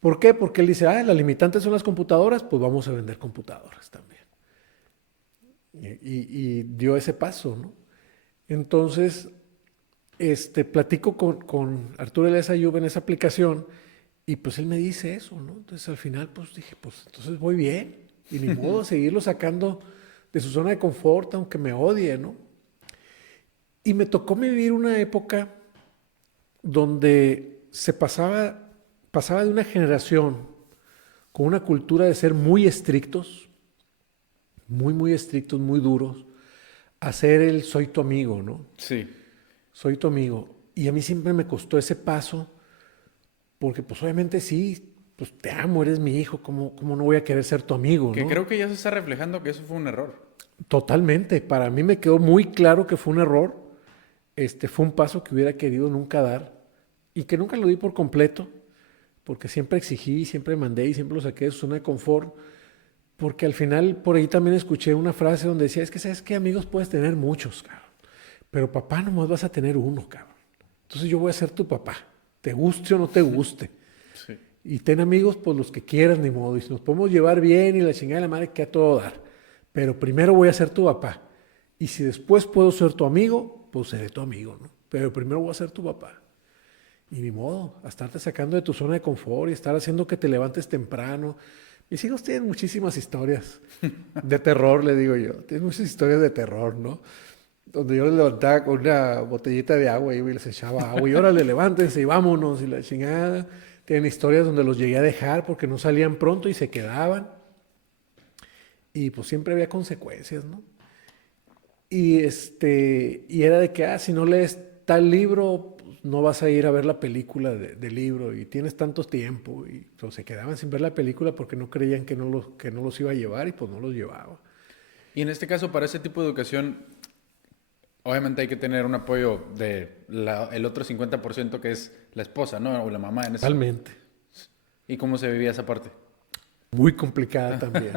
¿Por qué? Porque él dice, la limitante son las computadoras, pues vamos a vender computadoras también. Y dio ese paso, ¿no? Entonces, platico con Arturo Elías Ayub en esa aplicación y pues él me dice eso, ¿no? Entonces al final pues dije, pues entonces voy bien y ni modo seguirlo sacando de su zona de confort aunque me odie, ¿no? Y me tocó vivir una época donde se pasaba de una generación con una cultura de ser muy estrictos, muy estrictos, muy duros, a ser el soy tu amigo, ¿no? Sí. Soy tu amigo. Y a mí siempre me costó ese paso, porque pues obviamente sí, pues te amo, eres mi hijo, ¿cómo no voy a querer ser tu amigo? Que ¿no? creo que ya se está reflejando que eso fue un error. Totalmente. Para mí me quedó muy claro que fue un error. Fue un paso que hubiera querido nunca dar y que nunca lo di por completo, porque siempre exigí, siempre mandé y siempre lo saqué de su zona de confort, porque al final por ahí también escuché una frase donde decía, es que sabes que amigos puedes tener muchos, cabrón, pero papá nomás vas a tener uno, cabrón. Entonces yo voy a ser tu papá, te guste o no te guste. Sí. Y ten amigos, pues los que quieras, ni modo. Y si nos podemos llevar bien y la chingada de la madre, que a todo dar. Pero primero voy a ser tu papá. Y si después puedo ser tu amigo, pues seré tu amigo, ¿no? Pero primero voy a ser tu papá. Y ni modo, a estarte sacando de tu zona de confort y estar haciendo que te levantes temprano. Mis hijos tienen muchísimas historias de terror, le digo yo. Tienen muchas historias de terror, ¿no? Donde yo les levantaba con una botellita de agua y les echaba agua y órale, levántense y vámonos y la chingada. Tienen historias donde los llegué a dejar porque no salían pronto y se quedaban. Y pues siempre había consecuencias, ¿no? Y era de que, si no lees tal libro, pues, no vas a ir a ver la película del libro y tienes tanto tiempo. Y pues, se quedaban sin ver la película porque no creían que no los iba a llevar y pues no los llevaba. Y en este caso, para ese tipo de educación, obviamente hay que tener un apoyo el otro 50% que es la esposa, ¿no? O la mamá en ese. Totalmente. ¿Y cómo se vivía esa parte? Muy complicada también.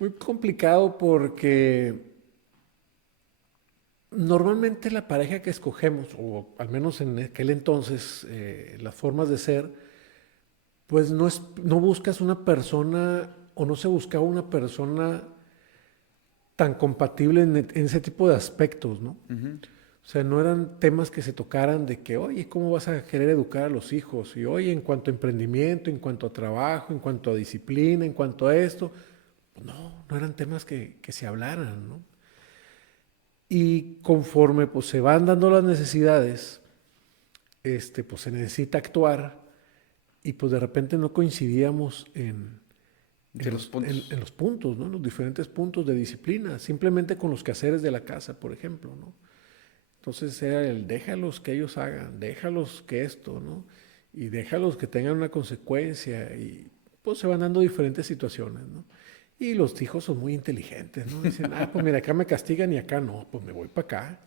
Muy complicado porque normalmente la pareja que escogemos, o al menos en aquel entonces, las formas de ser, pues no buscas una persona o no se buscaba una persona tan compatible en ese tipo de aspectos, ¿no? Uh-huh. O sea, no eran temas que se tocaran de que, oye, ¿cómo vas a querer educar a los hijos? Y oye, en cuanto a emprendimiento, en cuanto a trabajo, en cuanto a disciplina, en cuanto a esto, pues no eran temas que se hablaran, ¿no? Y conforme pues se van dando las necesidades, pues se necesita actuar y pues de repente no coincidíamos en los puntos, ¿no? En los diferentes puntos de disciplina, simplemente con los quehaceres de la casa, por ejemplo, ¿no? Entonces era déjalos que ellos hagan, déjalos que esto, ¿no? Y déjalos que tengan una consecuencia y pues se van dando diferentes situaciones, ¿no? Y los hijos son muy inteligentes, ¿no? Dicen, pues mira, acá me castigan y acá no, pues me voy para acá.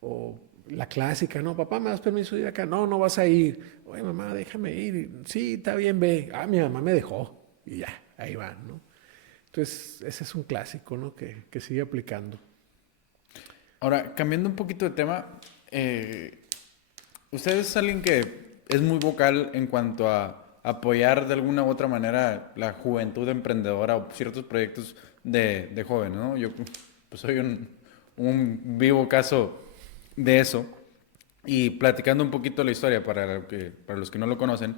O la clásica, no, papá, ¿me das permiso de ir acá? No, no vas a ir. Oye, mamá, déjame ir. Sí, está bien, ve. Mi mamá me dejó. Y ya, ahí van, ¿no? Entonces, ese es un clásico, ¿no? Que sigue aplicando. Ahora, cambiando un poquito de tema, usted es alguien que es muy vocal en cuanto a apoyar de alguna u otra manera la juventud emprendedora o ciertos proyectos de jóvenes, ¿no? Yo pues, soy un vivo caso de eso. Y platicando un poquito la historia para los que no lo conocen,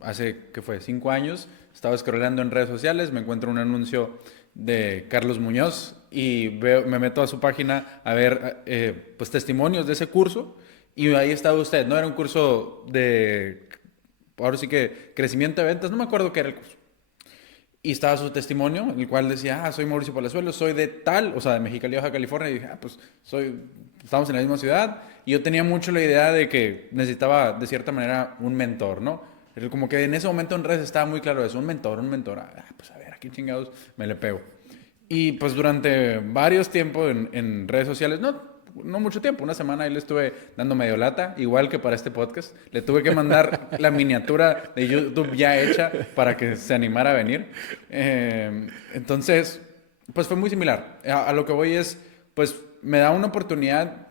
Hace, ¿qué fue? 5 años, estaba scrollando en redes sociales, me encuentro un anuncio de Carlos Muñoz y me meto a su página a ver pues testimonios de ese curso y ahí estaba usted, ¿no? Era un curso de, ahora sí que, crecimiento de ventas, no me acuerdo qué era el curso. Y estaba su testimonio, en el cual decía, soy Mauricio Palazuelos, soy de tal, o sea, de Mexicali, Baja California. Y dije, pues estamos en la misma ciudad. Y yo tenía mucho la idea de que necesitaba, de cierta manera, un mentor, ¿no? Pero como que en ese momento en redes estaba muy claro eso, un mentor. Pues a ver, aquí chingados me le pego. Y pues durante varios tiempos en redes sociales, no mucho tiempo, una semana ahí le estuve dando medio lata, igual que para este podcast. Le tuve que mandar la miniatura de YouTube ya hecha para que se animara a venir. Entonces, pues fue muy similar. A lo que voy es, pues me da una oportunidad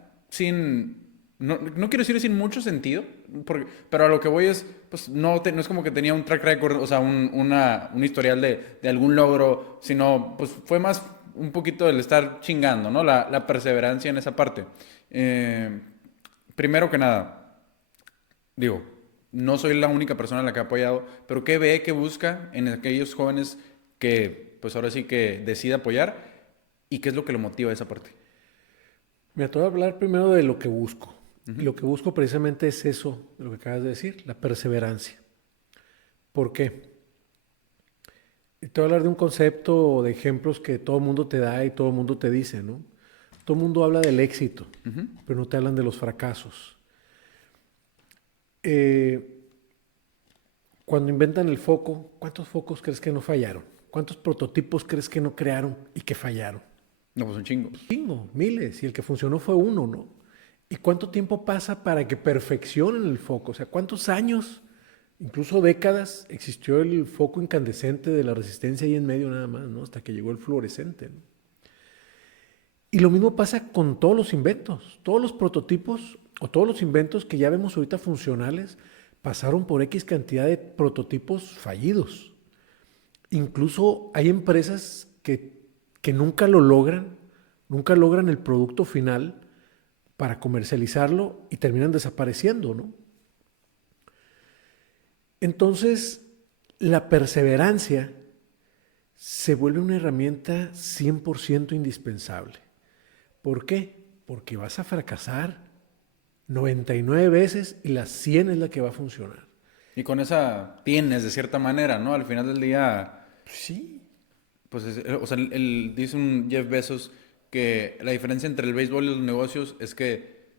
no quiero decir sin mucho sentido, pero a lo que voy es, pues no es como que tenía un track record, o sea, un historial de algún logro, sino pues fue más un poquito del estar chingando, ¿no? La perseverancia en esa parte. Primero que nada, digo, no soy la única persona a la que he apoyado, pero ¿qué ve, qué busca en aquellos jóvenes que, pues ahora sí que decide apoyar y qué es lo que lo motiva a esa parte? Mira, te voy a hablar primero de lo que busco. Y lo que busco precisamente es eso, de lo que acabas de decir, la perseverancia. ¿Por qué? Te voy a hablar de un concepto o de ejemplos que todo el mundo te da y todo el mundo te dice, ¿no? Todo el mundo habla del éxito, pero no te hablan de los fracasos. Cuando inventan el foco, ¿cuántos focos crees que no fallaron? ¿Cuántos prototipos crees que no crearon y que fallaron? No, pues un chingo. Chingo, miles, y el que funcionó fue uno, ¿no? ¿Y cuánto tiempo pasa para que perfeccionen el foco? O sea, ¿cuántos años, incluso décadas, existió el foco incandescente de la resistencia ahí en medio nada más, ¿no? Hasta que llegó el fluorescente, ¿no? Y lo mismo pasa con todos los inventos. Todos los prototipos o todos los inventos que ya vemos ahorita funcionales pasaron por X cantidad de prototipos fallidos. Incluso hay empresas que nunca lo logran, nunca logran el producto final para comercializarlo y terminan desapareciendo, ¿no? Entonces, la perseverancia se vuelve una herramienta 100% indispensable. ¿Por qué? Porque vas a fracasar 99 veces y las 100 es la que va a funcionar. Y con esa tienes, de cierta manera, ¿no? Al final del día, Sí. pues, o sea, dice un Jeff Bezos que la diferencia entre el béisbol y los negocios es que,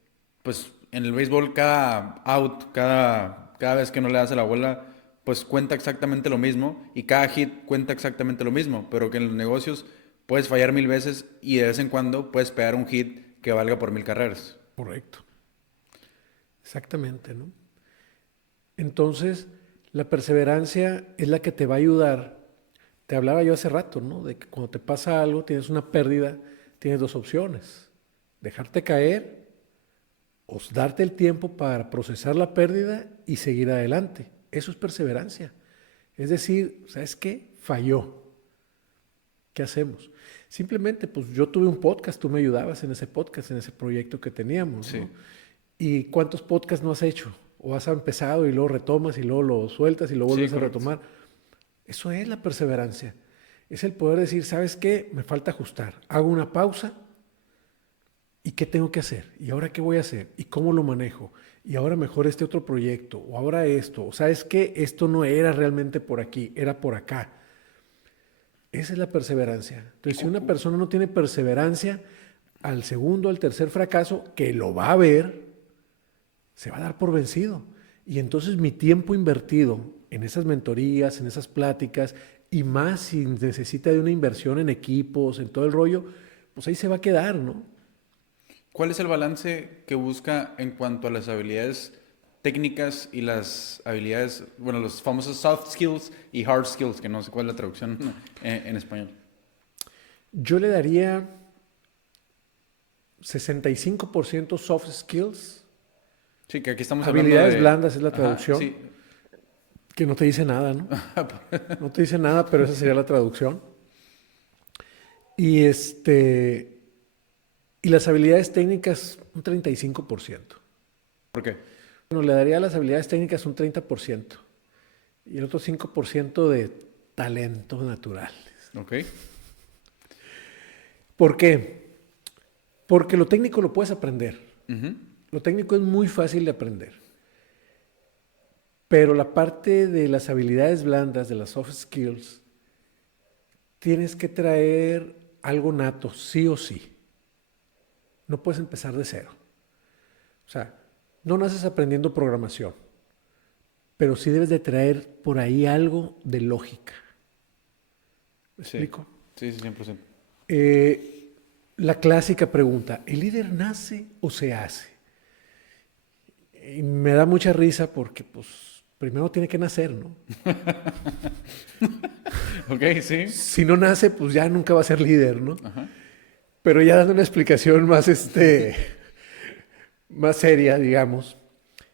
pues, en el béisbol cada out, cada vez que no le das a la bola, pues cuenta exactamente lo mismo y cada hit cuenta exactamente lo mismo, pero que en los negocios puedes fallar 1000 veces y de vez en cuando puedes pegar un hit que valga por 1000 carreras. Correcto. Exactamente, ¿no? Entonces, la perseverancia es la que te va a ayudar. Te hablaba yo hace rato, ¿no? De que cuando te pasa algo, tienes una pérdida, tienes dos opciones. Dejarte caer o darte el tiempo para procesar la pérdida y seguir adelante. Eso es perseverancia. Es decir, ¿sabes qué? Falló. ¿Qué hacemos? Simplemente, pues yo tuve un podcast, tú me ayudabas en ese podcast, en ese proyecto que teníamos, Sí. ¿no? ¿Y cuántos podcasts no has hecho? O has empezado y luego retomas y luego lo sueltas y luego vuelves a retomar. Eso es la perseverancia. Es el poder decir, ¿sabes qué? Me falta ajustar. Hago una pausa. ¿Y qué tengo que hacer? ¿Y ahora qué voy a hacer? ¿Y cómo lo manejo? Y ahora mejor este otro proyecto. O ahora esto. O sabes qué? Esto no era realmente por aquí, era por acá. Esa es la perseverancia. Entonces, si una persona no tiene perseverancia, al segundo, al tercer fracaso, que lo va a ver, se va a dar por vencido. Y entonces mi tiempo invertido en esas mentorías, en esas pláticas, y más si necesita de una inversión en equipos, en todo el rollo, pues ahí se va a quedar, ¿no? ¿Cuál es el balance que busca en cuanto a las habilidades técnicas y las habilidades, bueno, los famosos soft skills y hard skills, que no sé cuál es la traducción en español? Yo le daría 65% soft skills. Sí, que aquí estamos habilidades hablando de... blandas es la traducción. Ajá, sí. Que no te dice nada, ¿no? No te dice nada, pero esa sería la traducción. Y y las habilidades técnicas, un 35%. ¿Por qué? Bueno, le daría a las habilidades técnicas un 30% y el otro 5% de talento natural. Ok. ¿Por qué? Porque lo técnico lo puedes aprender. Ujú. Lo técnico es muy fácil de aprender. Pero la parte de las habilidades blandas, de las soft skills, tienes que traer algo nato, sí o sí. No puedes empezar de cero. O sea, no naces aprendiendo programación, pero sí debes de traer por ahí algo de lógica. ¿Me Sí. explico? Sí, 100%. La clásica pregunta, ¿el líder nace o se hace? Y me da mucha risa porque, pues, primero tiene que nacer, ¿no? Ok, sí. Si no nace, pues ya nunca va a ser líder, ¿no? Ajá. Pero ya dando una explicación más, más seria, digamos,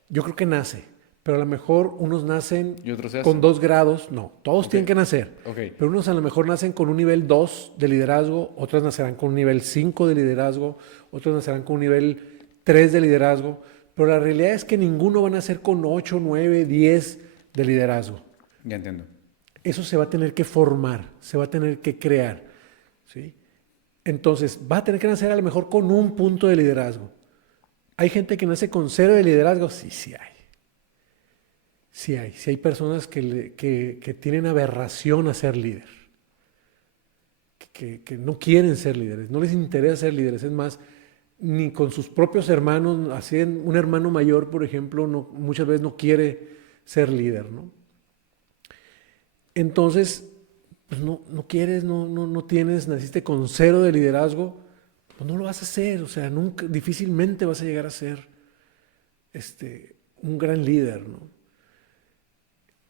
yo creo que nace, pero a lo mejor unos nacen Y otros se con hacen. 2 grados, no, todos Ok. tienen que nacer, Ok. pero unos a lo mejor nacen con un nivel 2 de liderazgo, otros nacerán con un nivel 5 de liderazgo, otros nacerán con un nivel 3 de liderazgo, pero la realidad es que ninguno va a nacer con 8, 9, 10 de liderazgo. Ya entiendo. Eso se va a tener que formar, se va a tener que crear, ¿sí? Entonces, va a tener que nacer a lo mejor con un punto de liderazgo. ¿Hay gente que nace con 0 de liderazgo? Sí, sí hay. Sí hay. Sí hay personas que tienen aberración a ser líder. Que no quieren ser líderes, no les interesa ser líderes. Es más, ni con sus propios hermanos, así un hermano mayor, por ejemplo, muchas veces no quiere ser líder, ¿no? Entonces, pues no quieres, no tienes, naciste con 0 de liderazgo, pues no lo vas a hacer, o sea, nunca, difícilmente vas a llegar a ser un gran líder, ¿no?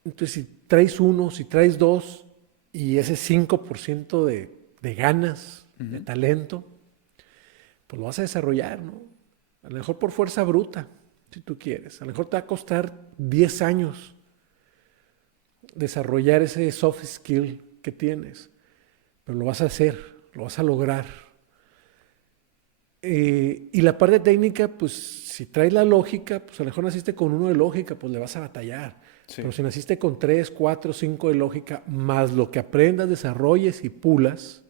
Entonces, si traes 1, si traes 2 y ese 5% de ganas, de talento, pues lo vas a desarrollar, ¿no? A lo mejor por fuerza bruta, si tú quieres. A lo mejor te va a costar 10 años desarrollar ese soft skill que tienes, pero lo vas a hacer, lo vas a lograr. Y la parte técnica, pues si traes la lógica, pues a lo mejor naciste con 1 de lógica, pues le vas a batallar. Sí. Pero si naciste con 3, 4, 5 de lógica, más lo que aprendas, desarrolles y pulas,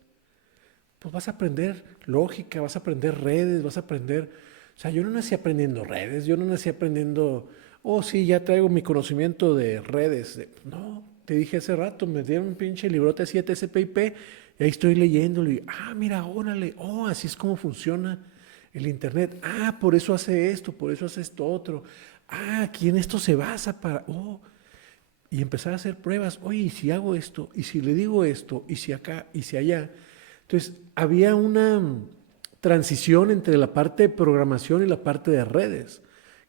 pues vas a aprender lógica, vas a aprender redes, vas a aprender... O sea, yo no nací aprendiendo redes, yo no nací aprendiendo, oh sí, ya traigo mi conocimiento de redes. No, te dije hace rato, me dieron un pinche librote 7 SPIP y ahí estoy leyéndolo y, mira, órale, oh, así es como funciona el internet. Por eso hace esto, por eso hace esto otro. Aquí en esto se basa para, y empezar a hacer pruebas. Oye, ¿y si hago esto? ¿Y si le digo esto? ¿Y si acá? ¿Y si allá? Entonces, había una transición entre la parte de programación y la parte de redes,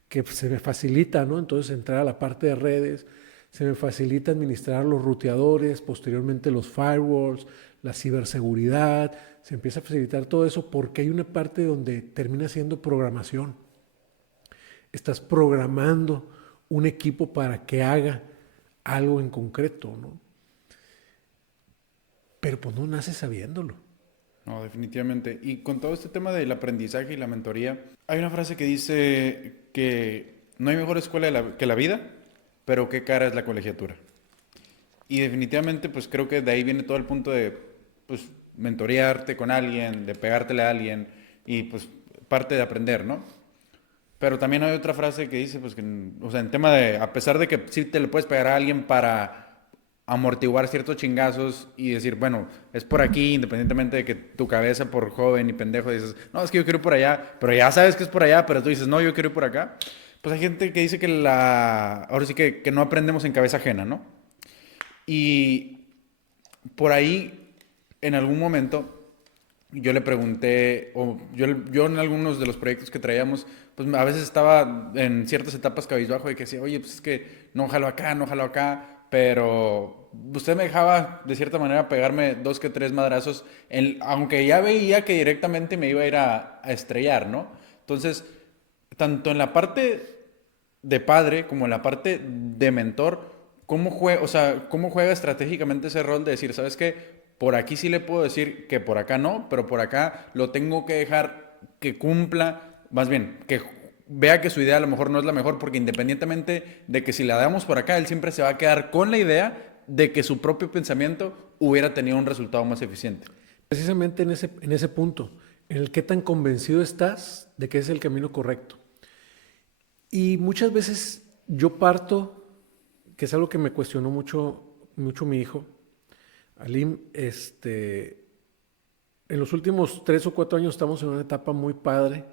que se me facilita, ¿no? Entonces, entrar a la parte de redes, se me facilita administrar los ruteadores, posteriormente los firewalls, la ciberseguridad, se empieza a facilitar todo eso porque hay una parte donde termina siendo programación. Estás programando un equipo para que haga algo en concreto, ¿no? Pero pues no naces sabiéndolo. No, definitivamente. Y con todo este tema del aprendizaje y la mentoría, hay una frase que dice que no hay mejor escuela que la vida, pero qué cara es la colegiatura. Y definitivamente, pues creo que de ahí viene todo el punto de, pues, mentorearte con alguien, de pegártele a alguien y, pues, parte de aprender, ¿no? Pero también hay otra frase que dice, pues, que, o sea, en tema de, a pesar de que sí te le puedes pegar a alguien para amortiguar ciertos chingazos y decir, bueno, es por aquí, independientemente de que tu cabeza por joven y pendejo dices, no, es que yo quiero ir por allá, pero ya sabes que es por allá, pero tú dices, no, yo quiero ir por acá. Pues hay gente que dice que ahora sí que no aprendemos en cabeza ajena, ¿no? Y por ahí, en algún momento, yo le pregunté, o yo en algunos de los proyectos que traíamos, pues a veces estaba en ciertas etapas cabizbajo de que decía, oye, pues es que no jalo acá, no jalo acá, pero usted me dejaba de cierta manera pegarme 2 que 3 madrazos, aunque ya veía que directamente me iba a ir a estrellar, ¿no? Entonces, tanto en la parte de padre como en la parte de mentor, ¿cómo juega estratégicamente ese rol de decir, sabes qué? Por aquí sí le puedo decir que por acá no, pero por acá lo tengo que dejar que cumpla, más bien, vea que su idea a lo mejor no es la mejor, porque independientemente de que si la damos por acá, él siempre se va a quedar con la idea de que su propio pensamiento hubiera tenido un resultado más eficiente. Precisamente en ese punto, en el qué tan convencido estás de que es el camino correcto. Y muchas veces yo parto, que es algo que me cuestionó mucho mi hijo, Alim, en los últimos 3 o 4 años estamos en una etapa muy padre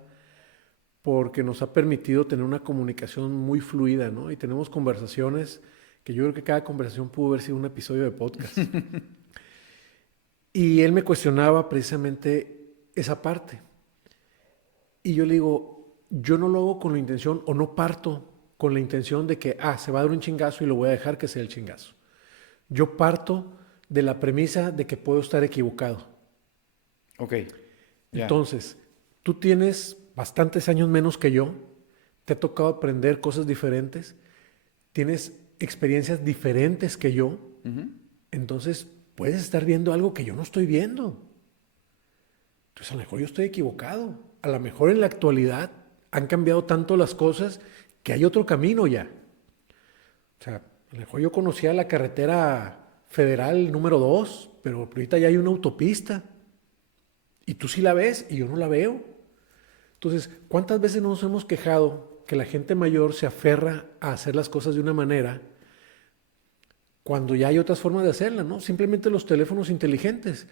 porque nos ha permitido tener una comunicación muy fluida, ¿no? Y tenemos conversaciones que yo creo que cada conversación pudo haber sido un episodio de podcast. Y él me cuestionaba precisamente esa parte. Y yo le digo, yo no lo hago con la intención o no parto con la intención de que, se va a dar un chingazo y lo voy a dejar que sea el chingazo. Yo parto de la premisa de que puedo estar equivocado. Ok. Entonces, tú tienes bastantes años menos que yo, te ha tocado aprender cosas diferentes, tienes experiencias diferentes que yo, entonces puedes estar viendo algo que yo no estoy viendo. Entonces, a lo mejor yo estoy equivocado. A lo mejor en la actualidad han cambiado tanto las cosas que hay otro camino ya. O sea, a lo mejor yo conocía la carretera federal número 2, pero ahorita ya hay una autopista. Y tú sí la ves y yo no la veo. Entonces, ¿cuántas veces nos hemos quejado que la gente mayor se aferra a hacer las cosas de una manera cuando ya hay otras formas de hacerla, ¿no? Simplemente los teléfonos inteligentes,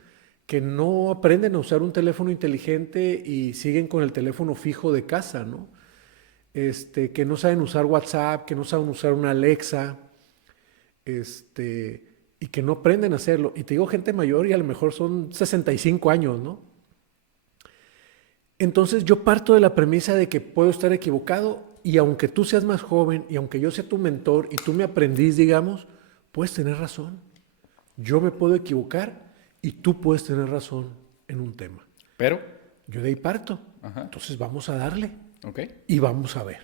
que no aprenden a usar un teléfono inteligente y siguen con el teléfono fijo de casa, ¿no? Que no saben usar WhatsApp, que no saben usar una Alexa, y que no aprenden a hacerlo. Y te digo gente mayor y a lo mejor son 65 años, ¿no? Entonces yo parto de la premisa de que puedo estar equivocado y aunque tú seas más joven y aunque yo sea tu mentor y tú mi aprendiz, digamos, puedes tener razón. Yo me puedo equivocar y tú puedes tener razón en un tema. Pero yo de ahí parto. Ajá. Entonces vamos a darle. Okay. Y vamos a ver.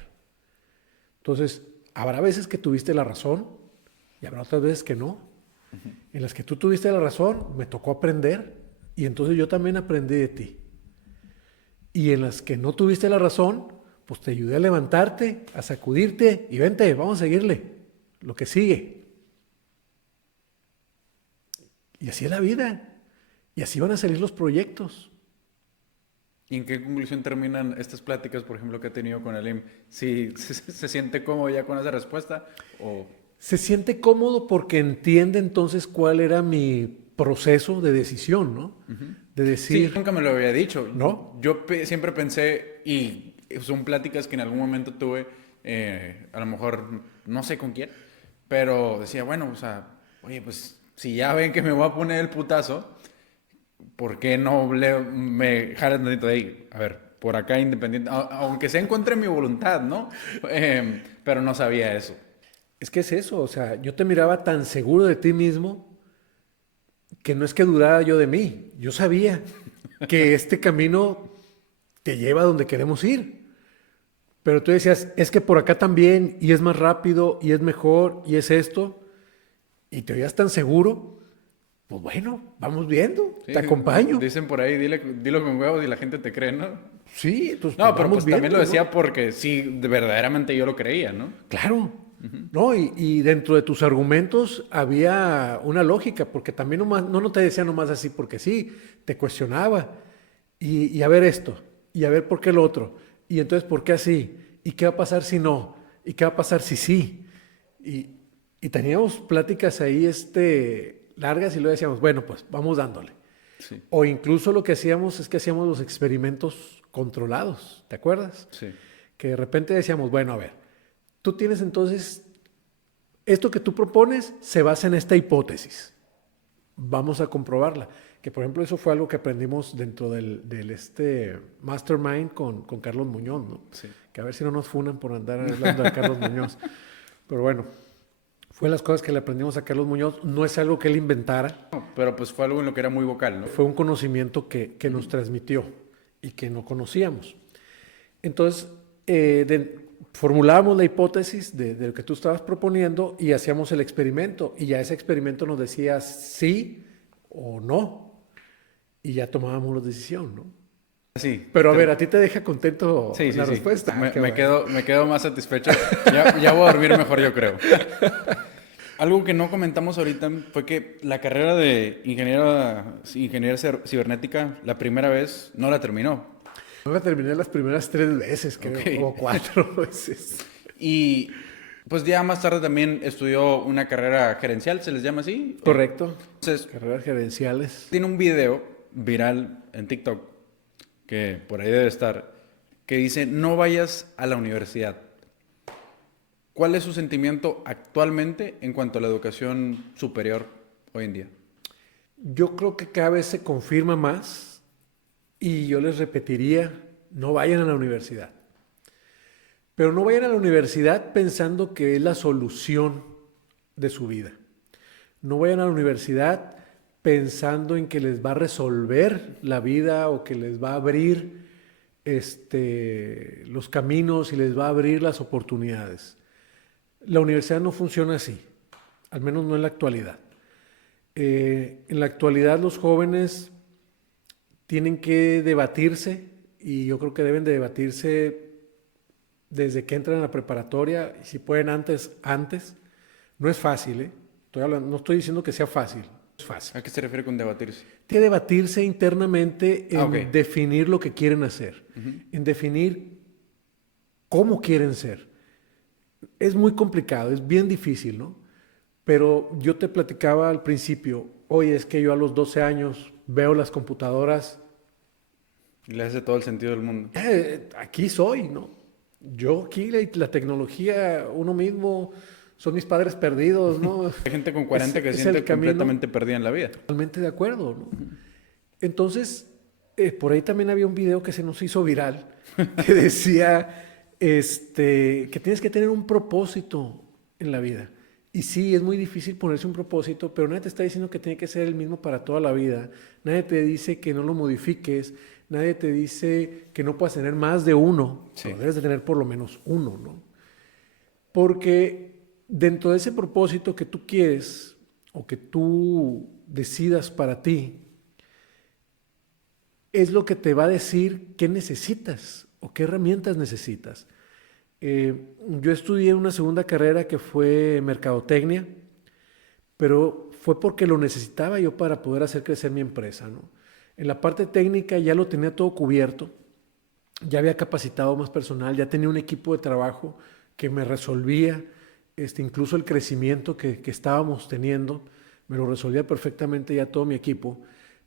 Entonces, habrá veces que tuviste la razón y habrá otras veces que no. En las que tú tuviste la razón, me tocó aprender y entonces yo también aprendí de ti. Y en las que no tuviste la razón, pues te ayudé a levantarte, a sacudirte y vente, vamos a seguirle. Lo que sigue. Y así es la vida. Y así van a salir los proyectos. ¿Y en qué conclusión terminan estas pláticas, por ejemplo, que he tenido con Alim? ¿Si se siente cómodo ya con esa respuesta? ¿O? Se siente cómodo porque entiende entonces cuál era mi proceso de decisión, ¿no? De decir... Sí, nunca me lo había dicho. ¿No? Yo siempre pensé, y son pláticas que en algún momento tuve, a lo mejor no sé con quién, pero decía, bueno, o sea, oye, pues si ya ven que me voy a poner el putazo, ¿por qué no me jalan tantito de ahí? A ver, por acá independiente, aunque se encuentre mi voluntad, ¿no? Pero no sabía eso. Es que es eso, o sea, yo te miraba tan seguro de ti mismo que no es que dudara yo de mí. Yo sabía que este camino te lleva a donde queremos ir. Pero tú decías, es que por acá también, y es más rápido, y es mejor, y es esto. Y te oías tan seguro, pues bueno, vamos viendo, sí, te acompaño. Dicen por ahí, dilo con huevos y la gente te cree, ¿no? Sí, pues no, pero pues viendo, también lo decía, ¿no? Porque sí, verdaderamente yo lo creía, ¿no? Claro. No, y dentro de tus argumentos había una lógica, porque también no te decía nomás así porque sí, te cuestionaba. Y a ver esto, y a ver por qué lo otro, y entonces por qué así, y qué va a pasar si no, y qué va a pasar si sí. Y teníamos pláticas ahí largas y luego decíamos, bueno, pues vamos dándole. Sí. O incluso lo que hacíamos es que hacíamos los experimentos controlados, ¿te acuerdas? Sí. Que de repente decíamos, bueno, a ver, tú tienes entonces, esto que tú propones se basa en esta hipótesis. Vamos a comprobarla. Que por ejemplo eso fue algo que aprendimos dentro del Mastermind con Carlos Muñoz, ¿no? Sí. Que a ver si no nos funan por andar hablando de Carlos Muñoz. Pero bueno, fue las cosas que le aprendimos a Carlos Muñoz. No es algo que él inventara. No, pero pues fue algo en lo que era muy vocal, ¿no? Fue un conocimiento que nos transmitió y que no conocíamos. Entonces, formulábamos la hipótesis de lo que tú estabas proponiendo y hacíamos el experimento. Y ya ese experimento nos decía sí o no. Y ya tomábamos la decisión, ¿no? Sí. Pero a ver, ¿a ti te deja contento Sí, la respuesta? Me, Qué me bueno. quedo, me quedo más satisfecho. Ya voy a dormir mejor, yo creo. Algo que no comentamos ahorita fue que la carrera de ingeniera cibernética, la primera vez, no la terminó. No la terminé las primeras 3 veces, creo, Ok. o 4 veces. Y pues ya más tarde también estudió una carrera gerencial, ¿se les llama así? Correcto. Entonces, Carreras gerenciales. tiene un video viral en TikTok, que por ahí debe estar, que dice, no vayas a la universidad. ¿Cuál es su sentimiento actualmente en cuanto a la educación superior hoy en día? Yo creo que cada vez se confirma más y yo les repetiría, no vayan a la universidad. Pero no vayan a la universidad pensando que es la solución de su vida. No vayan a la universidad pensando en que les va a resolver la vida o que les va a abrir los caminos y les va a abrir las oportunidades. La universidad no funciona así, al menos no en la actualidad. En la actualidad los jóvenes tienen que debatirse y yo creo que deben de debatirse desde que entran a la preparatoria y si pueden antes, antes. No es fácil, ¿eh? No estoy diciendo que sea fácil, es fácil. ¿A qué se refiere con debatirse? Tiene que debatirse internamente en Ok. definir lo que quieren hacer, en definir cómo quieren ser. Es muy complicado, es bien difícil, ¿no? Pero yo te platicaba al principio, oye, es que yo a los 12 años veo las computadoras, Le hace todo el sentido del mundo. aquí soy, ¿no? Yo aquí, la tecnología, uno mismo, son mis padres perdidos, ¿no? Hay gente con 40 que se Es siente el camino. completamente perdida en la vida. Totalmente de acuerdo, ¿no? Entonces, por ahí también había un video que se nos hizo viral que decía que tienes que tener un propósito en la vida. Y sí, es muy difícil ponerse un propósito, pero nadie te está diciendo que tiene que ser el mismo para toda la vida. Nadie te dice que no lo modifiques. Nadie te dice que no puedas tener más de uno. Sí. Pero debes de tener por lo menos uno, ¿no? Porque dentro de ese propósito que tú quieres o que tú decidas para ti, es lo que te va a decir qué necesitas o qué herramientas necesitas. Yo estudié una segunda carrera que fue mercadotecnia, pero fue porque lo necesitaba yo para poder hacer crecer mi empresa, ¿no? En la parte técnica ya lo tenía todo cubierto, ya había capacitado más personal, ya tenía un equipo de trabajo que me resolvía, incluso el crecimiento que estábamos teniendo, me lo resolvía perfectamente ya todo mi equipo.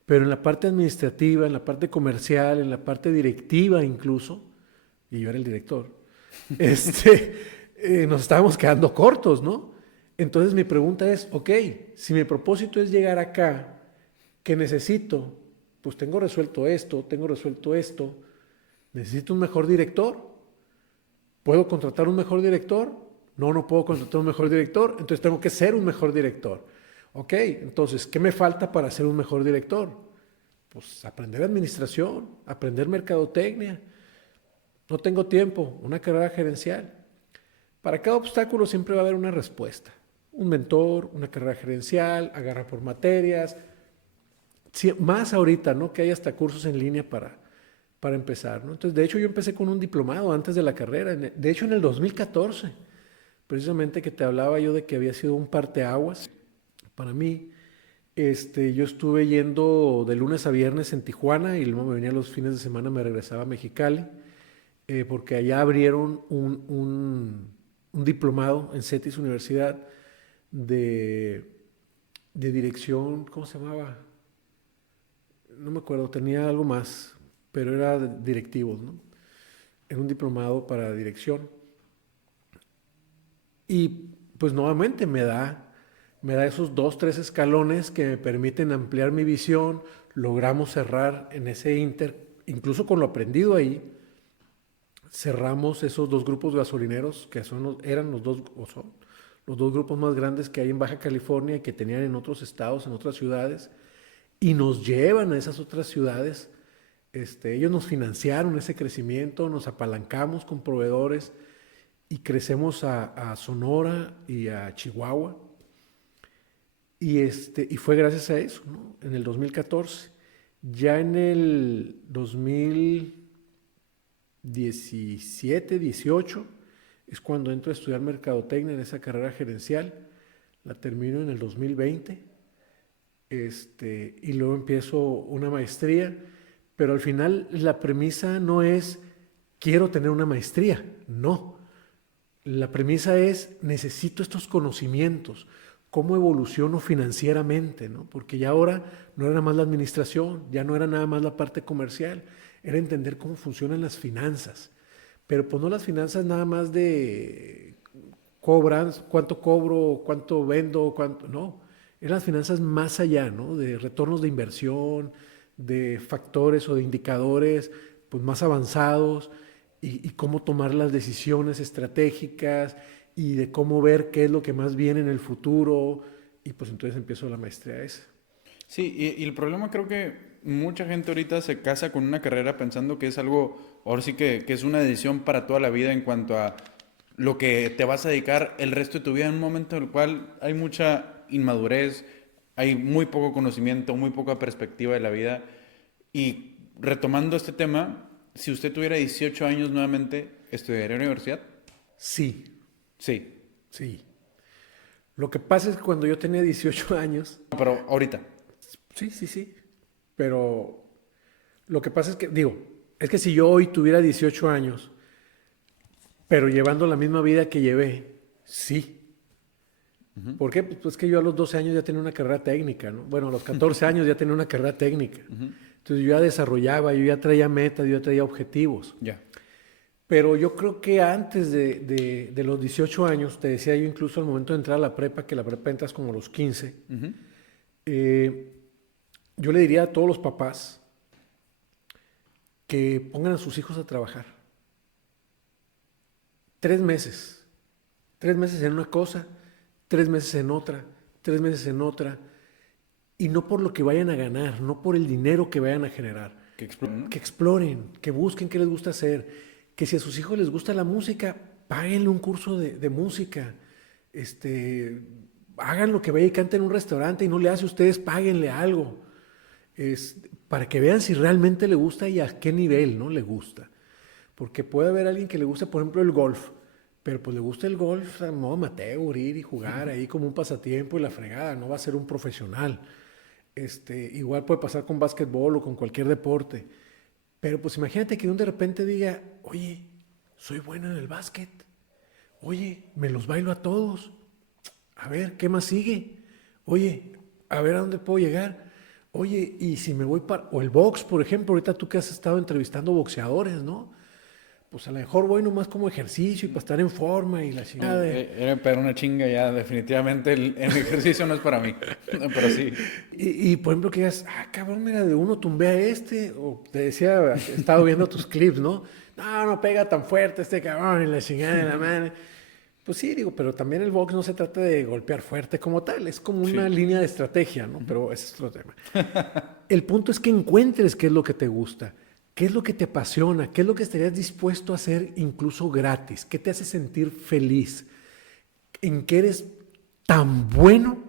Pero en la parte administrativa, en la parte comercial, en la parte directiva incluso, y yo era el director, nos estábamos quedando cortos, ¿no? Entonces mi pregunta es, ok, si mi propósito es llegar acá, ¿qué necesito? Pues tengo resuelto esto, necesito un mejor director. ¿Puedo contratar un mejor director? No, no puedo contratar un mejor director, entonces tengo que ser un mejor director. Ok, entonces, ¿qué me falta para ser un mejor director? Pues aprender administración, aprender mercadotecnia. No tengo tiempo, una carrera gerencial. Para cada obstáculo siempre va a haber una respuesta. Un mentor, una carrera gerencial, agarrar por materias. Sí, más ahorita, ¿no? Que hay hasta cursos en línea para empezar, ¿no? Entonces, de hecho, yo empecé con un diplomado antes de la carrera. De hecho, en el 2014, precisamente que te hablaba yo de que había sido un parteaguas para mí. Yo estuve yendo de lunes a viernes en Tijuana y luego me venía los fines de semana, me regresaba a Mexicali, porque allá abrieron un diplomado en CETIS Universidad de dirección, ¿cómo se llamaba? No me acuerdo, tenía algo más, pero era de directivos, ¿no? Era un diplomado para dirección. Y pues nuevamente me da esos 2, 3 escalones que me permiten ampliar mi visión. Logramos cerrar en ese incluso con lo aprendido ahí, cerramos esos 2 grupos gasolineros que eran los dos, o son los 2 grupos más grandes que hay en Baja California y que tenían en otros estados, en otras ciudades, y nos llevan a esas otras ciudades. Ellos nos financiaron ese crecimiento, nos apalancamos con proveedores y crecemos a Sonora y a Chihuahua. Y fue gracias a eso, ¿no? En el 2014. Ya en el 2017, 18, es cuando entro a estudiar mercadotecnia en esa carrera gerencial. La termino en el 2020. Y luego empiezo una maestría, pero al final la premisa no es quiero tener una maestría, no. La premisa es necesito estos conocimientos, cómo evoluciono financieramente, ¿no? Porque ya ahora no era nada más la administración, ya no era nada más la parte comercial, era entender cómo funcionan las finanzas, pero pues no las finanzas nada más de cobran, cuánto cobro, cuánto vendo, cuánto, no. Eran las finanzas más allá, ¿no? De retornos de inversión, de factores o de indicadores pues más avanzados y cómo tomar las decisiones estratégicas y de cómo ver qué es lo que más viene en el futuro. Y pues entonces empiezo la maestría esa. Sí, y el problema creo que mucha gente ahorita se casa con una carrera pensando que es algo, ahora sí que es una decisión para toda la vida en cuanto a lo que te vas a dedicar el resto de tu vida en un momento en el cual hay mucha inmadurez, hay muy poco conocimiento, muy poca perspectiva de la vida. Y retomando este tema, si usted tuviera 18 años nuevamente, ¿estudiaría en la universidad? Sí, Sí, sí. Lo que pasa es que cuando yo tenía 18 años, pero ahorita. sí, sí, sí, pero lo que pasa es que, digo, es que si yo hoy tuviera 18 años, pero llevando la misma vida que llevé, sí. ¿Por qué? Pues que yo a los 12 años ya tenía una carrera técnica, ¿no? Bueno, a los 14 años ya tenía una carrera técnica. Entonces yo ya desarrollaba, yo ya traía metas, yo ya traía objetivos. Ya. Pero yo creo que antes de los 18 años, te decía yo incluso al momento de entrar a la prepa, que la prepa entras como a los 15, eh, yo le diría a todos los papás que pongan a sus hijos a trabajar. 3 meses. 3 meses en una cosa, 3 meses en otra, 3 meses en otra. Y no por lo que vayan a ganar, no por el dinero que vayan a generar. Que exploren, que busquen qué les gusta hacer. Que si a sus hijos les gusta la música, páguenle un curso de música. Hagan lo que vaya y canten en un restaurante y no le hace a ustedes, páguenle algo. Para que vean si realmente le gusta y a qué nivel no le gusta. Porque puede haber alguien que le guste, por ejemplo, el golf, pero pues le gusta el golf a modo amateur, ir y jugar ahí como un pasatiempo y la fregada, no va a ser un profesional. Igual puede pasar con básquetbol o con cualquier deporte. Pero pues imagínate que de repente diga, oye, soy bueno en el básquet. Oye, me los bailo a todos. A ver, ¿qué más sigue? Oye, a ver a dónde puedo llegar. Oye, y si me voy para... O el box, por ejemplo, ahorita tú que has estado entrevistando boxeadores, ¿no? Pues a lo mejor voy nomás como ejercicio y para estar en forma y la chingada. Era pero una chinga ya, definitivamente el ejercicio no es para mí, pero sí. Por ejemplo, que digas, cabrón, mira, de uno tumbé a o te decía, he estado viendo tus clips, ¿no? No, no pega tan fuerte este cabrón y la chingada de la madre. Pues sí, digo, pero también el box no se trata de golpear fuerte como tal, es como una línea de estrategia, ¿no? Pero ese es otro tema. El punto es que encuentres qué es lo que te gusta, qué es lo que te apasiona, qué es lo que estarías dispuesto a hacer incluso gratis, qué te hace sentir feliz, en qué eres tan bueno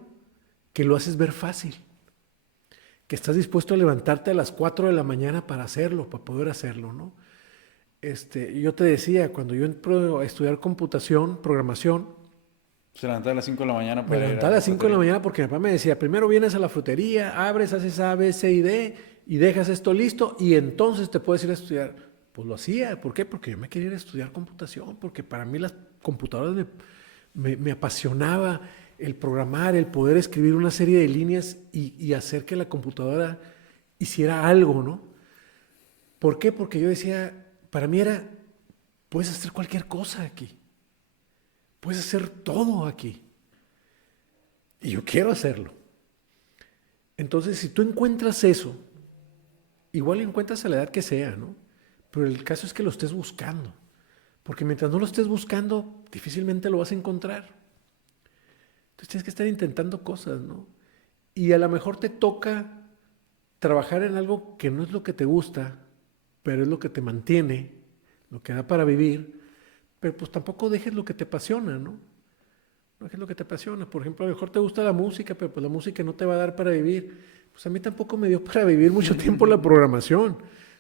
que lo haces ver fácil, que estás dispuesto a levantarte a las 4 de la mañana para hacerlo, para poder hacerlo, ¿no? Yo te decía, cuando yo entro a estudiar computación, programación, Se levantaba a las 5 de la mañana me para ir levantaba a las 5 de la mañana porque mi papá me decía, primero vienes a la frutería, abres, haces A, B, C y D y dejas esto listo y entonces te puedes ir a estudiar. Pues lo hacía, ¿por qué? Porque yo me quería ir a estudiar computación, porque para mí las computadoras me apasionaba el programar, el poder escribir una serie de líneas y hacer que la computadora hiciera algo, ¿no? ¿Por qué? Porque yo decía, para mí era, puedes hacer cualquier cosa aquí. Puedes hacer todo aquí. Y yo quiero hacerlo. Entonces, si tú encuentras eso, igual lo encuentras a la edad que sea, ¿no? Pero el caso es que lo estés buscando. Porque mientras no lo estés buscando, difícilmente lo vas a encontrar. Entonces tienes que estar intentando cosas, ¿no? Y a lo mejor te toca trabajar en algo que no es lo que te gusta, pero es lo que te mantiene, lo que da para vivir, pero pues tampoco dejes lo que te apasiona, ¿no? No dejes lo que te apasiona. Por ejemplo, a lo mejor te gusta la música, pero pues la música no te va a dar para vivir, Pues a mí tampoco me dio para vivir mucho tiempo la programación.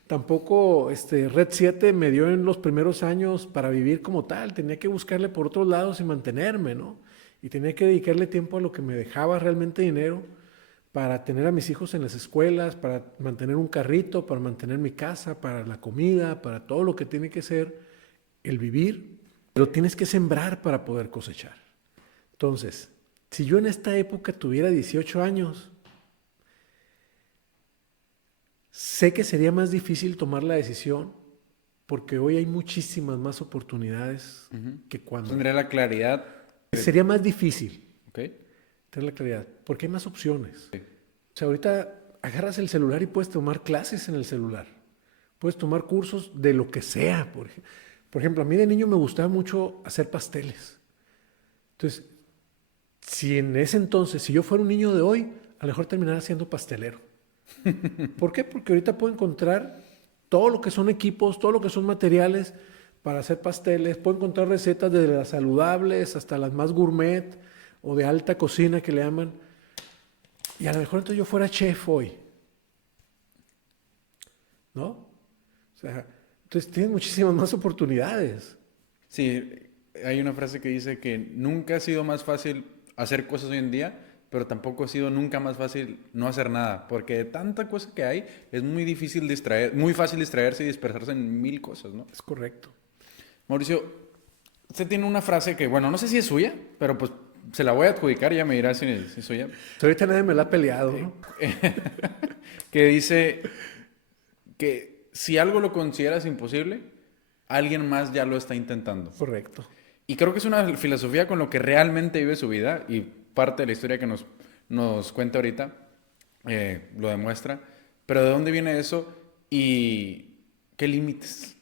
Tampoco Red 7 me dio en los primeros años para vivir como tal. Tenía que buscarle por otros lados y mantenerme, ¿no? Y tenía que dedicarle tiempo a lo que me dejaba realmente dinero para tener a mis hijos en las escuelas, para mantener un carrito, para mantener mi casa, para la comida, para todo lo que tiene que ser el vivir. Pero tienes que sembrar para poder cosechar. Entonces, si yo en esta época tuviera 18 años, sé que sería más difícil tomar la decisión porque hoy hay muchísimas más oportunidades que cuando... Tendría la claridad. Sería más difícil Okay. tener la claridad porque hay más opciones. Sí. O sea, ahorita agarras el celular y puedes tomar clases en el celular. Puedes tomar cursos de lo que sea. Por ejemplo, a mí de niño me gustaba mucho hacer pasteles. Entonces, si en ese entonces, si yo fuera un niño de hoy, a lo mejor terminara siendo pastelero. ¿Por qué? Porque ahorita puedo encontrar todo lo que son equipos, todo lo que son materiales para hacer pasteles. Puedo encontrar recetas desde las saludables hasta las más gourmet o de alta cocina que le llaman. Y a lo mejor entonces yo fuera chef hoy. ¿No? O sea, entonces tienes muchísimas más oportunidades. Sí, hay una frase que dice que nunca ha sido más fácil hacer cosas hoy en día, pero tampoco ha sido nunca más fácil no hacer nada, porque de tanta cosa que hay, es muy fácil distraerse y dispersarse en mil cosas, ¿no? Es correcto. Mauricio, usted tiene una frase que, bueno, no sé si es suya, pero pues se la voy a adjudicar, ya me dirá si es suya. Ahorita nadie me la ha peleado, ¿no? Que dice que si algo lo consideras imposible, alguien más ya lo está intentando. Correcto. Y creo que es una filosofía con lo que realmente vive su vida y parte de la historia que nos cuenta ahorita lo demuestra. Pero ¿de dónde viene eso y qué límites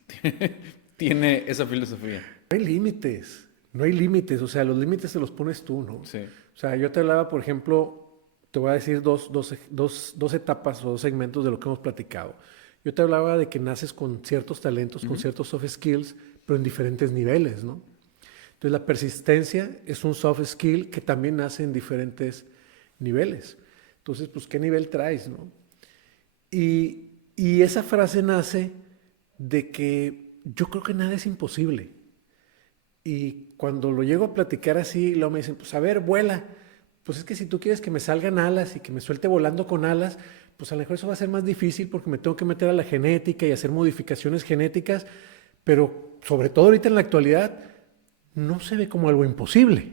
tiene esa filosofía? No hay límites, no hay límites. O sea, los límites te los pones tú, ¿no? Sí. O sea, yo te hablaba, por ejemplo, te voy a decir dos etapas o dos segmentos de lo que hemos platicado. Yo te hablaba de que naces con ciertos talentos, con ciertos soft skills, pero en diferentes niveles, ¿no? Entonces, la persistencia es un soft skill que también nace en diferentes niveles. Entonces, pues, ¿qué nivel traes, no? Y esa frase nace de que yo creo que nada es imposible. Y cuando lo llego a platicar así, luego me dicen, pues, a ver, vuela. Pues es que si tú quieres que me salgan alas y que me suelte volando con alas, pues a lo mejor eso va a ser más difícil porque me tengo que meter a la genética y hacer modificaciones genéticas, pero sobre todo ahorita en la actualidad, no se ve como algo imposible.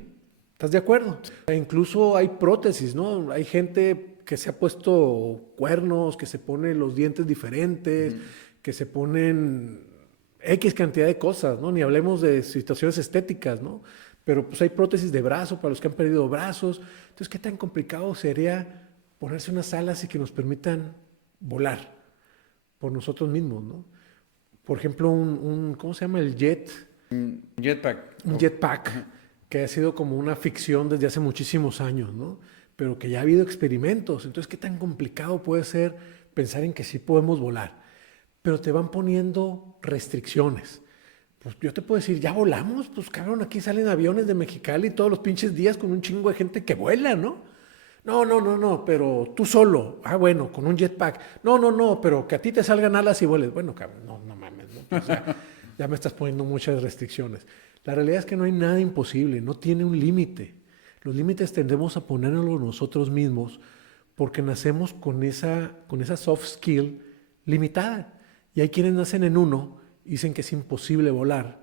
¿Estás de acuerdo? Incluso hay prótesis, ¿no? Hay gente que se ha puesto cuernos, que se pone los dientes diferentes, que se ponen X cantidad de cosas, ¿no? Ni hablemos de situaciones estéticas, ¿no? Pero pues hay prótesis de brazo para los que han perdido brazos. Entonces, ¿qué tan complicado sería ponerse unas alas y que nos permitan volar por nosotros mismos, ¿no? Por ejemplo, ¿cómo se llama? El Jetpack. Un jetpack, que ha sido como una ficción desde hace muchísimos años, ¿no? Pero que ya ha habido experimentos. Entonces, ¿qué tan complicado puede ser pensar en que sí podemos volar? Pero te van poniendo restricciones. Pues yo te puedo decir, ya volamos, pues cabrón, aquí salen aviones de Mexicali todos los pinches días con un chingo de gente que vuela, ¿no? No, pero tú solo. Ah, bueno, con un jetpack. No, pero que a ti te salgan alas y vueles. Bueno, cabrón, no mames, ¿no? Pues ya me estás poniendo muchas restricciones. La realidad es que no hay nada imposible, no tiene un límite. Los límites tendemos a ponerlos nosotros mismos porque nacemos con esa soft skill limitada. Y hay quienes nacen en 1 y dicen que es imposible volar.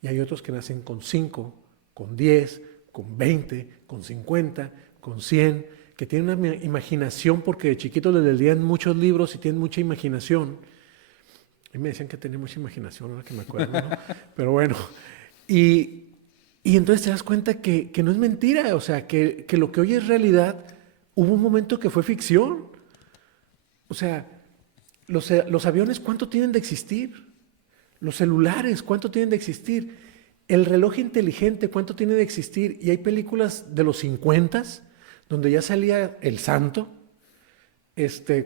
Y hay otros que nacen con 5, con 10, con 20, con 50, con 100, que tienen una imaginación porque de chiquitos les leían muchos libros y tienen mucha imaginación. Y me decían que tenía mucha imaginación, ahora que me acuerdo, ¿no? Pero bueno, y entonces te das cuenta que no es mentira, o sea, que lo que hoy es realidad, hubo un momento que fue ficción. O sea, los aviones, ¿cuánto tienen de existir? Los celulares, ¿cuánto tienen de existir? El reloj inteligente, ¿cuánto tiene de existir? Y hay películas de los 50s donde ya salía el santo,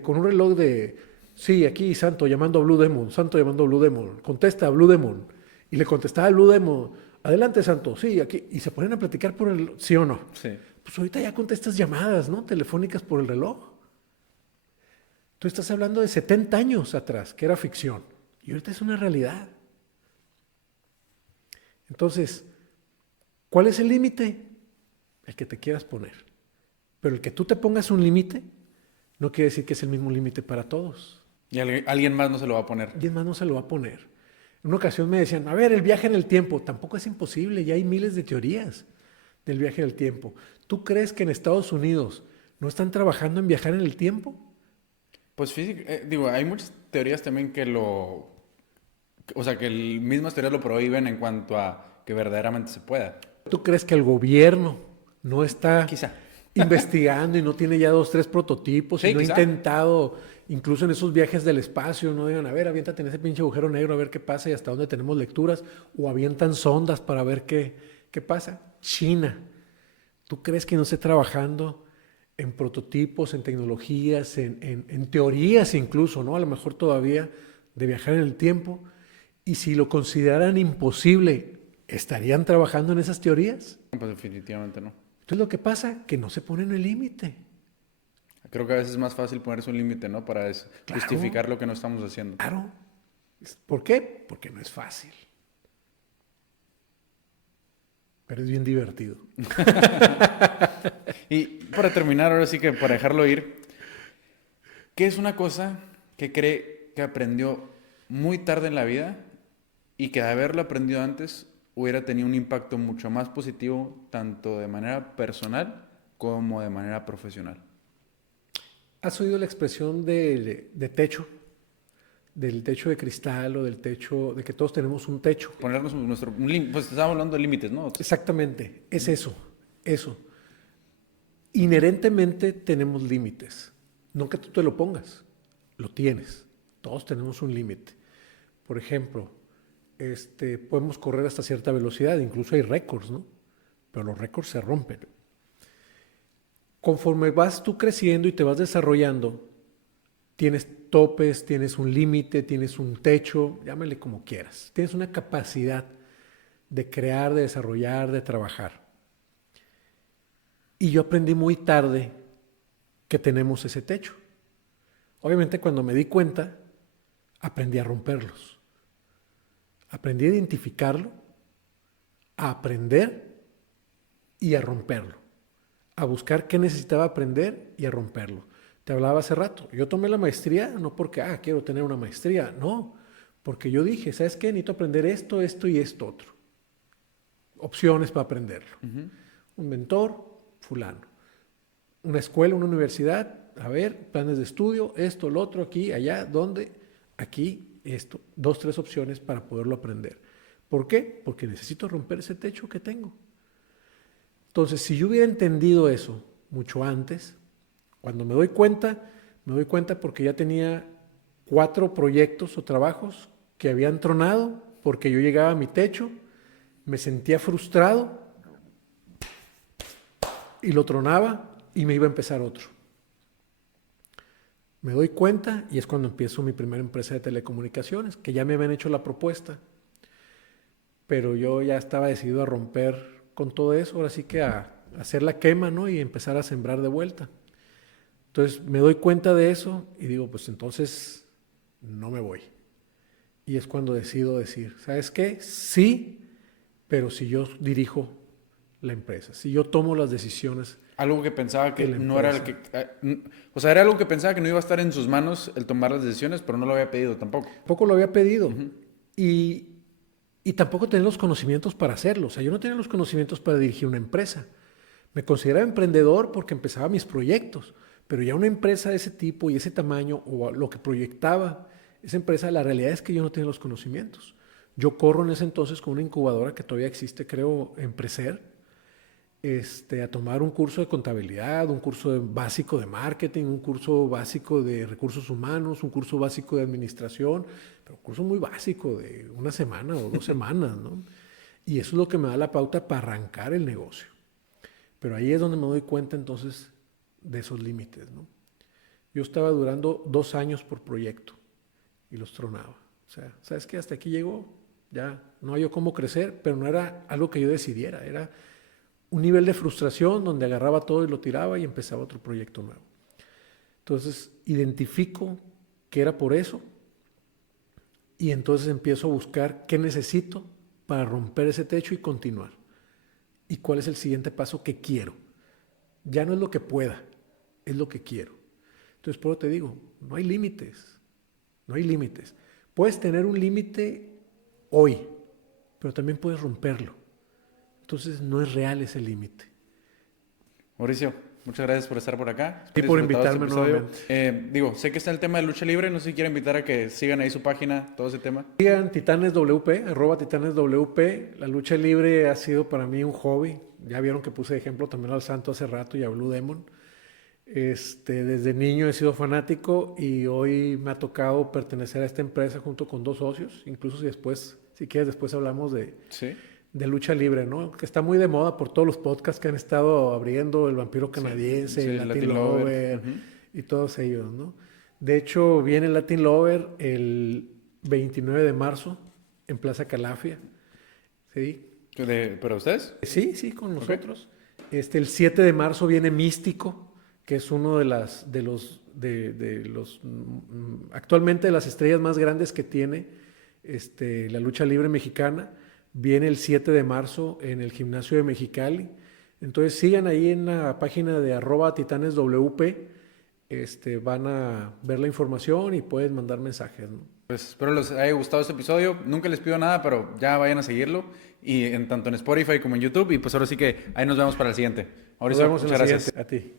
con un reloj de, sí, aquí santo llamando a Blue Demon, santo llamando a Blue Demon, contesta a Blue Demon. Y le contestaba a Blue Demon, adelante santo, sí, aquí. Y se ponen a platicar por el, ¿sí o no? Sí. Pues ahorita ya contestas llamadas, ¿no? Telefónicas por el reloj. Tú estás hablando de 70 años atrás, que era ficción, y ahorita es una realidad. Entonces, ¿cuál es el límite? El que te quieras poner. Pero el que tú te pongas un límite no quiere decir que es el mismo límite para todos. Y alguien más no se lo va a poner. Alguien más no se lo va a poner. En una ocasión me decían, a ver, el viaje en el tiempo. Tampoco es imposible, ya hay miles de teorías del viaje en el tiempo. ¿Tú crees que en Estados Unidos no están trabajando en viajar en el tiempo? Pues digo, hay muchas teorías también que mismas teorías lo prohíben en cuanto a que verdaderamente se pueda. ¿Tú crees que el gobierno no está Quizá. investigando y no tiene ya 2, 3 prototipos Sí, y no ha quizá. intentado, incluso en esos viajes del espacio, no digan, a ver, aviéntate en ese pinche agujero negro a ver qué pasa y hasta dónde tenemos lecturas, o avientan sondas para ver qué pasa? China. ¿Tú crees que no esté trabajando en prototipos, en tecnologías, en teorías incluso, ¿no? A lo mejor todavía de viajar en el tiempo. Y si lo consideraran imposible, ¿estarían trabajando en esas teorías? Pues definitivamente no. Entonces lo que pasa, que no se ponen el límite. Creo que a veces es más fácil ponerse un límite, ¿no? Para justificar lo que no estamos haciendo. Claro. ¿Por qué? Porque no es fácil. Pero es bien divertido. Y para terminar, ahora sí que para dejarlo ir, ¿qué es una cosa que cree que aprendió muy tarde en la vida y que de haberlo aprendido antes hubiera tenido un impacto mucho más positivo tanto de manera personal como de manera profesional? ¿Has oído la expresión de techo? Del techo de cristal o del techo, de que todos tenemos un techo. Ponernos pues estamos hablando de límites, ¿no? Exactamente, es eso. Inherentemente tenemos límites. No que tú te lo pongas, lo tienes. Todos tenemos un límite. Por ejemplo, podemos correr hasta cierta velocidad, incluso hay récords, ¿no? Pero los récords se rompen. Conforme vas tú creciendo y te vas desarrollando, tienes topes, tienes un límite, tienes un techo, llámale como quieras. Tienes una capacidad de crear, de desarrollar, de trabajar. Y yo aprendí muy tarde que tenemos ese techo. Obviamente cuando me di cuenta, aprendí a romperlos. Aprendí a identificarlo, a aprender y a romperlo. A buscar qué necesitaba aprender y a romperlo. Te hablaba hace rato, yo tomé la maestría no porque, quiero tener una maestría, no, porque yo dije, ¿sabes qué? Necesito aprender esto, esto y esto otro. Opciones para aprenderlo. Uh-huh. Un mentor, fulano. Una escuela, una universidad, a ver, planes de estudio, esto, lo otro, aquí, allá, ¿dónde? Aquí, esto. 2, 3 opciones para poderlo aprender. ¿Por qué? Porque necesito romper ese techo que tengo. Entonces, si yo hubiera entendido eso mucho antes, cuando me doy cuenta porque ya tenía 4 proyectos o trabajos que habían tronado porque yo llegaba a mi techo, me sentía frustrado y lo tronaba y me iba a empezar otro. Me doy cuenta y es cuando empiezo mi primera empresa de telecomunicaciones, que ya me habían hecho la propuesta, pero yo ya estaba decidido a romper con todo eso, ahora sí que a hacer la quema, ¿no? Y empezar a sembrar de vuelta. Entonces me doy cuenta de eso y digo, pues entonces no me voy. Y es cuando decido decir, ¿sabes qué? Sí, pero si yo dirijo la empresa, si yo tomo las decisiones. Algo que pensaba que no era el que... O sea, era algo que pensaba que no iba a estar en sus manos el tomar las decisiones, pero no lo había pedido tampoco. Tampoco lo había pedido. Uh-huh. Y tampoco tenía los conocimientos para hacerlo. O sea, yo no tenía los conocimientos para dirigir una empresa. Me consideraba emprendedor porque empezaba mis proyectos. Pero ya una empresa de ese tipo y ese tamaño, o lo que proyectaba esa empresa, la realidad es que yo no tenía los conocimientos. Yo corro en ese entonces con una incubadora que todavía existe, creo, en Precer, a tomar un curso de contabilidad, un curso básico de marketing, un curso básico de recursos humanos, un curso básico de administración, pero un curso muy básico de 1 semana o 2 semanas, ¿no? Y eso es lo que me da la pauta para arrancar el negocio. Pero ahí es donde me doy cuenta entonces de esos límites, ¿no? Yo estaba durando 2 años por proyecto y los tronaba. O sea, ¿sabes qué? Hasta aquí llegó, ya no había cómo crecer, pero no era algo que yo decidiera, era un nivel de frustración donde agarraba todo y lo tiraba y empezaba otro proyecto nuevo. Entonces identifico que era por eso y entonces empiezo a buscar qué necesito para romper ese techo y continuar. ¿Y cuál es el siguiente paso que quiero? Ya no es lo que pueda, es lo que quiero. Entonces, por eso te digo, no hay límites, no hay límites. Puedes tener un límite hoy, pero también puedes romperlo. Entonces, no es real ese límite. Mauricio, muchas gracias por estar por acá. Y por Disfrutado invitarme nuevamente. Sé que está el tema de lucha libre, no sé si quiero invitar a que sigan ahí su página, todo ese tema. Sigan TitanesWP, @TitanesWP. La lucha libre ha sido para mí un hobby. Ya vieron que puse de ejemplo también al Santo hace rato y a Blue Demon. Desde niño he sido fanático y hoy me ha tocado pertenecer a esta empresa junto con 2 socios. Incluso si quieres, después hablamos Sí. de lucha libre, ¿no? Que está muy de moda por todos los podcasts que han estado abriendo, El Vampiro Canadiense, sí, Latin Lover Uh-huh. y todos ellos, ¿no? De hecho, viene Latin Lover el 29 de marzo en Plaza Calafia, ¿sí? ¿Pero ustedes? Sí, con nosotros. El 7 de marzo viene Místico, que es uno de los actualmente de las estrellas más grandes que tiene la lucha libre mexicana. Viene el 7 de marzo en el gimnasio de Mexicali. Entonces sigan ahí en la página de @TitanesWP. Van a ver la información y pueden mandar mensajes, ¿no? Pues espero les haya gustado este episodio. Nunca les pido nada, pero ya vayan a seguirlo. Y tanto en Spotify como en YouTube. Y pues ahora sí que ahí nos vemos para el siguiente. Nos Mauricio, vemos en muchas la gracias. siguiente. A ti.